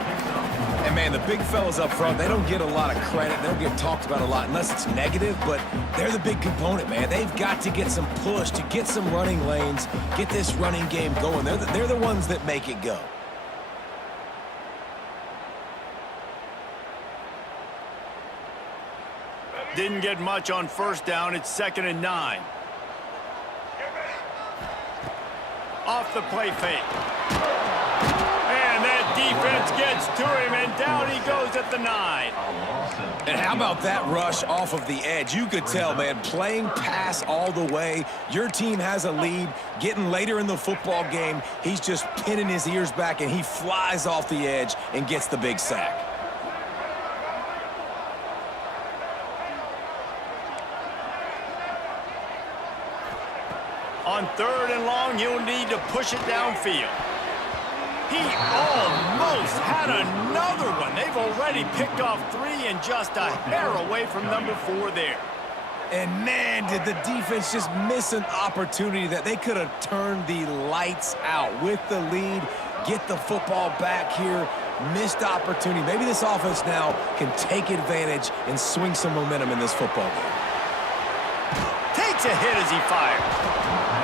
And, man, the big fellas up front, they don't get a lot of credit. They don't get talked about a lot unless it's negative, but they're the big component, man. They've got to get some push, to get some running lanes, get this running game going. They're the ones that make it go. Didn't get much on first down. It's 2nd and 9. Off the play fake. And that defense gets to him, and down he goes at the 9. And how about that rush off of the edge? You could tell, man, playing pass all the way. Your team has a lead. Getting later in the football game, he's just pinning his ears back, and he flies off the edge and gets the big sack. On 3rd and long, he'll need to push it downfield. He almost had another one. They've already picked off 3 and just a hair away from number 4 there. And, man, did the defense just miss an opportunity that they could have turned the lights out with the lead, get the football back here, missed opportunity. Maybe this offense now can take advantage and swing some momentum in this football game. Takes a hit as he fires.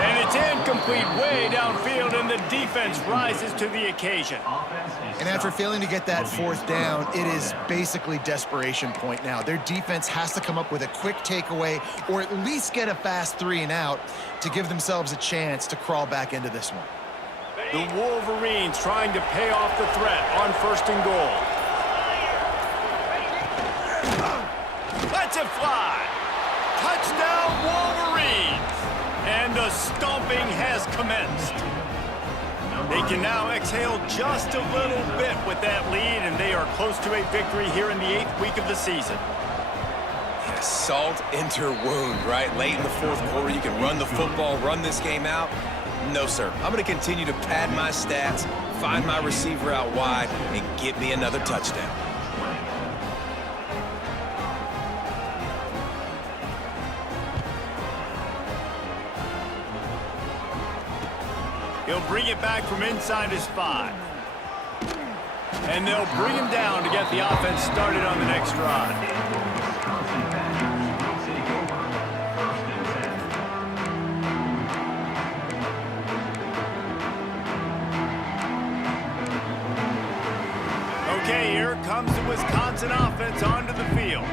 And it's incomplete way downfield, and the defense rises to the occasion. And after failing to get that 4th down, it is basically desperation point now. Their defense has to come up with a quick takeaway or at least get a fast 3 and out to give themselves a chance to crawl back into this one. The Wolverines trying to pay off the threat on 1st and goal. Lets it fly. Touchdown, Wolverines. And the stomping has commenced. They can now exhale just a little bit with that lead, and they are close to a victory here in the 8th week of the season. Yeah, salt into wound, right? Late in the 4th quarter, you can run the football, run this game out. No, sir. I'm going to continue to pad my stats, find my receiver out wide, and get me another touchdown. He'll bring it back from inside his 5. And they'll bring him down to get the offense started on the next drive. Okay, here comes the Wisconsin offense onto the field.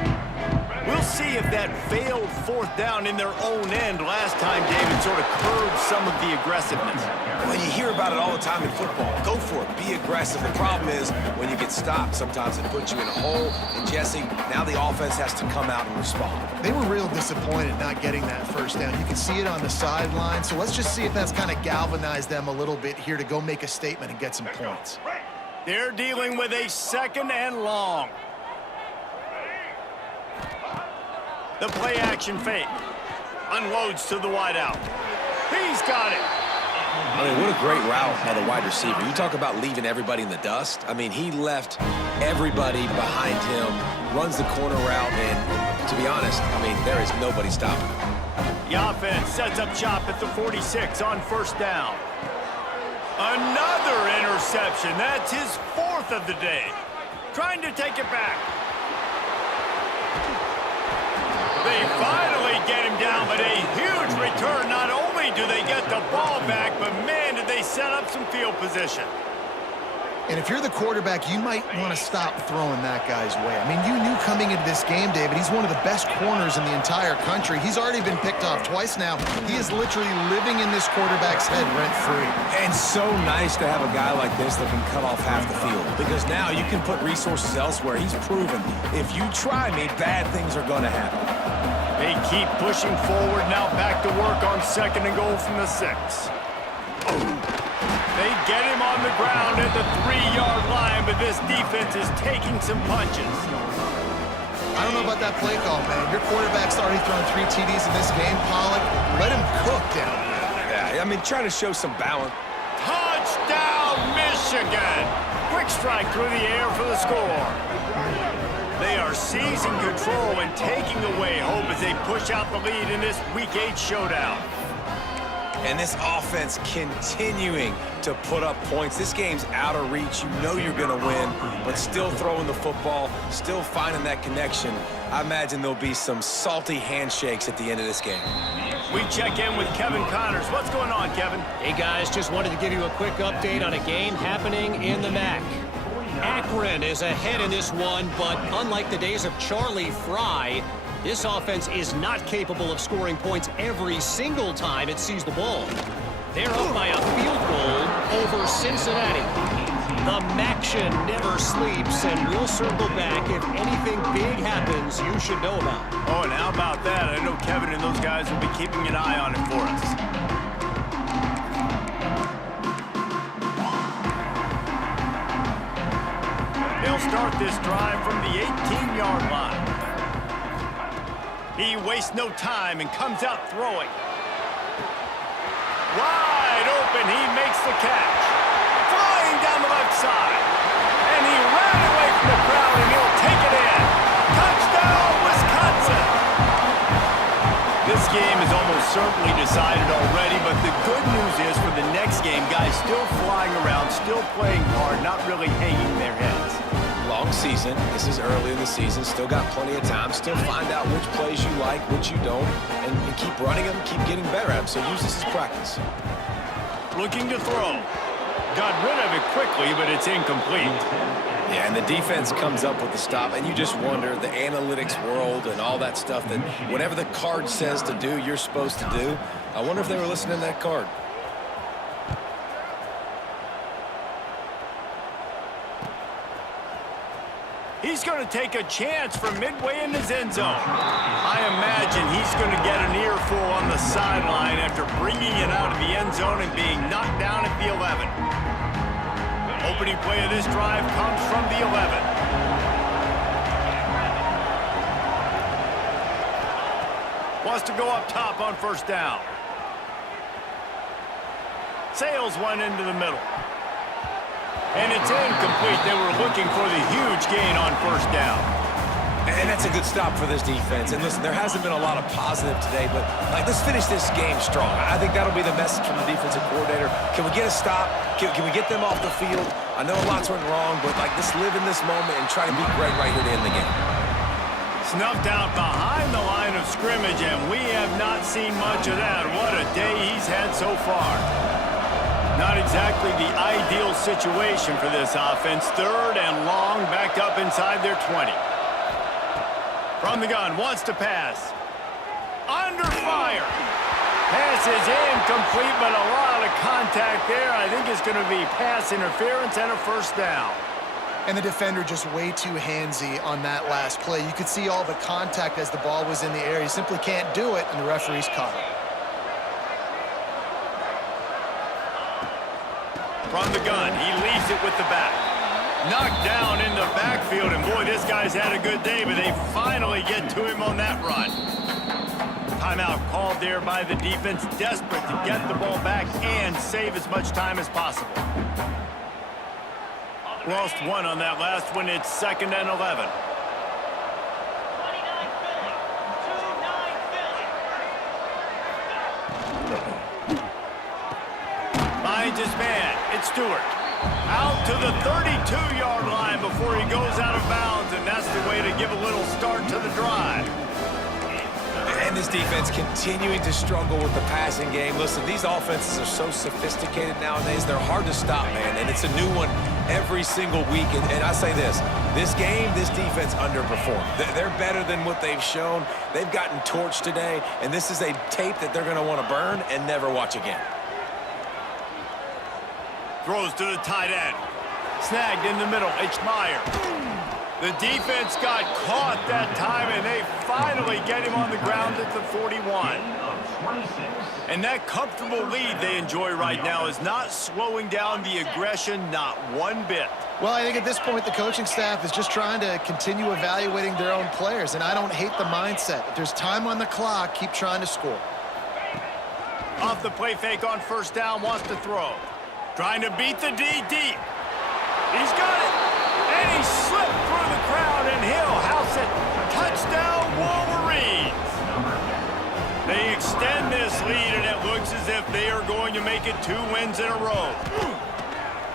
We'll see if that failed 4th down in their own end last time, David, sort of curbed some of the aggressiveness. Well, you hear about it all the time in football. Go for it. Be aggressive. The problem is when you get stopped, sometimes it puts you in a hole. And, Jesse, now the offense has to come out and respond. They were real disappointed not getting that 1st down. You can see it on the sideline. So let's just see if that's kind of galvanized them a little bit here to go make a statement and get some points. They're dealing with a 2nd and long. The play action fake. Unloads to the wideout. He's got it. I mean, what a great route by the wide receiver. You talk about leaving everybody in the dust. I mean, he left everybody behind him, runs the corner route, and to be honest, I mean, there is nobody stopping him. The offense sets up shop at the 46 on first down. Another interception. That's his 4th of the day. Trying to take it back. They finally get him down, but a huge return. Not only do they get the ball back, but man, did they set up some field position. And if you're the quarterback, you might want to stop throwing that guy's way. I mean, you knew coming into this game, David, he's one of the best corners in the entire country. He's already been picked off twice now. He is literally living in this quarterback's head rent-free. And so nice to have a guy like this that can cut off half the field, because now you can put resources elsewhere. He's proven if you try me, bad things are going to happen. They keep pushing forward. Now back to work on 2nd and goal from the 6. They get him on the ground at the 3-yard line, but this defense is taking some punches. I don't know about that play call, man. Your quarterback's already thrown 3 TDs in this game, Pollock. Let him cook down there. Yeah, I mean, trying to show some balance. Touchdown, Michigan! Quick strike through the air for the score. They are seizing control and taking away hope as they push out the lead in this Week 8 showdown. And this offense continuing to put up points. This game's out of reach. You know you're going to win, but still throwing the football, still finding that connection. I imagine there'll be some salty handshakes at the end of this game. We check in with Kevin Connors. What's going on, Kevin? Hey, guys, just wanted to give you a quick update on a game happening in the MAC. Akron is ahead in this one, but unlike the days of Charlie Fry, this offense is not capable of scoring points every single time it sees the ball. They're up by a field goal over Cincinnati. The MACtion never sleeps, and we'll circle back if anything big happens you should know about. Oh, and how about that? I know Kevin and those guys will be keeping an eye on it for us. They'll start this drive from the 18-yard line. He wastes no time and comes out throwing. Wide open, he makes the catch. Flying down the left side. And he ran away from the crowd, and he'll take it in. Touchdown, Wisconsin! This game is almost certainly decided already, but the good news is for the next game, guys still flying around, still playing hard, not really hanging their heads. Long season. This is early in the season. Still got plenty of time. Still find out which plays you like, which you don't, and keep running them, keep getting better at them. So use this as practice. Looking to throw. Got rid of it quickly, but it's incomplete. Yeah, and the defense comes up with the stop, and you just wonder, the analytics world and all that stuff, that whatever the card says to do, you're supposed to do. I wonder if they were listening to that card. He's going to take a chance from midway in his end zone. I imagine he's going to get an earful on the sideline after bringing it out of the end zone and being knocked down at the 11. Opening play of this drive comes from the 11. Wants to go up top on first down. Sails one into the middle. And it's incomplete. They were looking for the huge gain on first down. And that's a good stop for this defense. And listen, there hasn't been a lot of positive today, but let's finish this game strong. I think that'll be the message from the defensive coordinator. Can we get a stop? Can we get them off the field? I know a lot's went wrong, but let's live in this moment and try to be great right here to end the game. Snuffed out behind the line of scrimmage, and we have not seen much of that. What a day he's had so far. Not exactly the ideal situation for this offense. 3rd and long, back up inside their 20. From the gun, wants to pass. Under fire. Pass is incomplete, but a lot of contact there. I think it's going to be pass interference and a first down. And the defender just way too handsy on that last play. You could see all the contact as the ball was in the air. He simply can't do it, and the referee's caught it. From the gun, he leaves it with the back. Knocked down in the backfield, and boy, this guy's had a good day, but they finally get to him on that run. Timeout called there by the defense, desperate to get the ball back and save as much time as possible. Lost one on that last one. It's 2nd and 11. finds his man. It's Stewart. Out to the 32-yard line before he goes out of bounds, and that's the way to give a little start to the drive. And this defense continuing to struggle with the passing game. Listen, these offenses are so sophisticated nowadays. They're hard to stop, man, and it's a new one every single week. And I say this game, this defense underperformed. They're better than what they've shown. They've gotten torched today, and this is a tape that they're going to want to burn and never watch again. Throws to the tight end. Snagged in the middle. It's Meyer. The defense got caught that time, and they finally get him on the ground at the 41. And that comfortable lead they enjoy right now is not slowing down the aggression, not one bit. Well, I think at this point, the coaching staff is just trying to continue evaluating their own players, and I don't hate the mindset. If there's time on the clock, keep trying to score. Off the play fake on first down, wants to throw. Trying to beat the D deep. He's got it. And he slipped through the crowd, and he'll house it. Touchdown, Wolverines. They extend this lead, and it looks as if they are going to make it 2 wins in a row.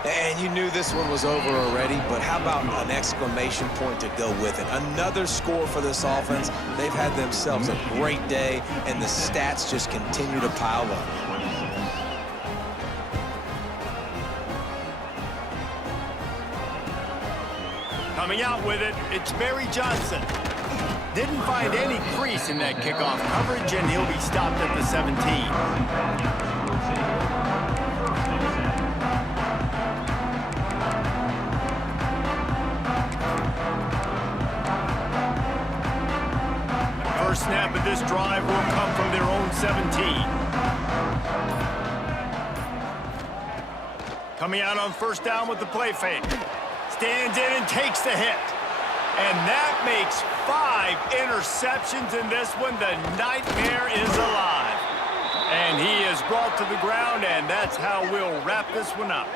And you knew this one was over already, but how about an exclamation point to go with it? Another score for this offense. They've had themselves a great day, and the stats just continue to pile up. Coming out with it, it's Barry Johnson. Didn't find any crease in that kickoff coverage, and he'll be stopped at the 17. First snap of this drive will come from their own 17. Coming out on first down with the play fake. Stands in and takes the hit. And that makes 5 interceptions in this one. The nightmare is alive. And he is brought to the ground, and that's how we'll wrap this one up.